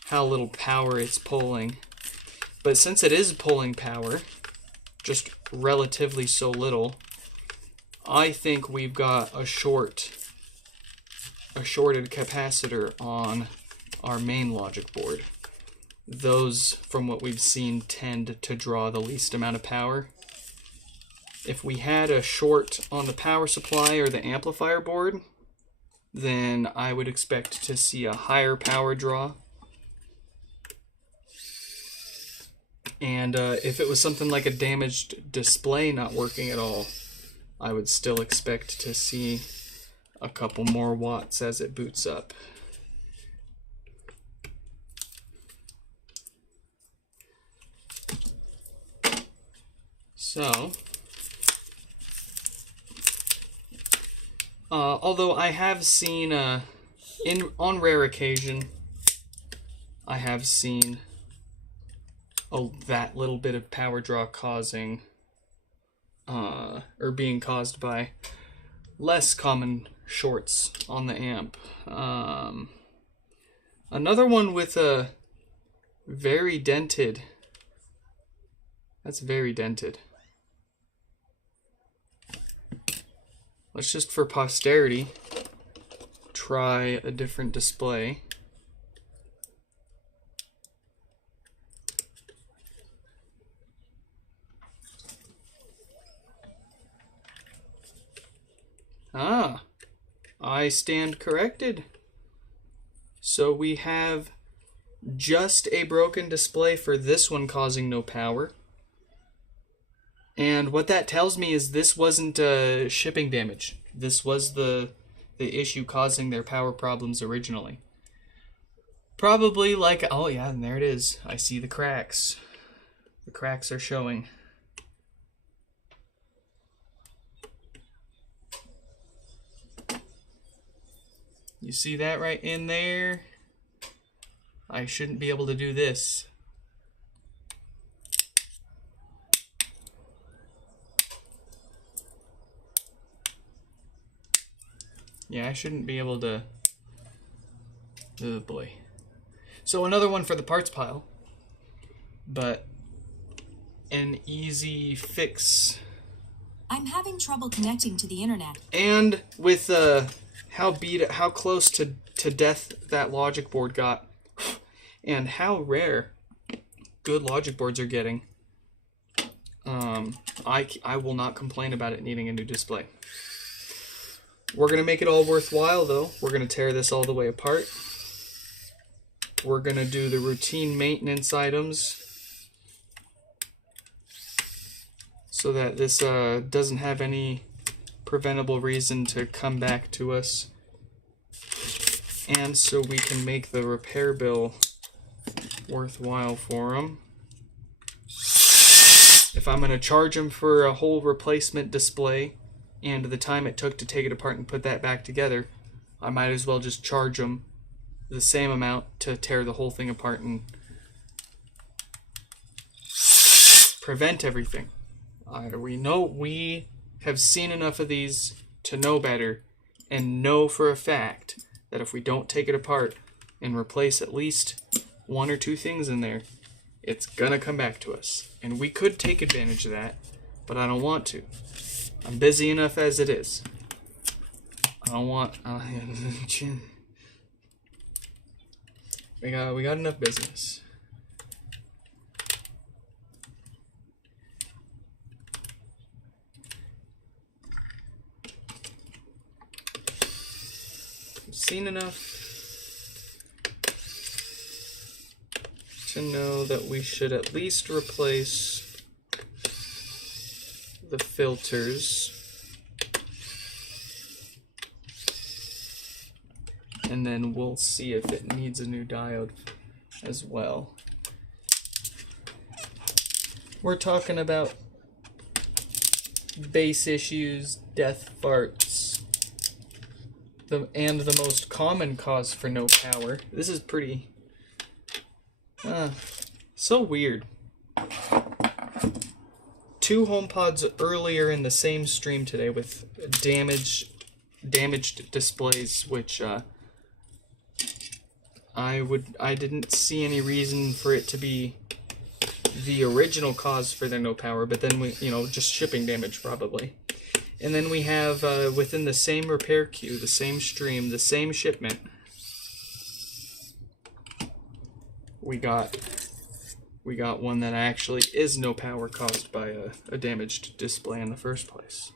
how little power it's pulling, but since it is pulling power, just relatively so little, I think we've got a shorted capacitor on our main logic board. Those, from what we've seen, tend to draw the least amount of power. If we had a short on the power supply or the amplifier board, then I would expect to see a higher power draw. And if it was something like a damaged display not working at all, I would still expect to see a couple more watts as it boots up. So, although I have seen, on rare occasion, I have seen that little bit of power draw causing, or being caused by less common shorts on the amp. Another one with a very dented. That's very dented. Let's just, for posterity, try a different display. Ah, I stand corrected. So we have just a broken display for this one causing no power. And what that tells me is this wasn't shipping damage. This was the issue causing their power problems originally. Probably like, oh yeah, and there it is. I see the cracks. The cracks are showing. You see that right in there? I shouldn't be able to do this. Yeah, I shouldn't be able to... Oh boy. So another one for the parts pile. But an easy fix. I'm having trouble connecting to the internet. And with how close to death that logic board got, and how rare good logic boards are getting, I will not complain about it needing a new display. We're going to make it all worthwhile, though. We're going to tear this all the way apart. We're going to do the routine maintenance items so that this doesn't have any preventable reason to come back to us. And so we can make the repair bill worthwhile for them. If I'm going to charge them for a whole replacement display and the time it took to take it apart and put that back together, I might as well just charge them the same amount to tear the whole thing apart and prevent everything. We have seen enough of these to know better and know for a fact that if we don't take it apart and replace at least one or two things in there, it's gonna come back to us. And we could take advantage of that, but I don't want to. I'm busy enough as it is. I don't want... we got enough business. I've seen enough to know that we should at least replace the filters, and then we'll see if it needs a new diode as well. We're talking about bass issues, death farts, and the most common cause for no power. This is pretty so weird. 2 HomePods earlier in the same stream today with damaged displays, which I didn't see any reason for it to be the original cause for their no power, but then just shipping damage probably. And then we have within the same repair queue, the same stream, the same shipment, we got one that actually is no power caused by a damaged display in the first place.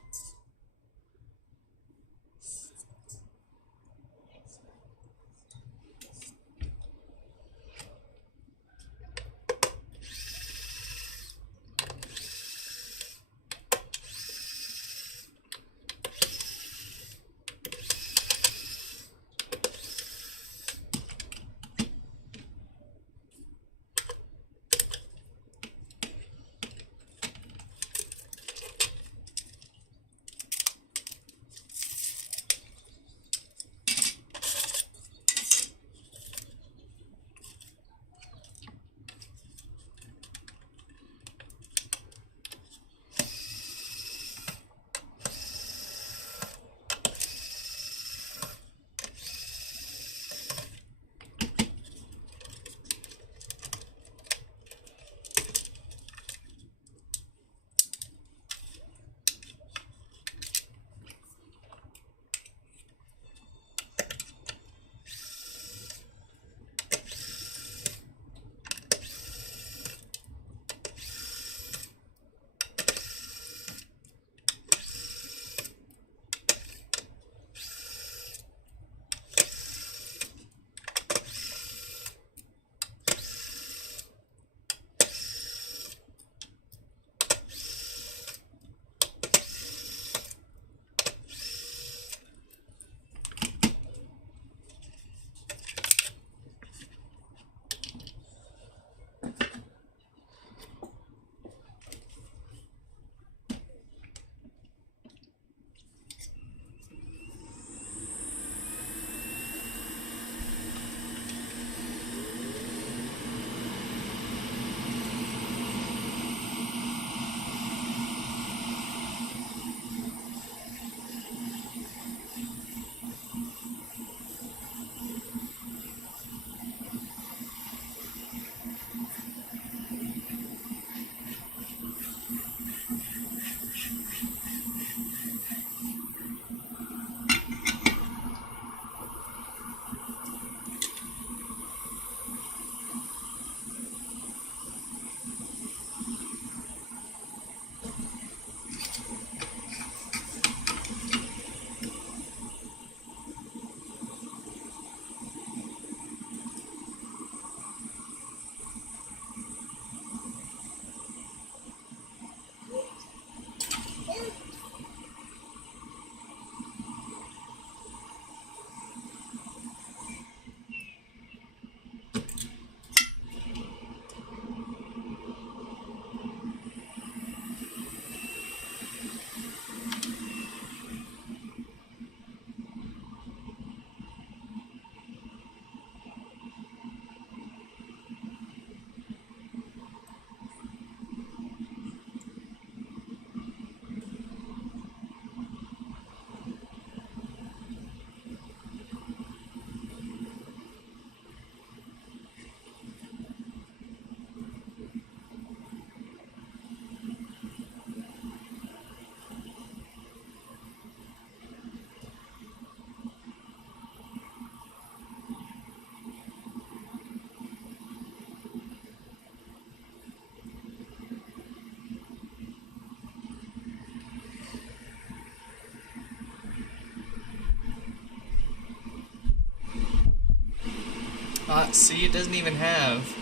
See, it doesn't even have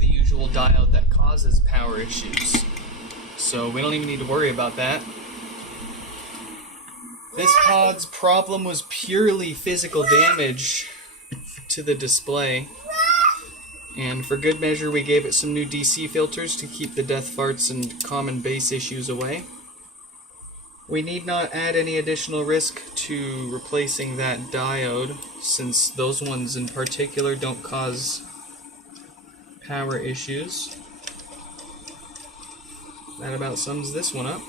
the usual diode that causes power issues. So we don't even need to worry about that. This pod's problem was purely physical damage to the display. And for good measure, we gave it some new DC filters to keep the death farts and common bass issues away. We need not add any additional risk to replacing that diode, since those ones in particular don't cause power issues. That about sums this one up.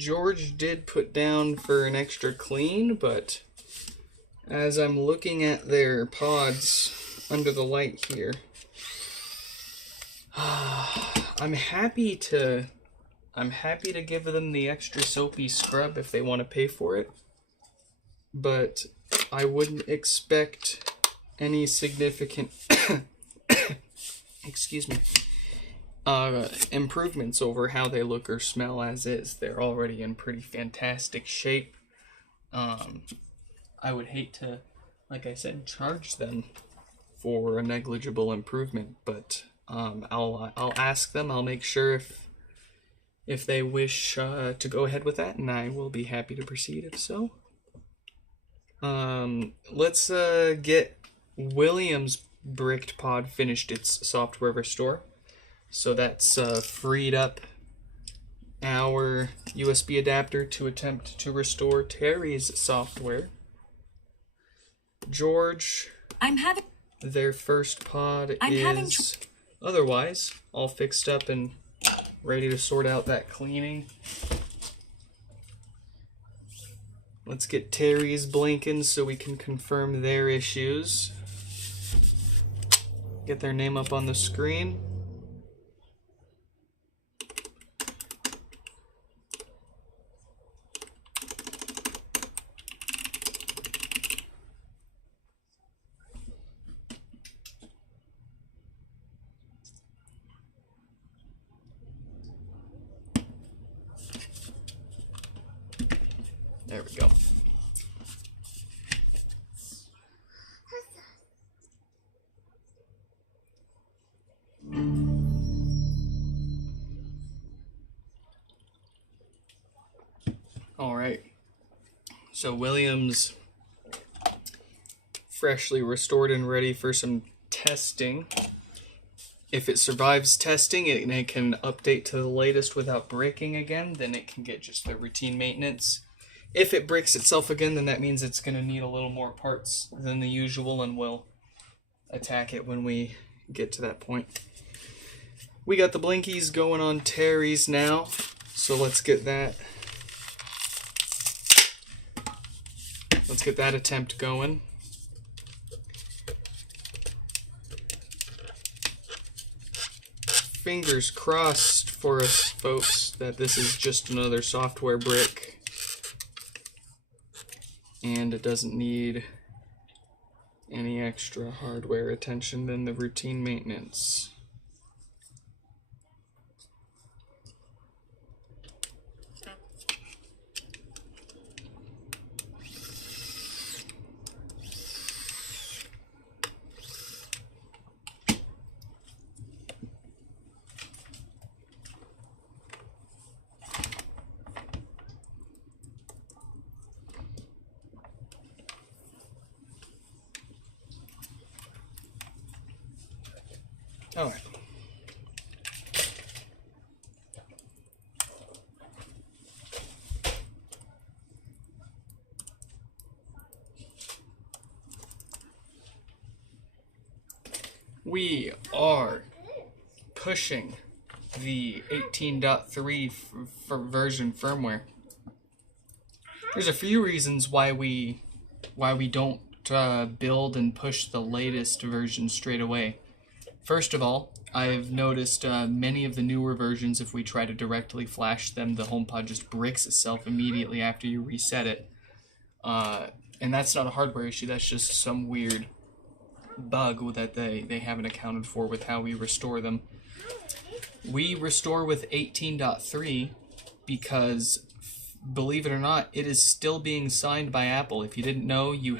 George did put down for an extra clean, but as I'm looking at their pods under the light here, I'm happy to give them the extra soapy scrub if they want to pay for it, but I wouldn't expect any significant excuse me, improvements over how they look or smell as is. They're already in pretty fantastic shape. I would hate to, like I said, charge them for a negligible improvement, but I'll ask them. I'll make sure if they wish to go ahead with that, and I will be happy to proceed if so. Let's get William's bricked pod finished its software restore. So that's freed up our USB adapter to attempt to restore Terry's software. George, their first pod is otherwise all fixed up and ready to sort out that cleaning. Let's get Terry's blinking so we can confirm their issues. Get their name up on the screen. There we go. All right. So Williams freshly restored and ready for some testing. If it survives testing and it can update to the latest without breaking again, then it can get just the routine maintenance. If it breaks itself again, then that means it's going to need a little more parts than the usual, and we'll attack it when we get to that point. We got the blinkies going on Terry's now, so let's get that attempt going. Fingers crossed for us folks that this is just another software brick and it doesn't need any extra hardware attention than the routine maintenance. All right. We are pushing the 18.3 for version firmware. There's a few reasons why we don't build and push the latest version straight away. First of all, I've noticed many of the newer versions, if we try to directly flash them, the HomePod just bricks itself immediately after you reset it. And that's not a hardware issue, that's just some weird bug that they haven't accounted for with how we restore them. We restore with 18.3 because, believe it or not, it is still being signed by Apple. If you didn't know, you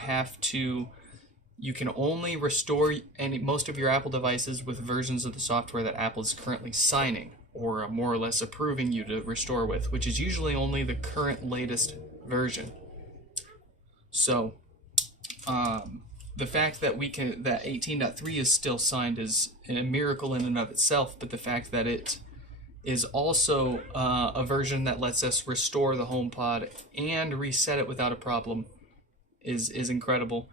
can only restore most of your Apple devices with versions of the software that Apple is currently signing or more or less approving you to restore with, which is usually only the current latest version. So the fact that that 18.3 is still signed is a miracle in and of itself, but the fact that it is also a version that lets us restore the HomePod and reset it without a problem is incredible.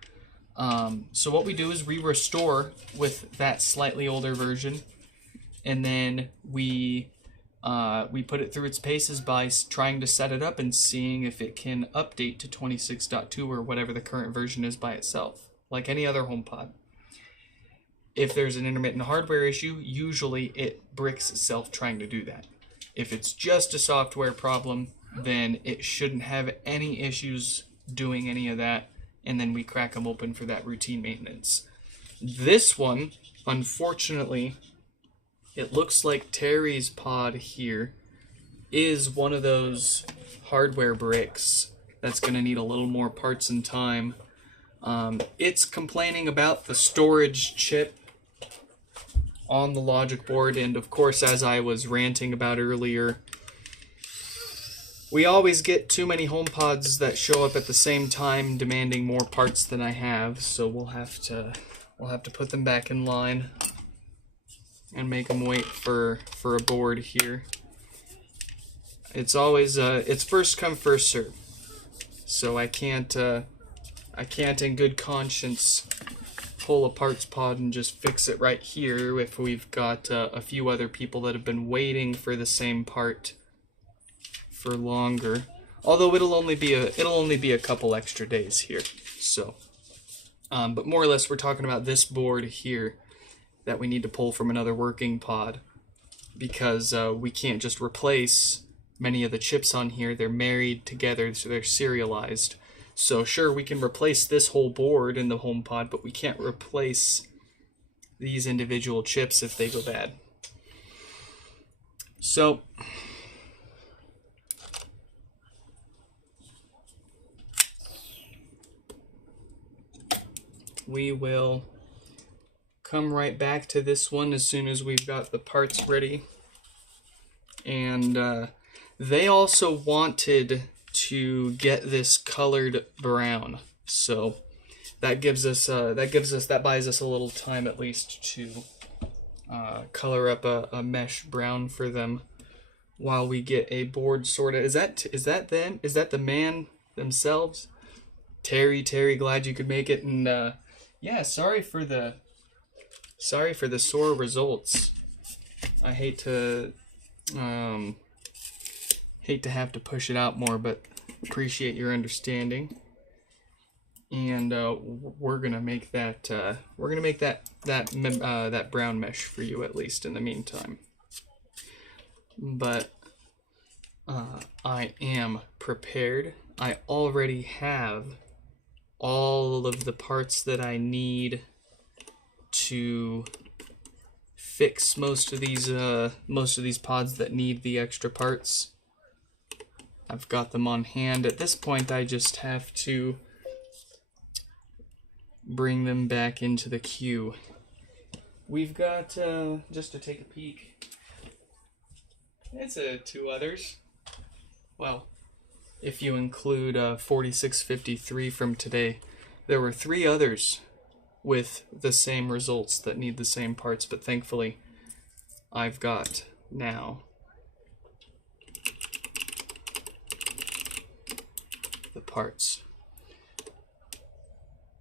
So what we do is we restore with that slightly older version, and then we we put it through its paces by trying to set it up and seeing if it can update to 26.2 or whatever the current version is by itself, like any other HomePod. If there's an intermittent hardware issue, usually it bricks itself trying to do that. If it's just a software problem, then it shouldn't have any issues doing any of that, and then we crack them open for that routine maintenance. This one, unfortunately, it looks like Terry's pod here is one of those hardware bricks that's going to need a little more parts and time. It's complaining about the storage chip on the logic board, and of course, as I was ranting about earlier, we always get too many HomePods that show up at the same time demanding more parts than I have, so we'll have to put them back in line and make them wait for a board here. It's always it's first come first serve, so I can't in good conscience pull a parts pod and just fix it right here if we've got a few other people that have been waiting for the same part for longer. Although it'll only be a couple extra days here. So, but more or less we're talking about this board here that we need to pull from another working pod because we can't just replace many of the chips on here. They're married together, so they're serialized. So sure, we can replace this whole board in the HomePod, but we can't replace these individual chips if they go bad. So we will come right back to this one as soon as we've got the parts ready. And they also wanted to get this colored brown, so that buys us a little time at least to color up a mesh brown for them while we get a board sorted. Is that them? Is that the man themselves? Terry, glad you could make it. And yeah, sorry for the sore results. I hate to have to push it out more, but appreciate your understanding. And we're gonna make that that brown mesh for you at least in the meantime. But I am prepared. I already have all of the parts that I need to fix most of these pods that need the extra parts. I've got them on hand. At this point, I just have to bring them back into the queue. We've got, just to take a peek, it's two others. Well, if you include 4653 from today, there were 3 others with the same results that need the same parts, but thankfully I've got now the parts.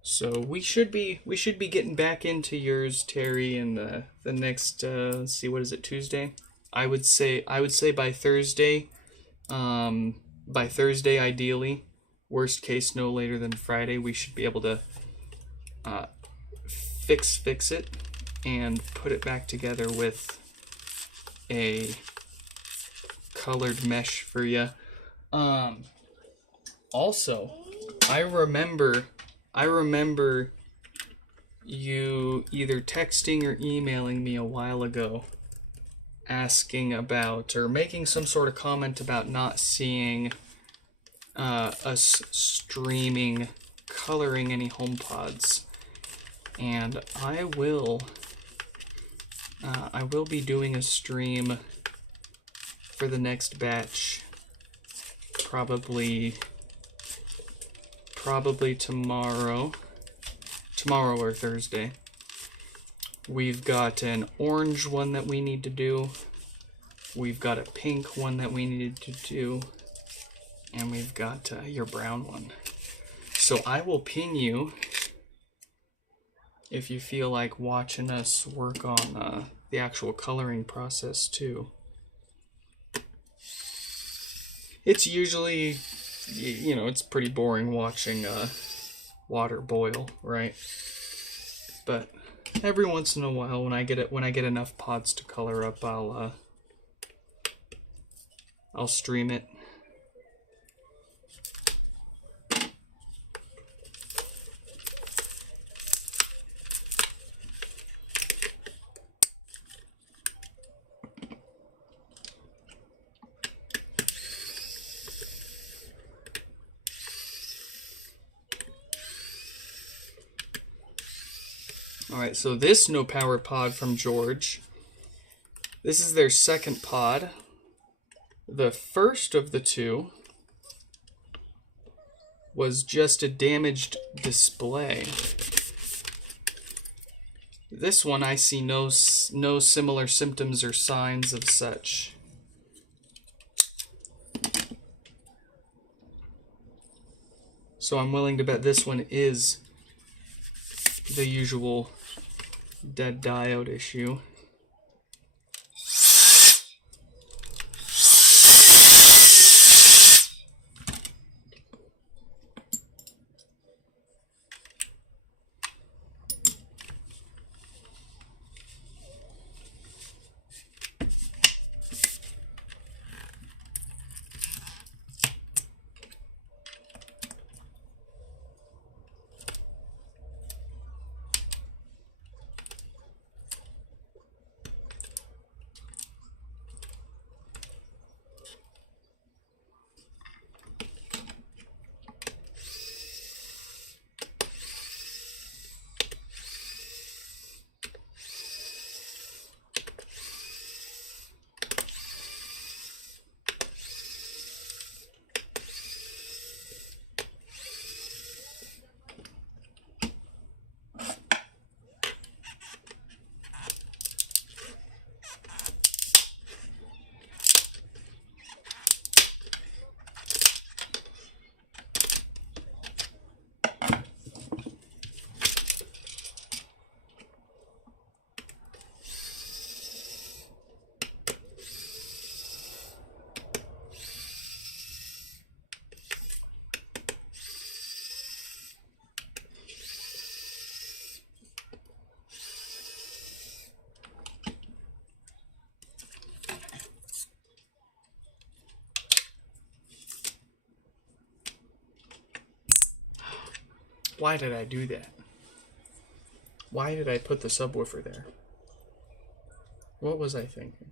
So we should be getting back into yours, Terry, in the next let's see, what is it, Tuesday? I would say by Thursday. By Thursday ideally. Worst case no later than Friday. We should be able to fix it and put it back together with a colored mesh for you. Also, I remember you either texting or emailing me a while ago asking about, or making some sort of comment about not seeing us streaming coloring any HomePods. And I will be doing a stream for the next batch, probably tomorrow or Thursday. We've got an orange one that we need to do. We've got a pink one that we needed to do. And we've got your brown one. So I will ping you if you feel like watching us work on the actual coloring process too. It's usually, you know, it's pretty boring watching water boil, right? But every once in a while, when I get enough pods to color up, I'll stream it. Alright, so this no power pod from George, this is their second pod. The first of the two was just a damaged display. This one I see no similar symptoms or signs of such. So I'm willing to bet this one is the usual dead diode issue. Why did I do that? Why did I put the subwoofer there? What was I thinking?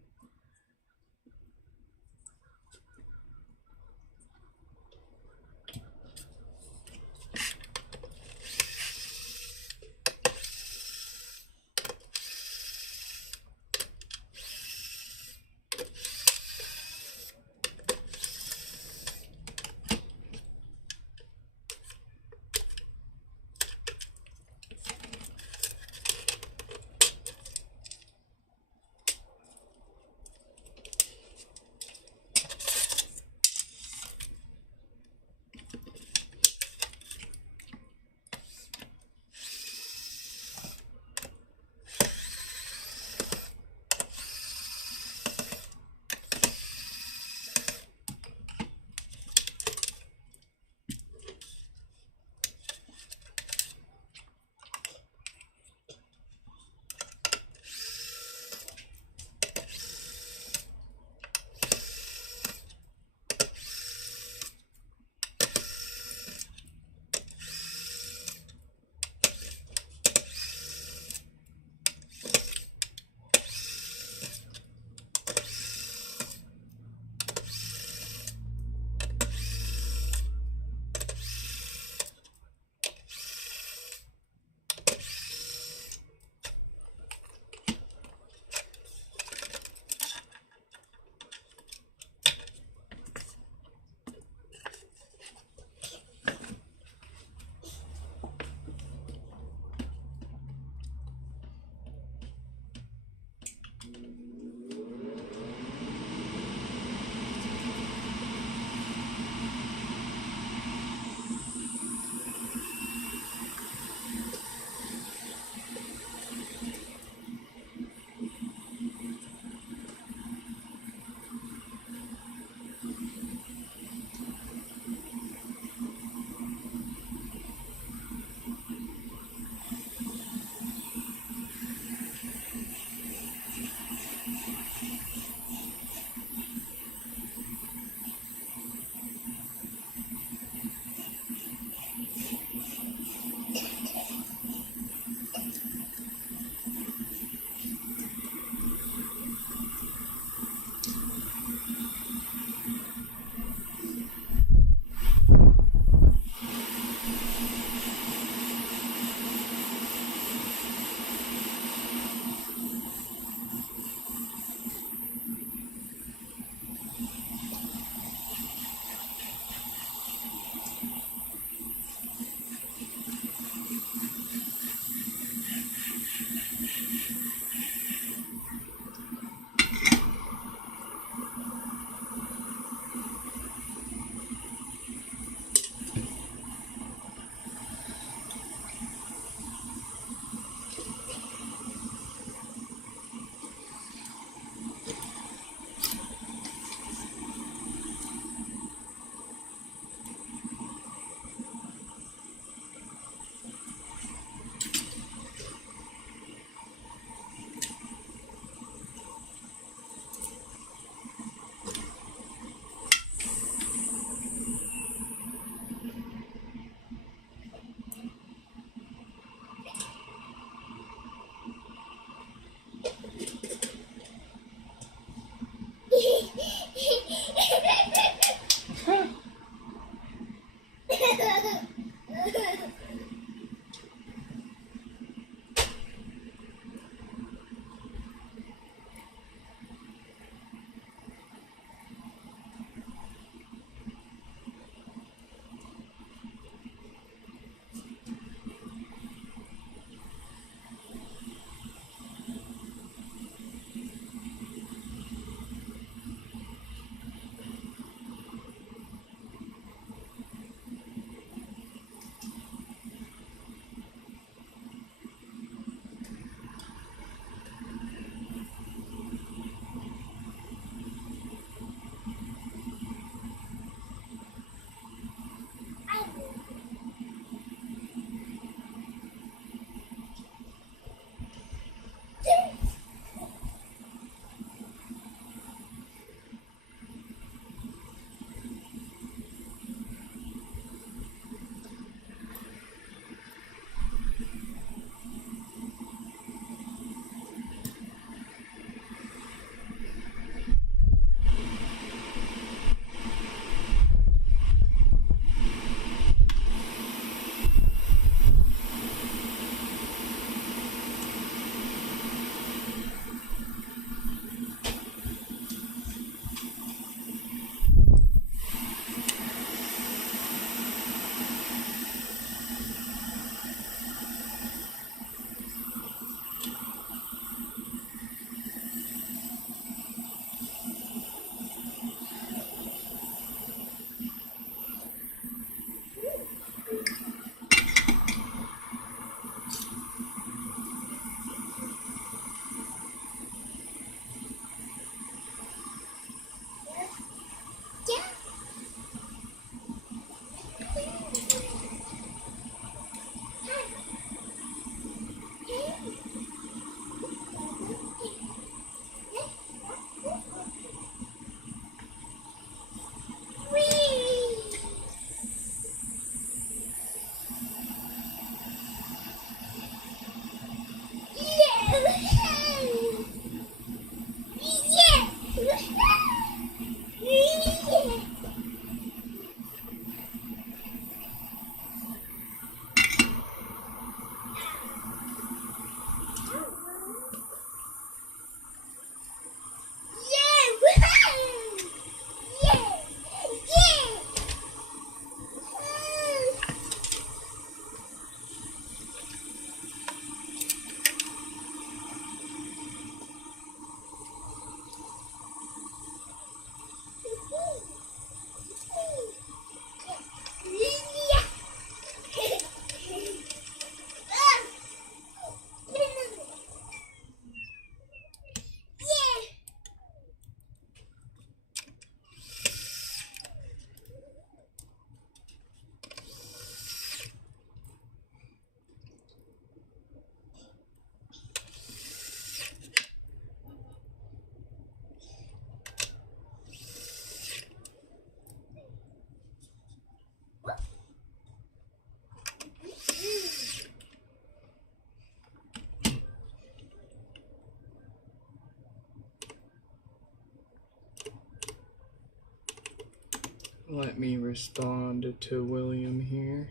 Let me respond to William here.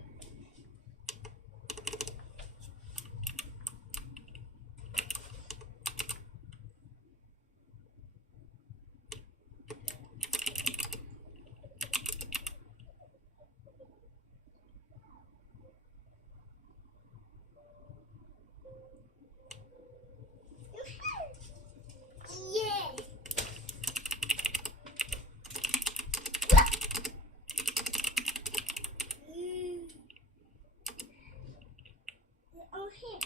Yeah. Oh, here.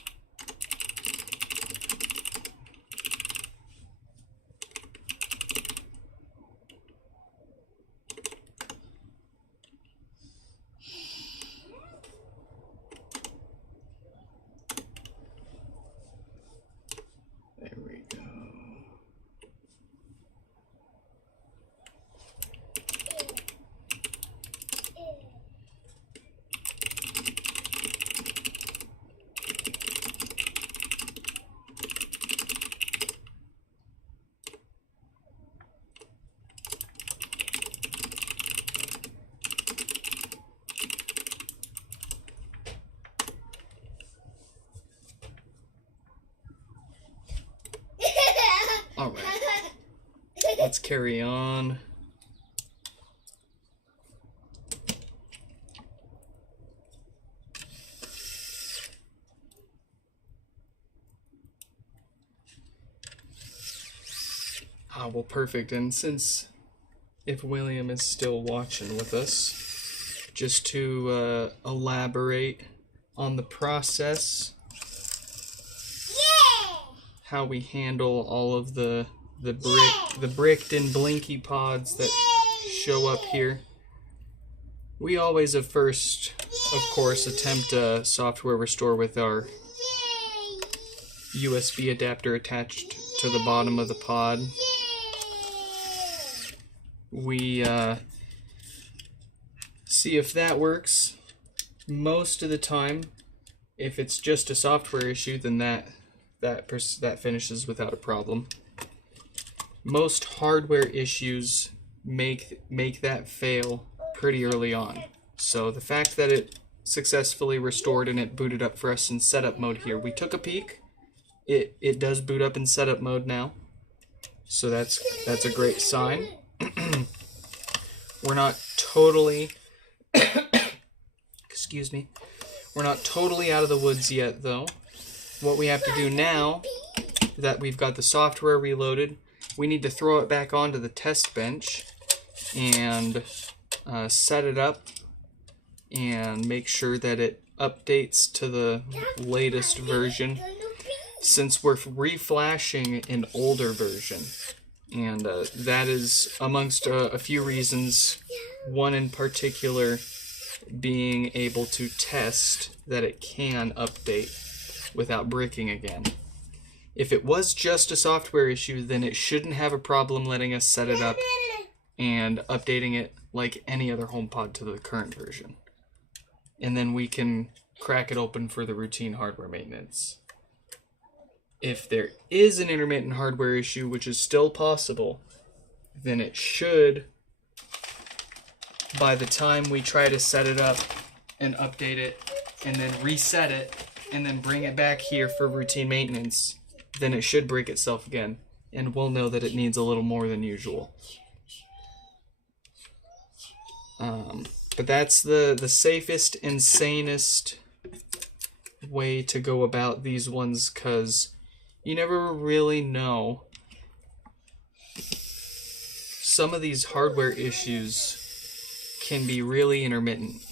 There we go. All right. Let's carry on. Well, perfect. And since if William is still watching with us, just to elaborate on the process, how we handle all of the bricked and blinky pods that show up here. We always at first, of course, attempt a software restore with our USB adapter attached to the bottom of the pod. We see if that works. Most of the time, if it's just a software issue, then that finishes without a problem. Most hardware issues make that fail pretty early on. So the fact that it successfully restored and it booted up for us in setup mode here, we took a peek. It does boot up in setup mode now, so that's a great sign. We're not totally excuse me. We're not totally out of the woods yet, though. What we have to do now that we've got the software reloaded, we need to throw it back onto the test bench and set it up and make sure that it updates to the latest version, since we're reflashing an older version. And that is amongst a few reasons, one in particular being able to test that it can update without bricking again. If it was just a software issue, then it shouldn't have a problem letting us set it up and updating it like any other HomePod to the current version. And then we can crack it open for the routine hardware maintenance. If there is an intermittent hardware issue, which is still possible, then it should, by the time we try to set it up and update it and then reset it and then bring it back here for routine maintenance, then it should break itself again, and we'll know that it needs a little more than usual. But that's the safest and sanest way to go about these ones, because you never really know. Some of these hardware issues can be really intermittent.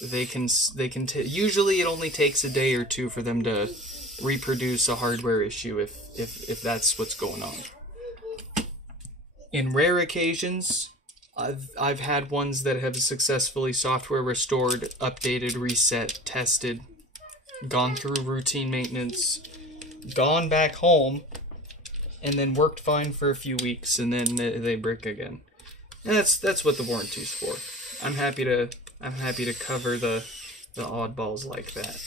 Usually it only takes a day or two for them to reproduce a hardware issue if that's what's going on. In rare occasions, I've had ones that have successfully software restored, updated, reset, tested, gone through routine maintenance, gone back home, and then worked fine for a few weeks, and then they break again. And that's what the warranty's for. I'm happy to cover the oddballs like that.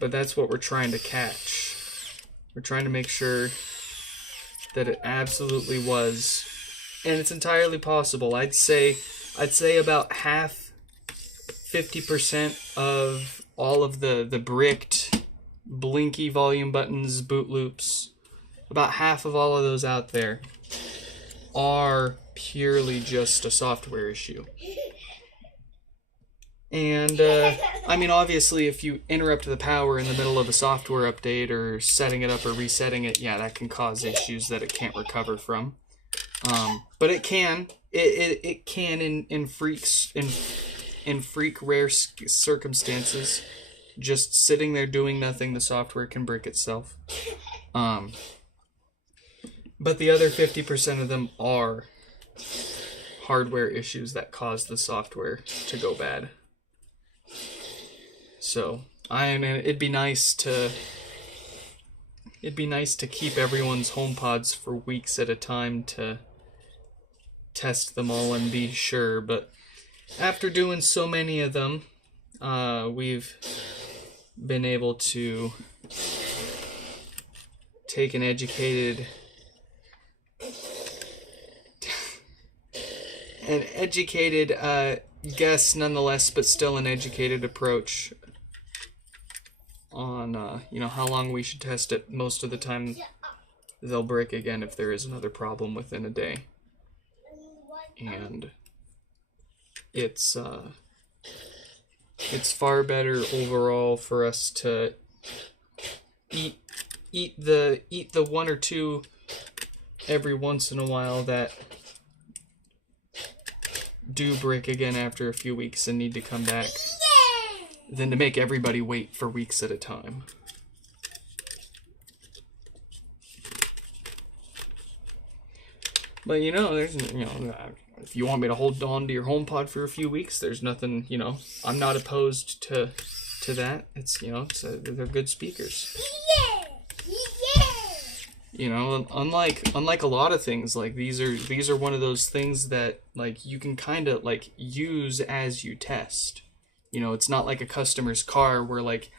But that's what we're trying to catch. We're trying to make sure that it absolutely was it's entirely possible. I'd say about half, 50% of all of the bricked blinky volume buttons, boot loops, about half of all of those out there are purely just a software issue. And, I mean, obviously, if you interrupt the power in the middle of a software update or setting it up or resetting it, yeah, that can cause issues that it can't recover from. But it can. It can in freak rare circumstances. Just sitting there doing nothing, the software can break itself. But the other 50% of them are hardware issues that cause the software to go bad. So, it'd be nice to keep everyone's HomePods for weeks at a time to test them all and be sure, but after doing so many of them, we've been able to take an educated guess nonetheless, but still an educated approach on how long we should test it. Most of the time they'll break again if there is another problem within a day. And it's far better overall for us to eat the one or two every once in a while that do break again after a few weeks and need to come back than to make everybody wait for weeks at a time. But there's if you want me to hold on to your HomePod for a few weeks, there's nothing, I'm not opposed to that. They're good speakers. Unlike a lot of things, like these are one of those things that like you can kind of like use as you test. It's not like a customer's car where like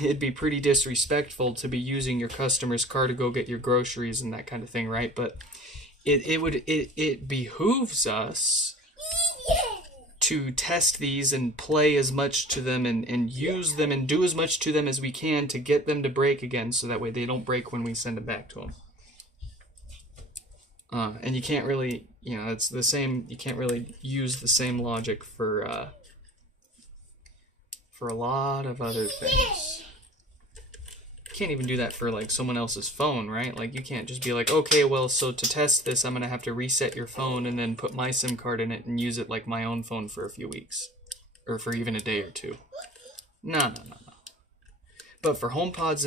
it'd be pretty disrespectful to be using your customer's car to go get your groceries and that kind of thing, right? But it behooves us to test these and play as much to them and use them and do as much to them as we can to get them to break again, so that way they don't break when we send them back to them. And you can't really, it's the same, you can't really use the same logic for a lot of other things. You can't even do that for like someone else's phone, right? Like you can't just be like, okay, well, so to test this, I'm going to have to reset your phone and then put my SIM card in it and use it like my own phone for a few weeks. Or for even a day or two. No. But for HomePods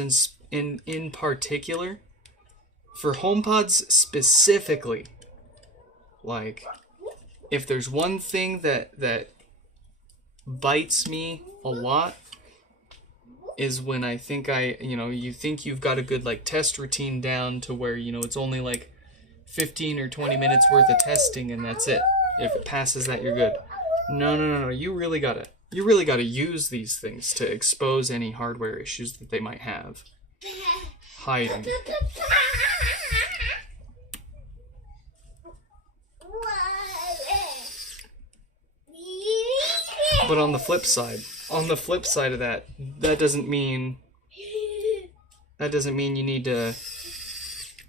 in particular, for HomePods specifically, like, if there's one thing that bites me a lot, is when I think you think you've got a good like test routine down to where, it's only like 15 or 20 minutes worth of testing and that's it. If it passes that, you're good. No. You really gotta use these things to expose any hardware issues that they might have hiding. But on the flip side of that, that doesn't mean you need to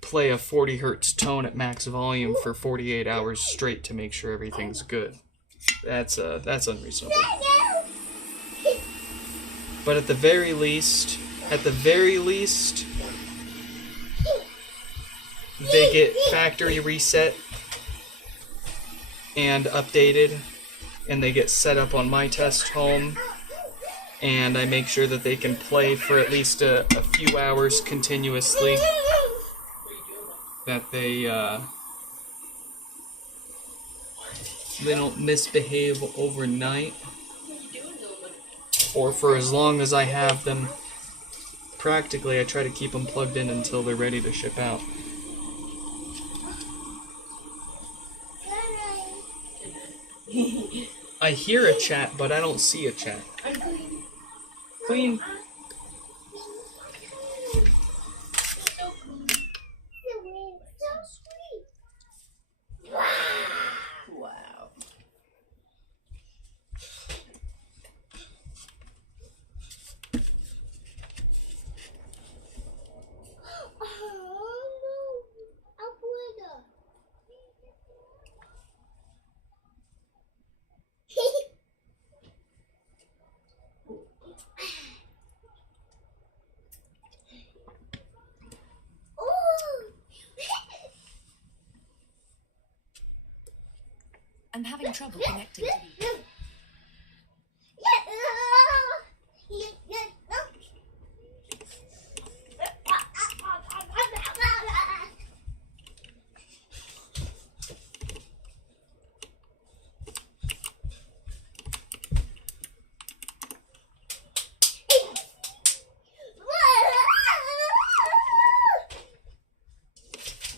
play a 40 hertz tone at max volume for 48 hours straight to make sure everything's good. That's unreasonable. But at the very least, they get factory reset and updated, and they get set up on my test home, and I make sure that they can play for at least a few hours continuously, that they don't misbehave overnight, or for as long as I have them. Practically, I try to keep them plugged in until they're ready to ship out. I hear a chat, but I don't see a chat. Clean. I'm having trouble connecting to the...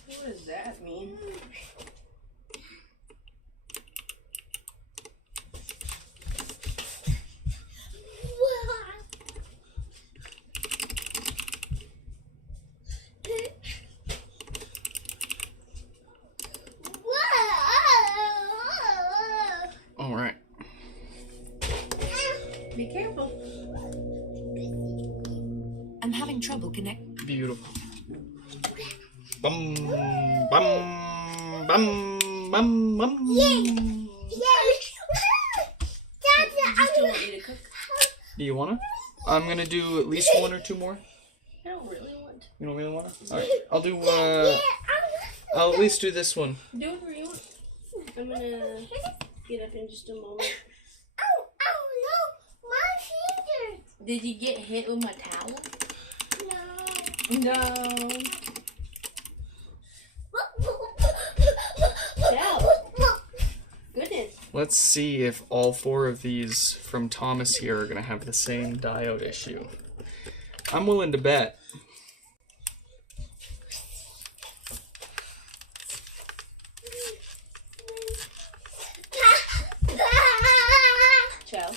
What does that mean? All right. Be careful. I'm having trouble connect... Beautiful. Bum, bum, bum, bum, bum. I just don't want you to cook. Do you wanna? I'm gonna do at least one or two more. I don't really want to. You don't really wanna? Alright. I'll at least do this one. Do whatever you want. I'm gonna get up in just a moment. Did you get hit with my towel? No. Goodness. Let's see if all four of these from Thomas here are gonna have the same diode issue. I'm willing to bet. Chow.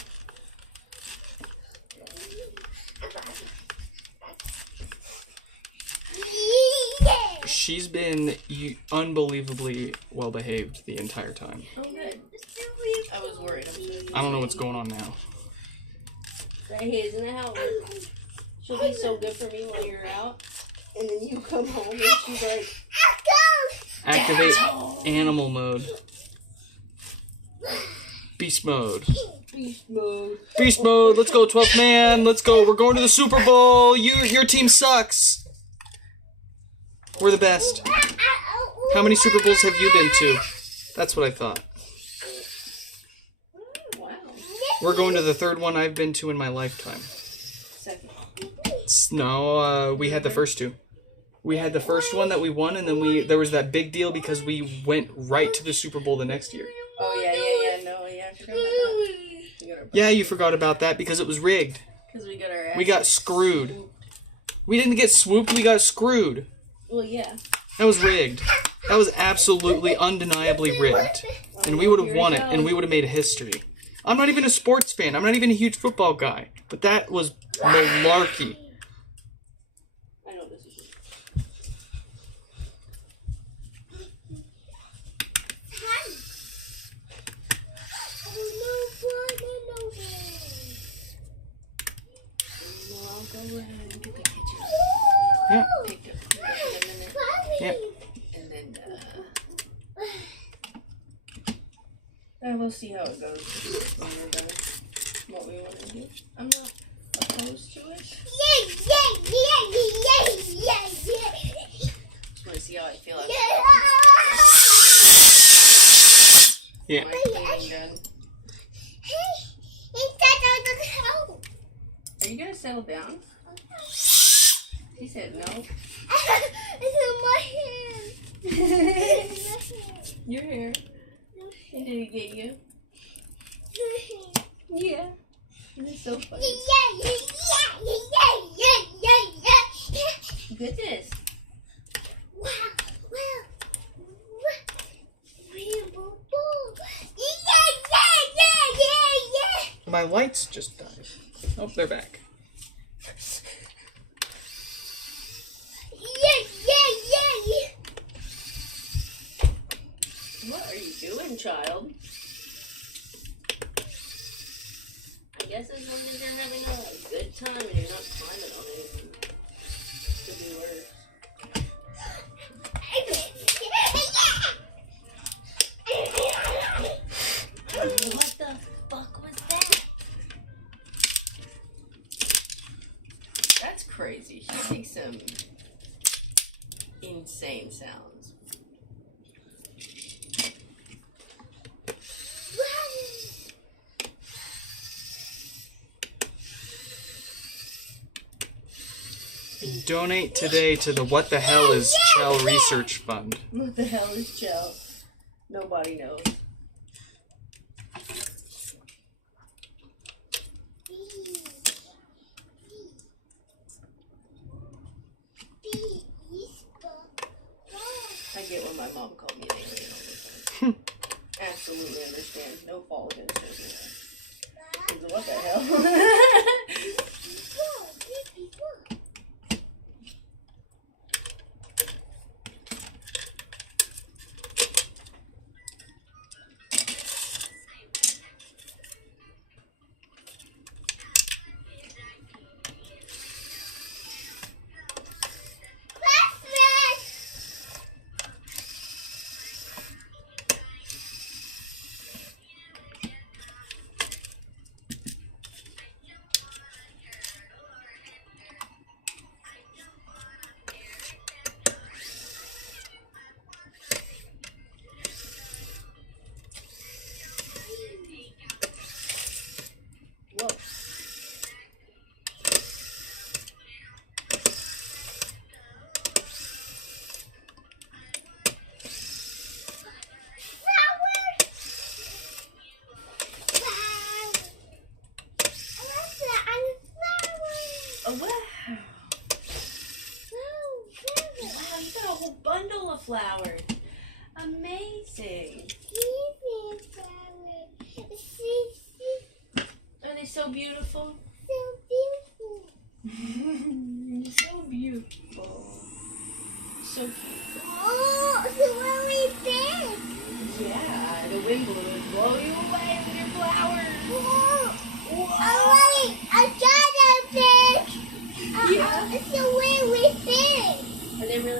She's been unbelievably well behaved the entire time. Oh, good. I was worried. I don't know what's going on now. Right here, isn't that how it works? She'll be so good for me while you're out, and then you come home and she's like, Activate animal mode. Beast mode. beast mode. Beast mode. Let's go, 12th man. Let's go. We're going to the Super Bowl. Your team sucks. We're the best. How many Super Bowls have you been to? That's what I thought. Wow. We're going to the third one I've been to in my lifetime. Second. No, we had the first two. We had the first one that we won, and then there was that big deal because we went right to the Super Bowl the next year. Oh, yeah, no, yeah, I forgot about that. Yeah, you forgot about that because it was rigged. Because we got our We got screwed. We didn't get swooped, we got screwed. Well, yeah. That was rigged. That was absolutely, undeniably rigged. And we would have won it, and we would have made history. I'm not even a sports fan. I'm not even a huge football guy. But that was malarkey. I know this is well, I'll go ahead and get the kitchen Yeah. picked up in a minute. Yeah. And then, we'll see how it goes when we're done. What we want to do. I'm not opposed to it. Just want to see how I feel after Yeah. my cleaning done. Are you gonna settle down? He said no. Your hair. And did he get you? Yeah. It's so funny. Goodness. My lights just died. Oh, they're back. What are you doing, child? I guess as long as you're having a good time and you're not climbing on anything. Could be worse. What the fuck was that? That's crazy. She makes some insane sounds. Donate today to the What the Hell is Chell Research Fund. What the hell is Chell? Nobody knows. I get when my mom called me an alien all the time. Absolutely understand. No fault against her. What the hell? Whoa. Oh, wow. Wow, you got a whole bundle of flowers. Amazing. Are they so beautiful? So beautiful. So cute. Yeah, the wind will blow you away with your flowers.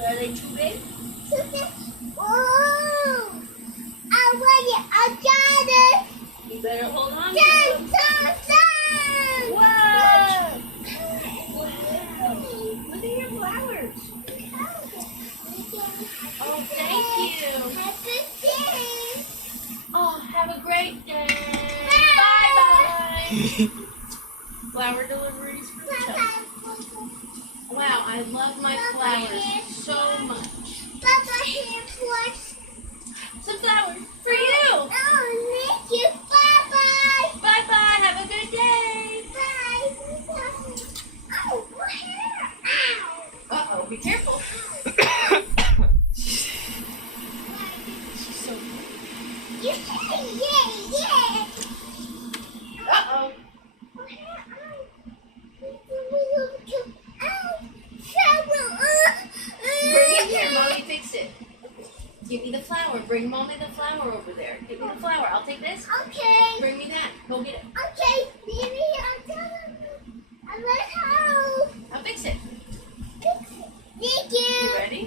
Are they too big? You better hold on to them. Whoa! Wow. Look at your flowers. Oh, thank you. Oh, have a great day. Bye-bye. Flower deliveries for Chelsea. Wow, I love my flowers so much. Some flowers for you. Bye-bye. Have a good day. Uh-oh, be careful. She's so Uh-oh. Bring it here, Mommy, fix it. Give me the flower. Bring Mommy the flower over there. Give me the flower. I'll take this. Okay. Bring me that. Go get it. Okay, baby, I'll fix it. Thank You you. ready?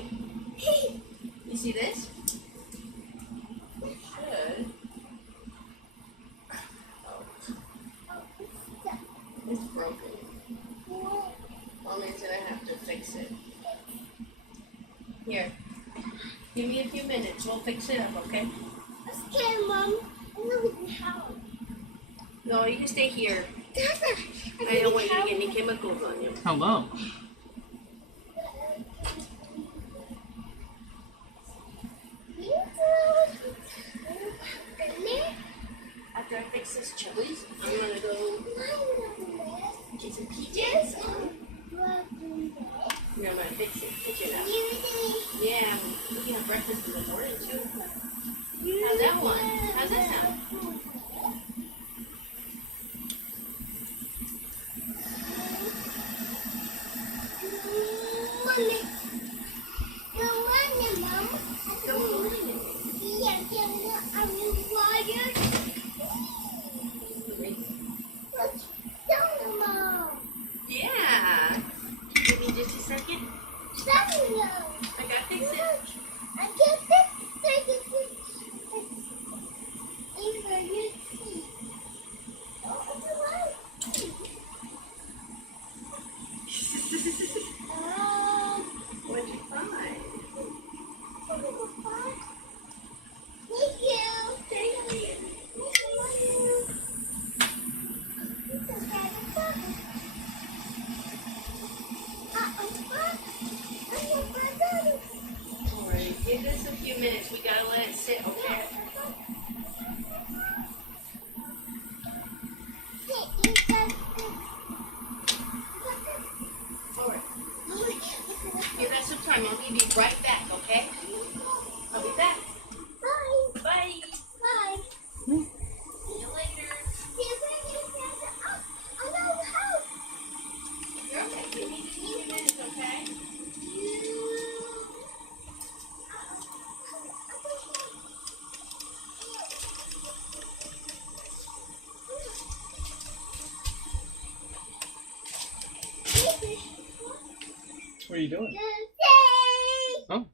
You see this? Good. Oh, it's broken. Mommy's gonna have to fix it. Here. Give me a few minutes. We'll fix it up, okay? Okay, Mom. Look at how. No, you can stay here. I don't want you to get any chemicals on you. Hello. After I fix this chilies, I'm gonna go get some PJs. I'm gonna fix it. Fix it up. Yeah, we can have breakfast in the morning too. How's that one? How's that sound? Yeah. Give me just Give this a few minutes. We gotta let it sit, okay? Alright. Give that some time. I'll be right back, okay? I'll be back. Bye. Bye. Bye. See you later. You're okay. Give me just a few minutes, okay? What are you doing? Oh.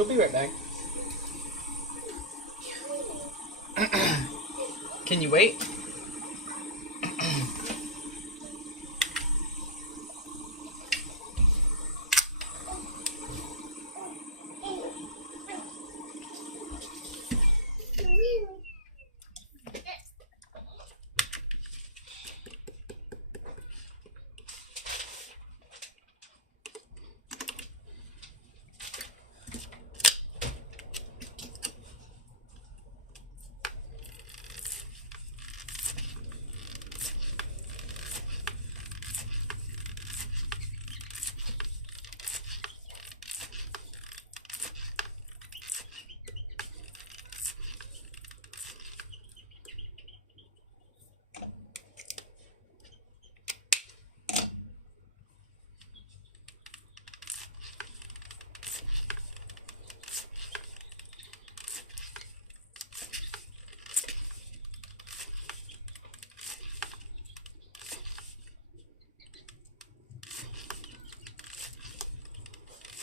She'll be right back. Can you wait?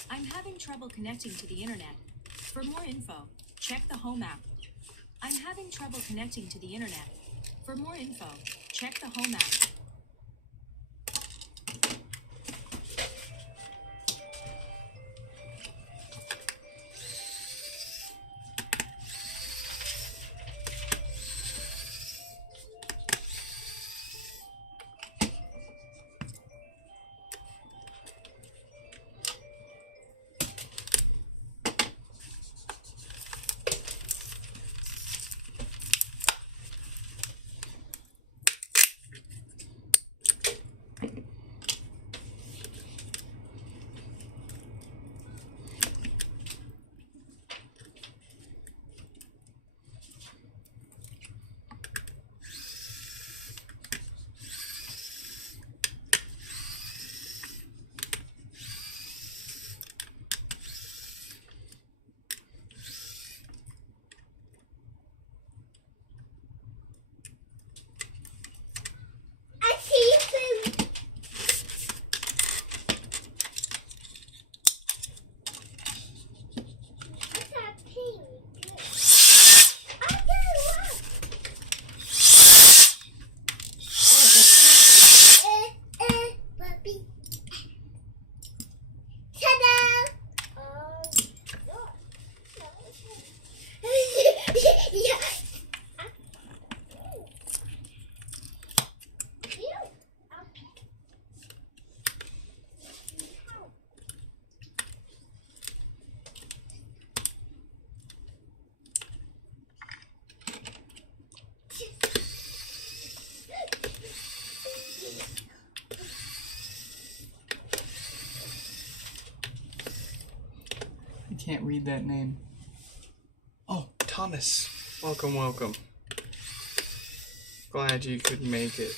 I'm having trouble connecting to the internet. For more info, check the Home app. I'm having trouble connecting to the internet. For more info, check the Home app. Can't read that name. Oh, Thomas. Welcome, welcome. Glad you could make it.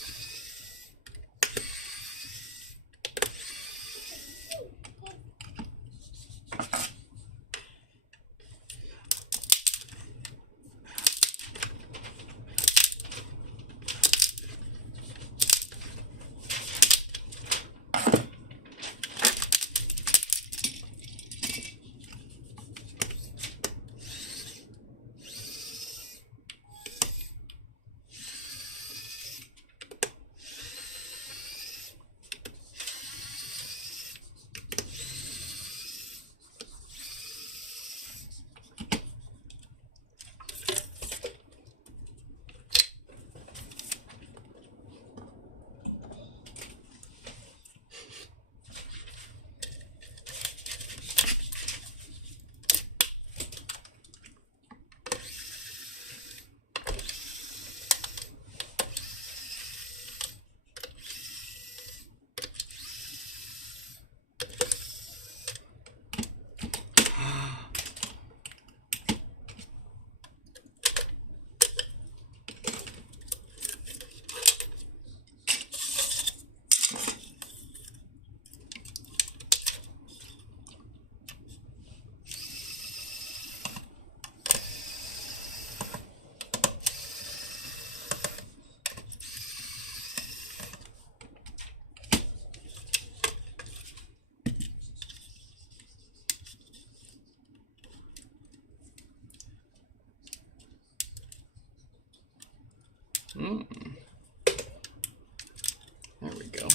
There we go.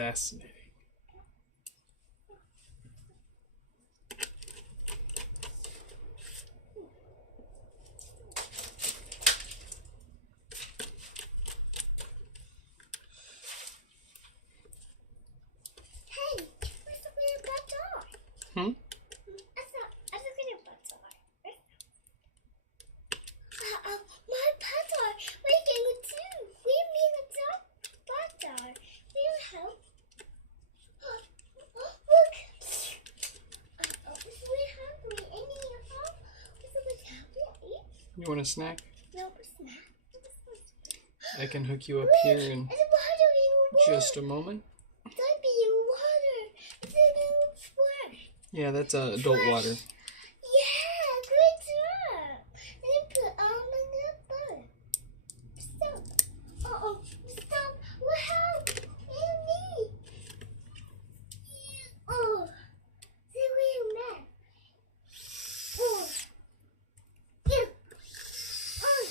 fascinating. Hey, where's the weird butts are? Hmm? I don't think your butts are. My butts are waking too. We mean the dog butts are. Will you help? Look. Is we hungry? Any help? Is we hungry? You want a snack? No, it's not. I can hook you up here in It's water. just a moment. That'd be water. It's a little splash. Yeah, that's adult water. Yeah, good job. And then put almond in the butter. Stop. Uh-oh. Stop. What happened? In me. Oh. See where you met. Oh. Ew. Oh.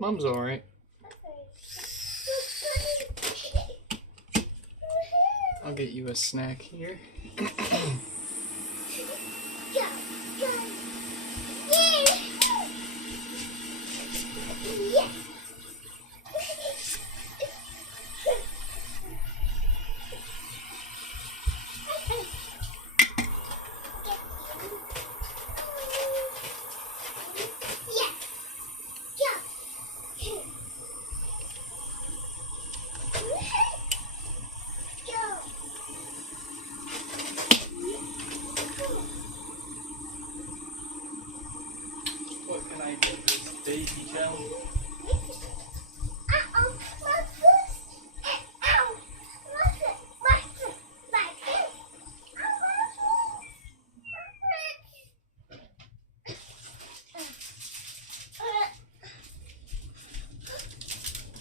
Mama. Mom's alright. I'll get you a snack here. Go. Go. Yeah. Yeah. Yeah. Go. Go. What can I get this baby cow? Uh-oh, my foot. Ow. My foot. My foot. My foot. Ow, my foot.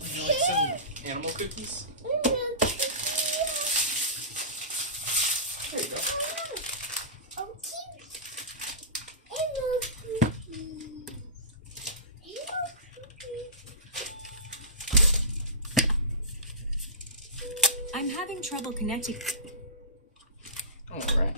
Would you like some animal cookies? There you go. Oh, cheese. Animal cookies. Animal cookies. I'm having trouble connecting. Alright.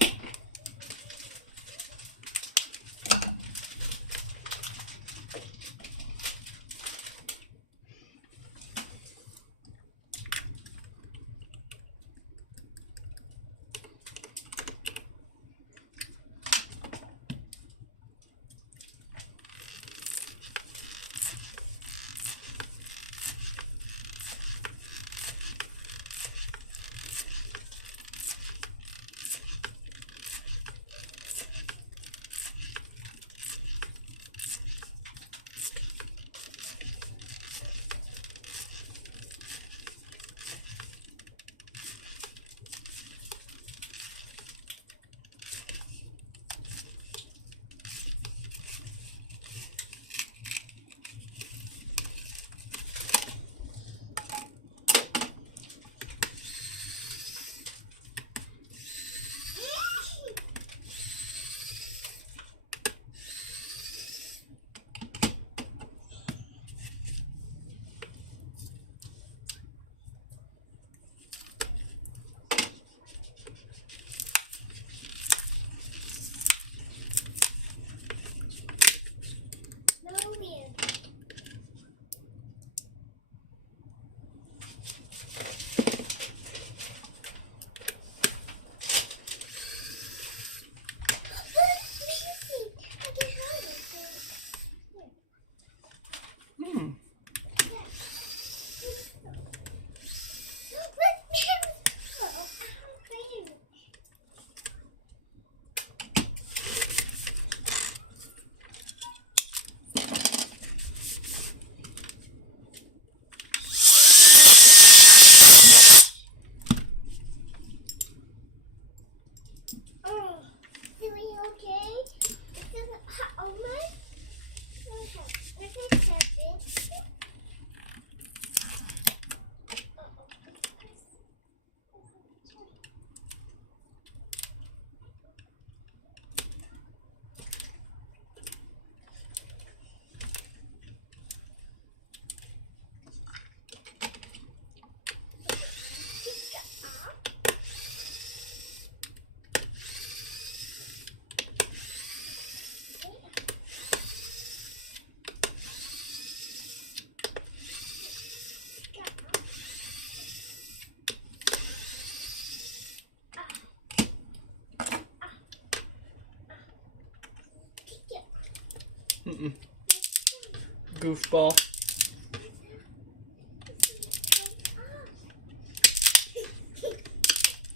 Goofball.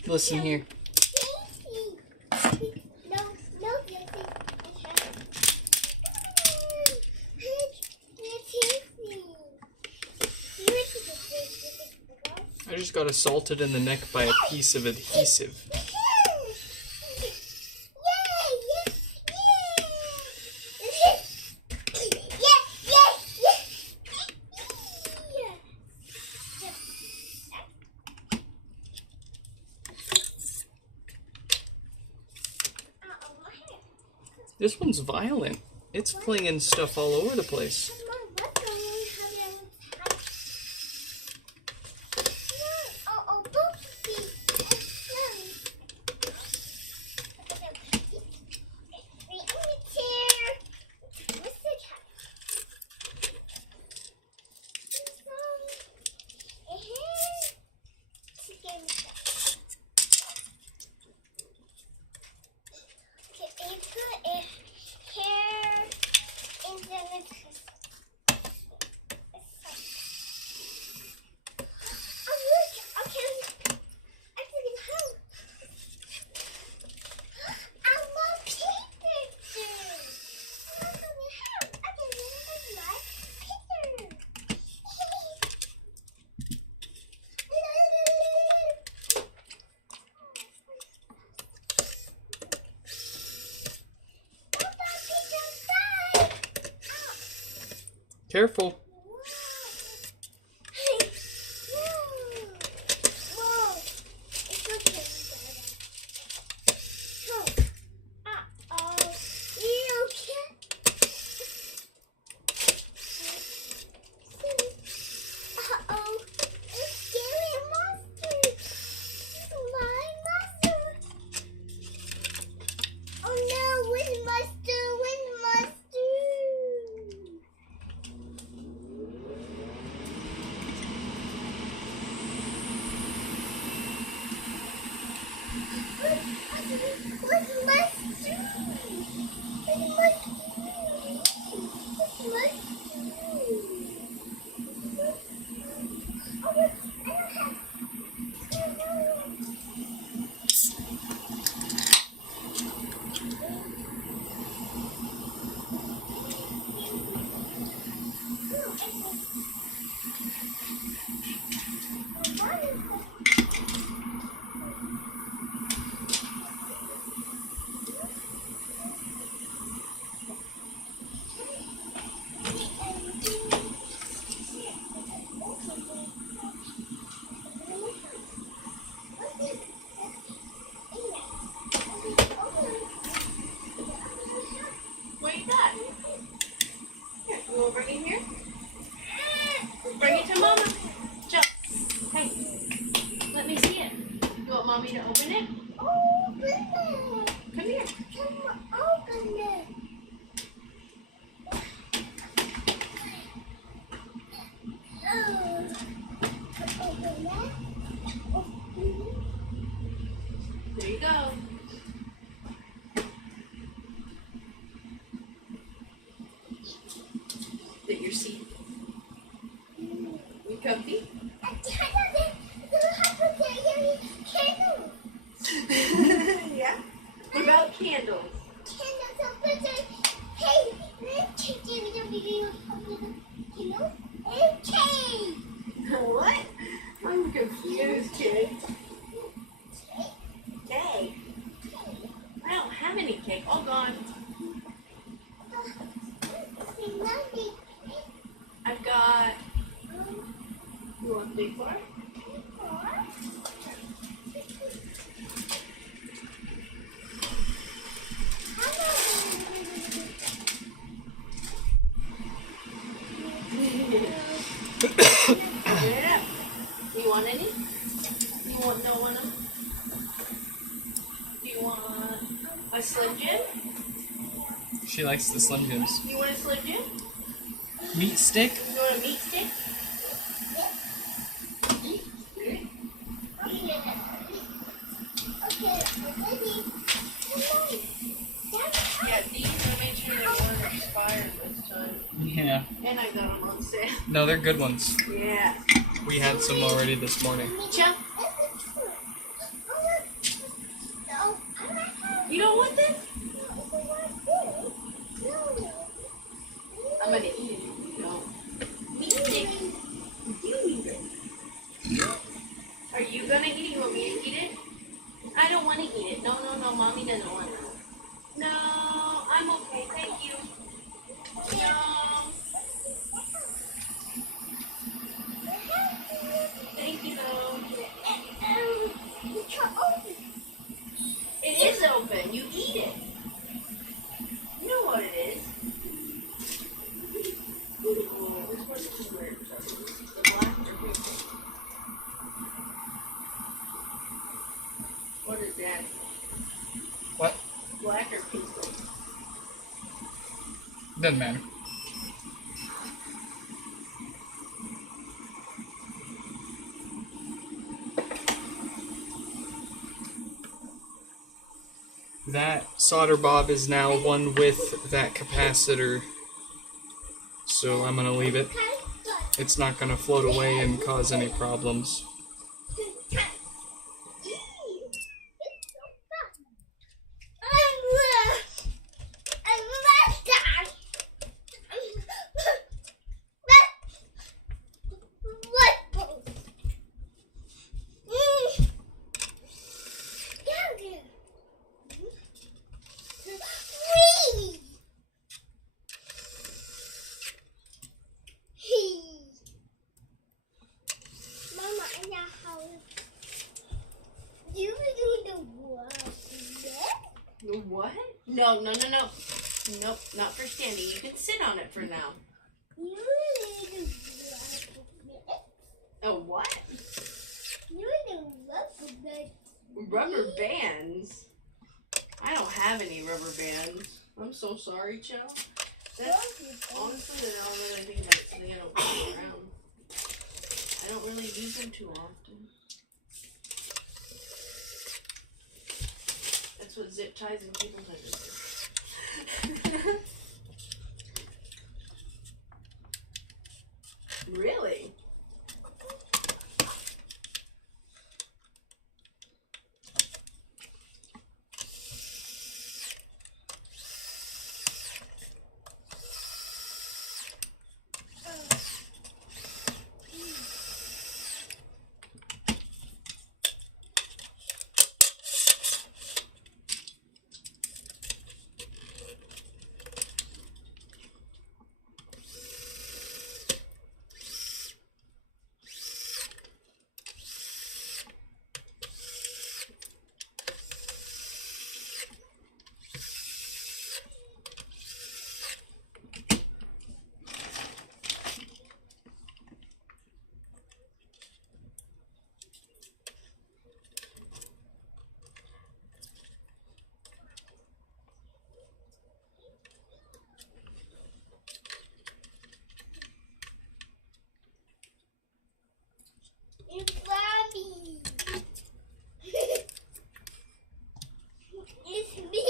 Listen here. I just got assaulted in the neck by a piece of adhesive. This one's violent. It's flinging stuff all over the place. Careful. What you got? Here, you want to bring it here? Bring it to Mama. Jump. Hey, let me see it. You want Mommy to open it? Open it. Come here. Open it. Open that. There you go. Sit your seat. You comfy? Yeah. What about candles? What? I'm confused, kid. Cake. I don't have any cake. All gone. I've got. You want a big bar? Yeah. You want any? You want no one? You want a Slim Jim? She likes the Slim Jims. You want a Slim Jim? Meat stick? You want a meat stick? Yeah, these are make sure they weren't expired. Yeah. And I got them on sale. No, they're good ones. Yeah. We had some already this morning. Chuck, you don't want this? I'm gonna eat it. No. Eat it. You eat it. Are you gonna eat it? You want me to eat it? I don't want to eat it. No, no, no. Mommy doesn't want it. No, I'm okay. Thank you. No. Thank you, though. It is open. You eat it. You know what it is. Oh, this one is weird. The black or pink? What is that? What? Black or pink? Doesn't matter. That solder bob is now one with that capacitor, so I'm gonna leave it. It's not gonna float away and cause any problems. The what? No, no, no, no. Nope, not for standing. You can sit on it for now. A what? Rubber bands? I don't have any rubber bands. I'm so sorry, Joe. That's honestly, I don't really think about it something I don't carry around. I don't really use them too often. That's what zip ties and cable ties do. Really? It's me.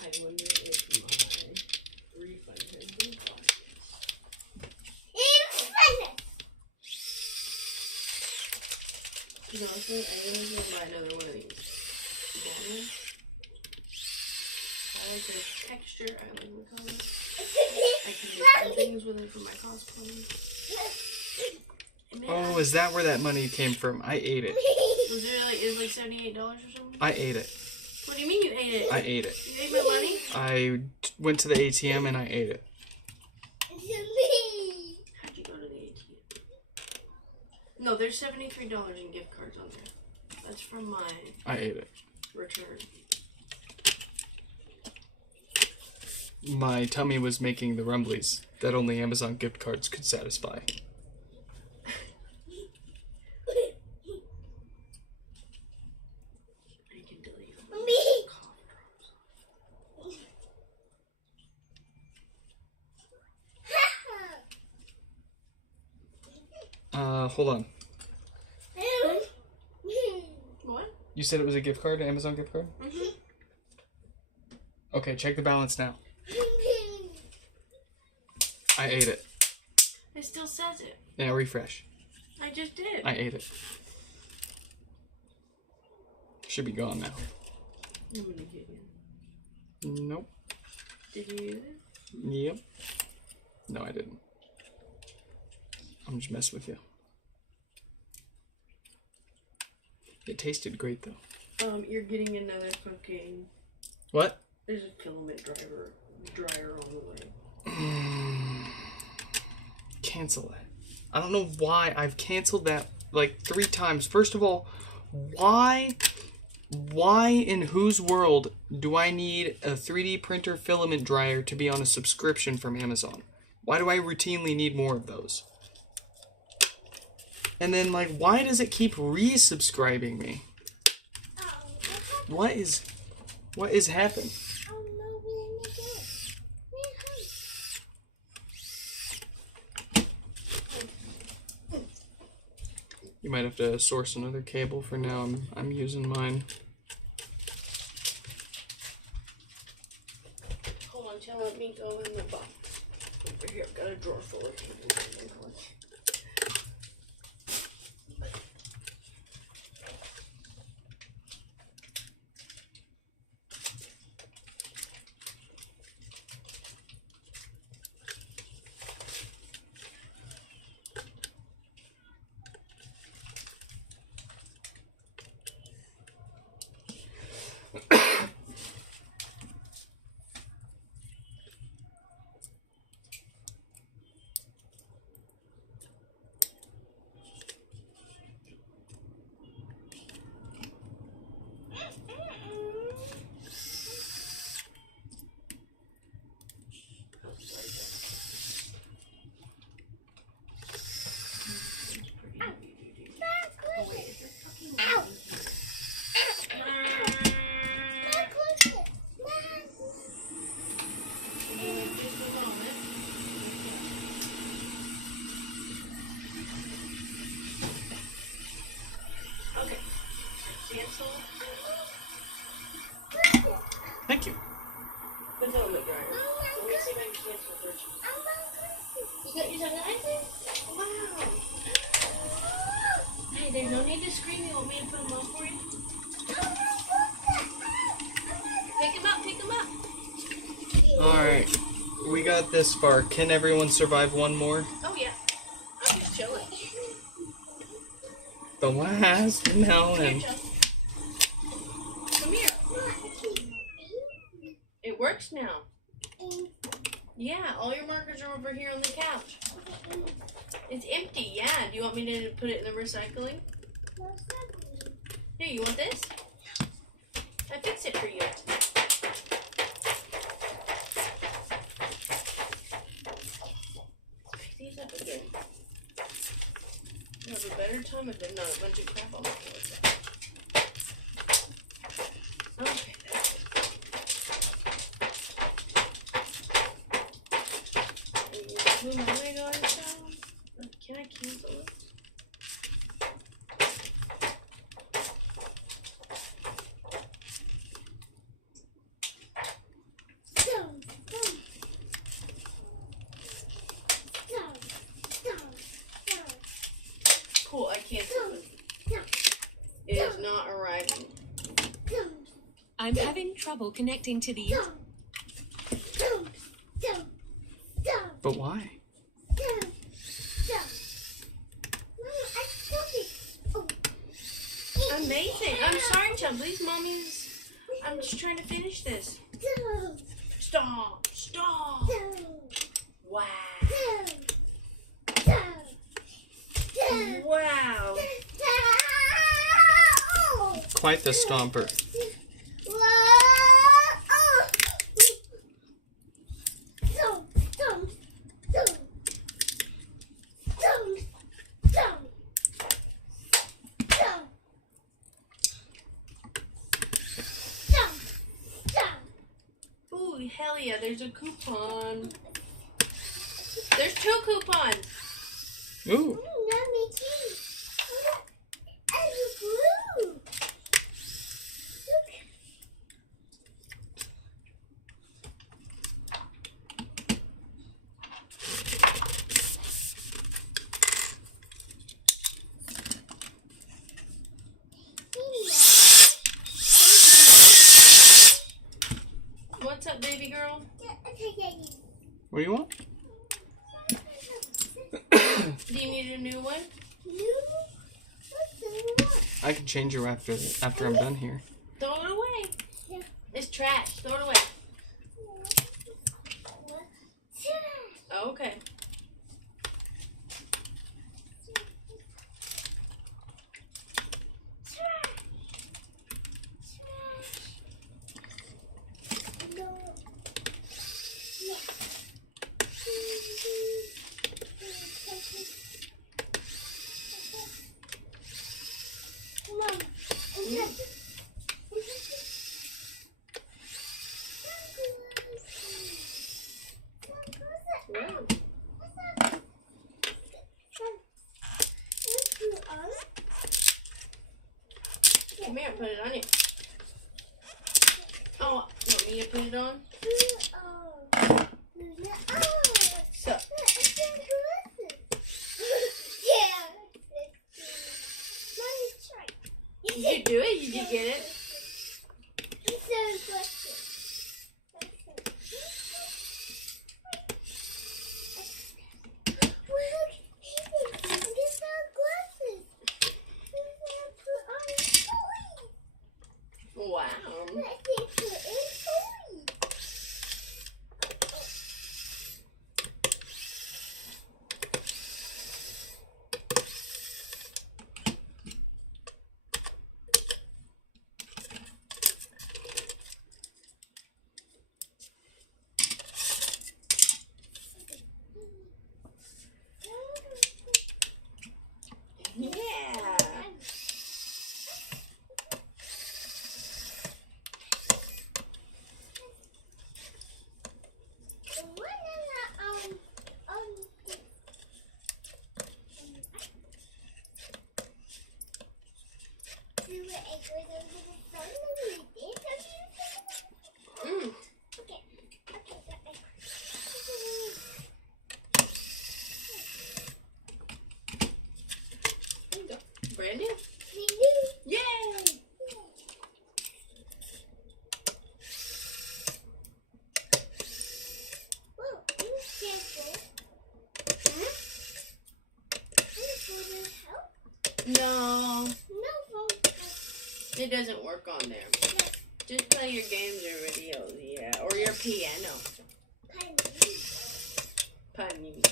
I wonder if my refund has been processed. Because honestly, I really need to buy another one of these. I like the texture, I like the color. I can do some things with it for my cosplay. Oh, is that where that money came from? I ate it. Was it like, is it like $78 or something? I ate it. What do you mean you ate it? I ate it. You ate my money? I went to the ATM and I ate it. How'd you go to the ATM? No, there's $73 in gift cards on there. That's from my I ate it. return. My tummy was making the rumblies that only Amazon gift cards could satisfy. Hold on. What? You said it was a gift card, an Amazon gift card? Mm-hmm. Okay, check the balance now. I ate it. It still says it. Now refresh. I just did. I ate it. Should be gone now. I'm gonna get you. Nope. Did you use it? Yep. No, I didn't. I'm just messing with you. It tasted great though. You're getting another fucking. What? There's a filament dryer on the way. Cancel that. I don't know why I've canceled that like 3 times. First of all, why in whose world do I need a 3D printer filament dryer to be on a subscription from Amazon? Why do I routinely need more of those? And then, like, why does it keep resubscribing me? What is happening? You might have to source another cable. For now, I'm using mine. Hold on, Chad, let me go in the box. Over here, I've got a drawer full of cables. Thank you. The filament dryer. Let me see if I can cancel the purchase. You got wow. Hey, there's no need to scream. You want me to put them on for you? Pick them up, pick them up. Alright. We got this far. Can everyone survive one more? Oh, yeah. I'm just chilling. The last melon. Come here. It works now. Yeah, all your markers are over here on the couch. It's empty, yeah. Do you want me to put it in the recycling? Here, you want this? I fixed it for you. Pick these up again. You have a better time if there's not a bunch of crap on the floor. Okay, that's it. Oh my God, can I cancel it? Cool, I canceled it. It is not arriving. I'm having trouble connecting to the But why? Amazing. I'm sorry, Chum. Please, Mommy's. I'm just trying to finish this. Stop. Stop. Wow. Wow. Quite the stomper. Ooh, hell yeah, there's a coupon. There's 2 coupons. Ooh. What's up, baby girl? What do you want? Do you need a new one? I can change you after I'm done here. Throw it away. Yeah. It's trash. Throw it away. Okay. Wow. Come here, put it on you. Oh, you want me to put it on? So, did you do it? Did you get it? Wow. Yeah. Mm. There you go. Brand new. Yay! No, it doesn't work on there. Just play your games or videos, yeah, or your piano. Pandito.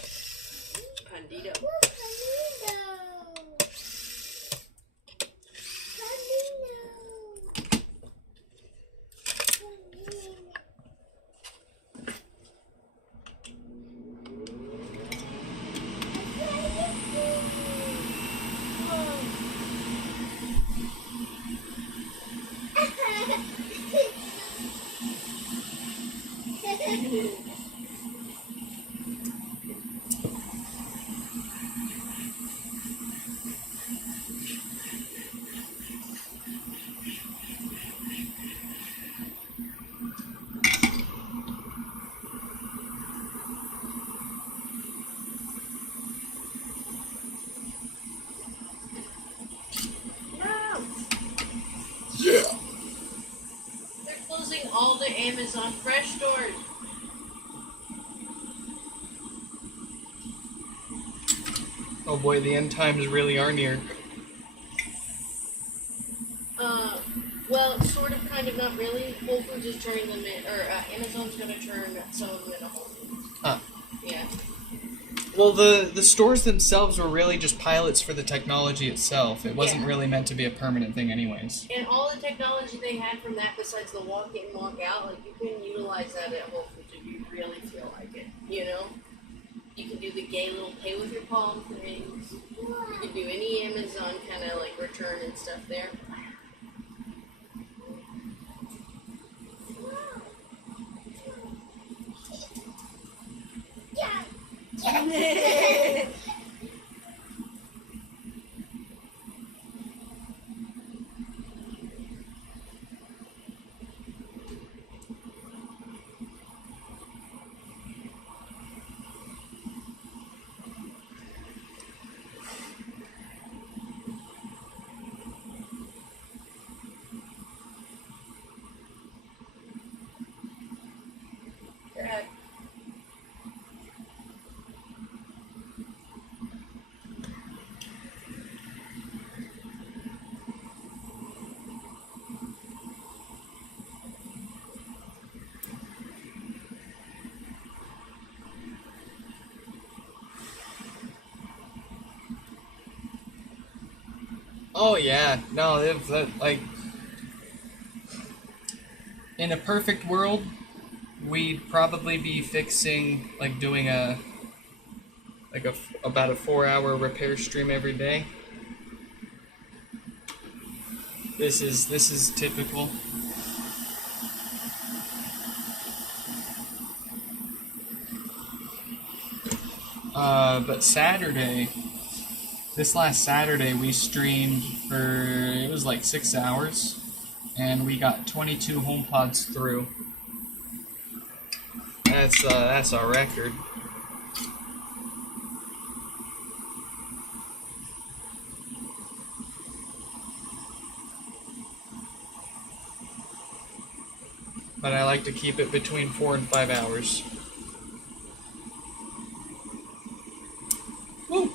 Yeah. They're closing all the Amazon Fresh stores. Oh boy, the end times really are near. Well, sort of, kind of, not really. Whole Foods is turning them in, or Amazon's going to turn some of them into Whole Foods. Huh. Yeah. Well, the stores themselves were really just pilots for the technology itself. It wasn't Yeah. really meant to be a permanent thing anyways. And all the technology they had from that, besides the walk in, walk out, like, you can utilize that at Whole Foods if you really feel like it, you know? You can do the gay little pay with your palm things. You can do any Amazon kind of, like, return and stuff there. Oh yeah, no, like in a perfect world, we'd probably be fixing like doing about a 4-hour repair stream every day. This is typical. But this last Saturday, we streamed for, it was like 6 hours, and we got 22 homepods through. That's our record. But I like to keep it between 4 and 5 hours. Woo!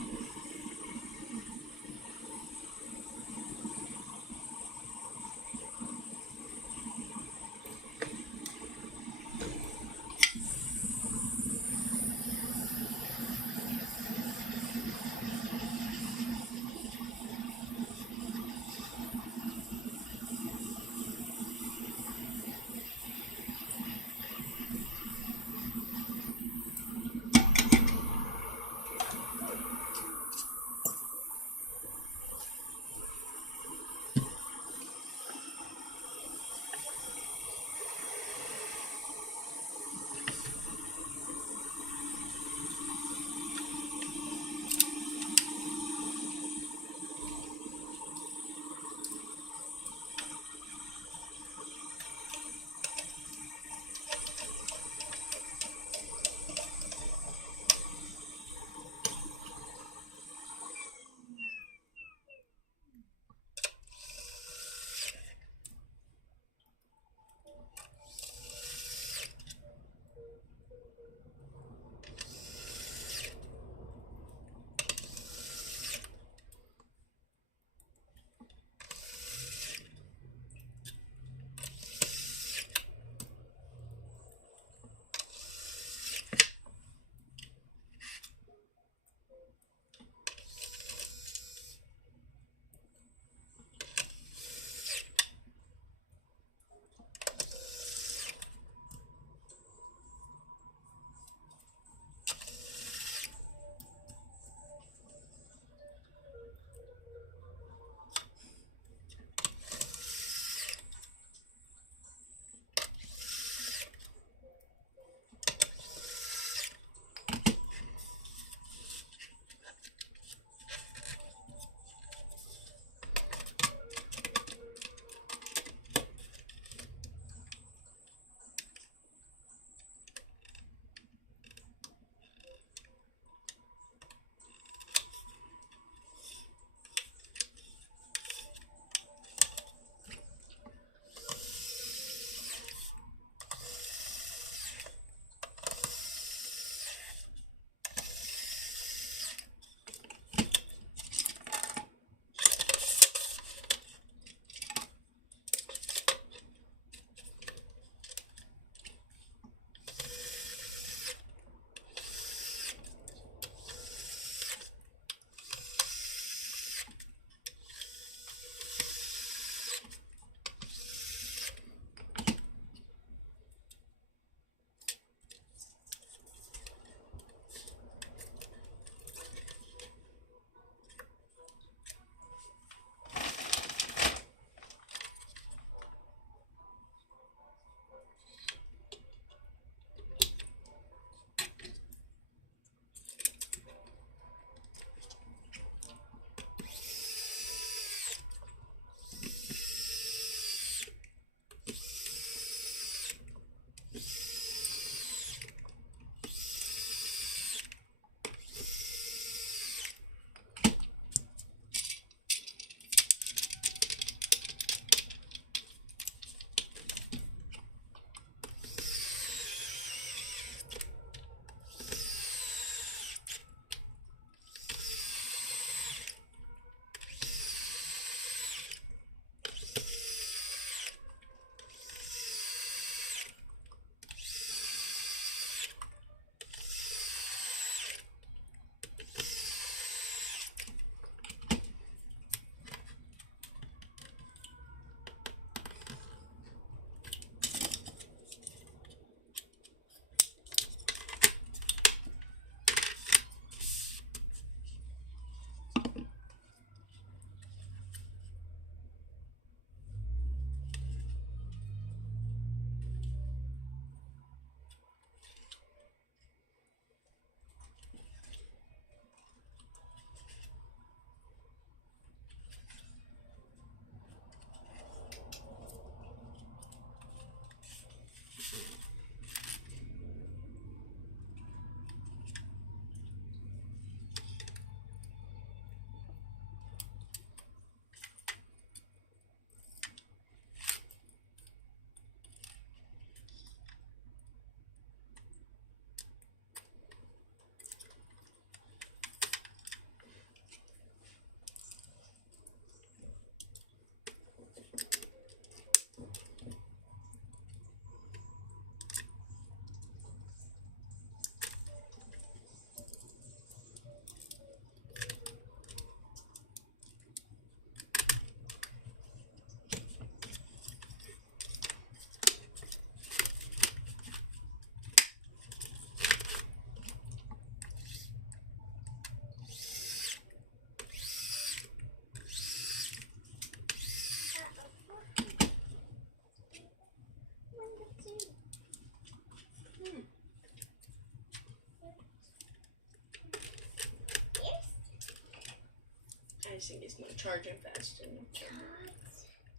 charging fast enough.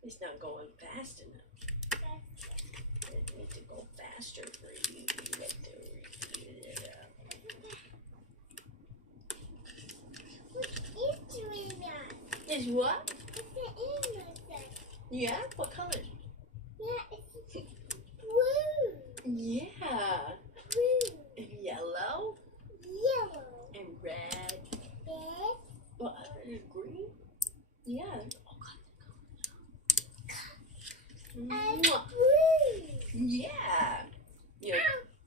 It's not going fast enough. It needs to go faster for you. You have to reheat it up. What is doing that? Is what? What's the innocent? Yeah? What color? Yeah, it's blue. Yeah. Blue. And yellow. Yellow. And red. Red. What other is green? Yeah. There's all kinds of colors. And Mwah. blue. Yeah. Yeah.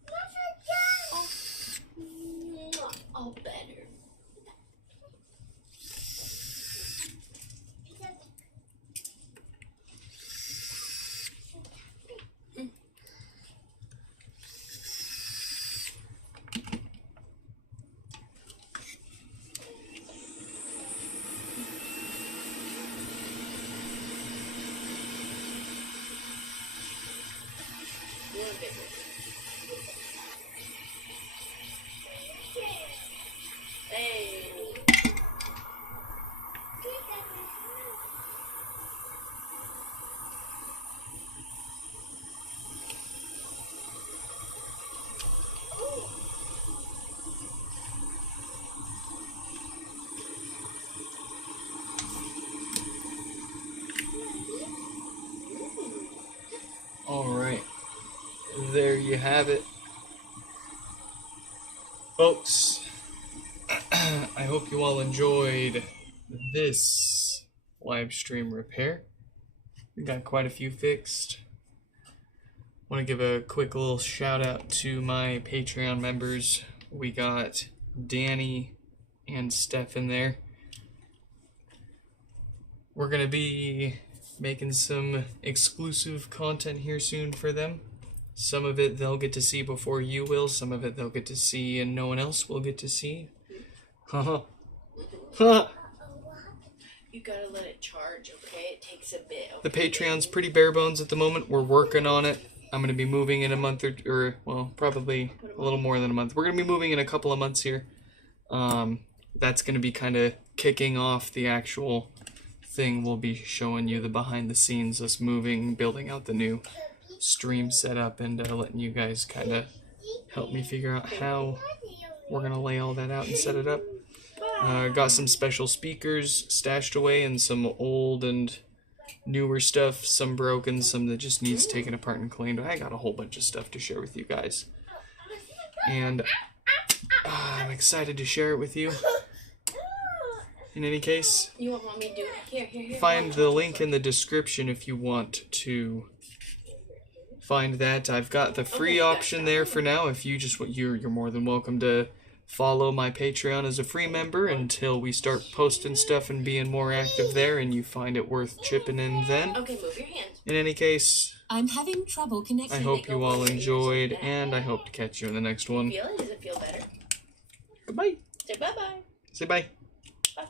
Ow, Mwah. All better. Hey. Alright, there you have it. Folks, I hope you all enjoyed this live stream repair. We got quite a few fixed. Want to give a quick little shout out to my Patreon members. We got Danny and Steph in there. We're going to be making some exclusive content here soon for them. Some of it they'll get to see before you will. Some of it they'll get to see and no one else will get to see. Haha. You gotta let it charge, okay? It takes a bit. The Patreon's pretty bare bones at the moment. We're working on it. I'm going to be moving in a month or well, probably a little more than a month. We're going to be moving in a couple of months here. That's going to be kind of kicking off the actual thing. We'll be showing you the behind the scenes, us moving, building out the new stream setup, and letting you guys kind of help me figure out how we're going to lay all that out and set it up. Got some special speakers stashed away and some old and newer stuff, some broken, some that just needs taken apart and cleaned. I got a whole bunch of stuff to share with you guys. And I'm excited to share it with you. In any case, You want me to do it? Here. find the link in the description if you want to find that. I've got the free option there for now. If you just you're more than welcome to follow my Patreon as a free member until we start posting stuff and being more active there, and you find it worth chipping in then. Okay, move your hands. In any case, I'm having trouble connecting. I hope you all enjoyed, and I hope to catch you in the next one. Feel it? Does it feel better? Goodbye. Say bye-bye. Say bye.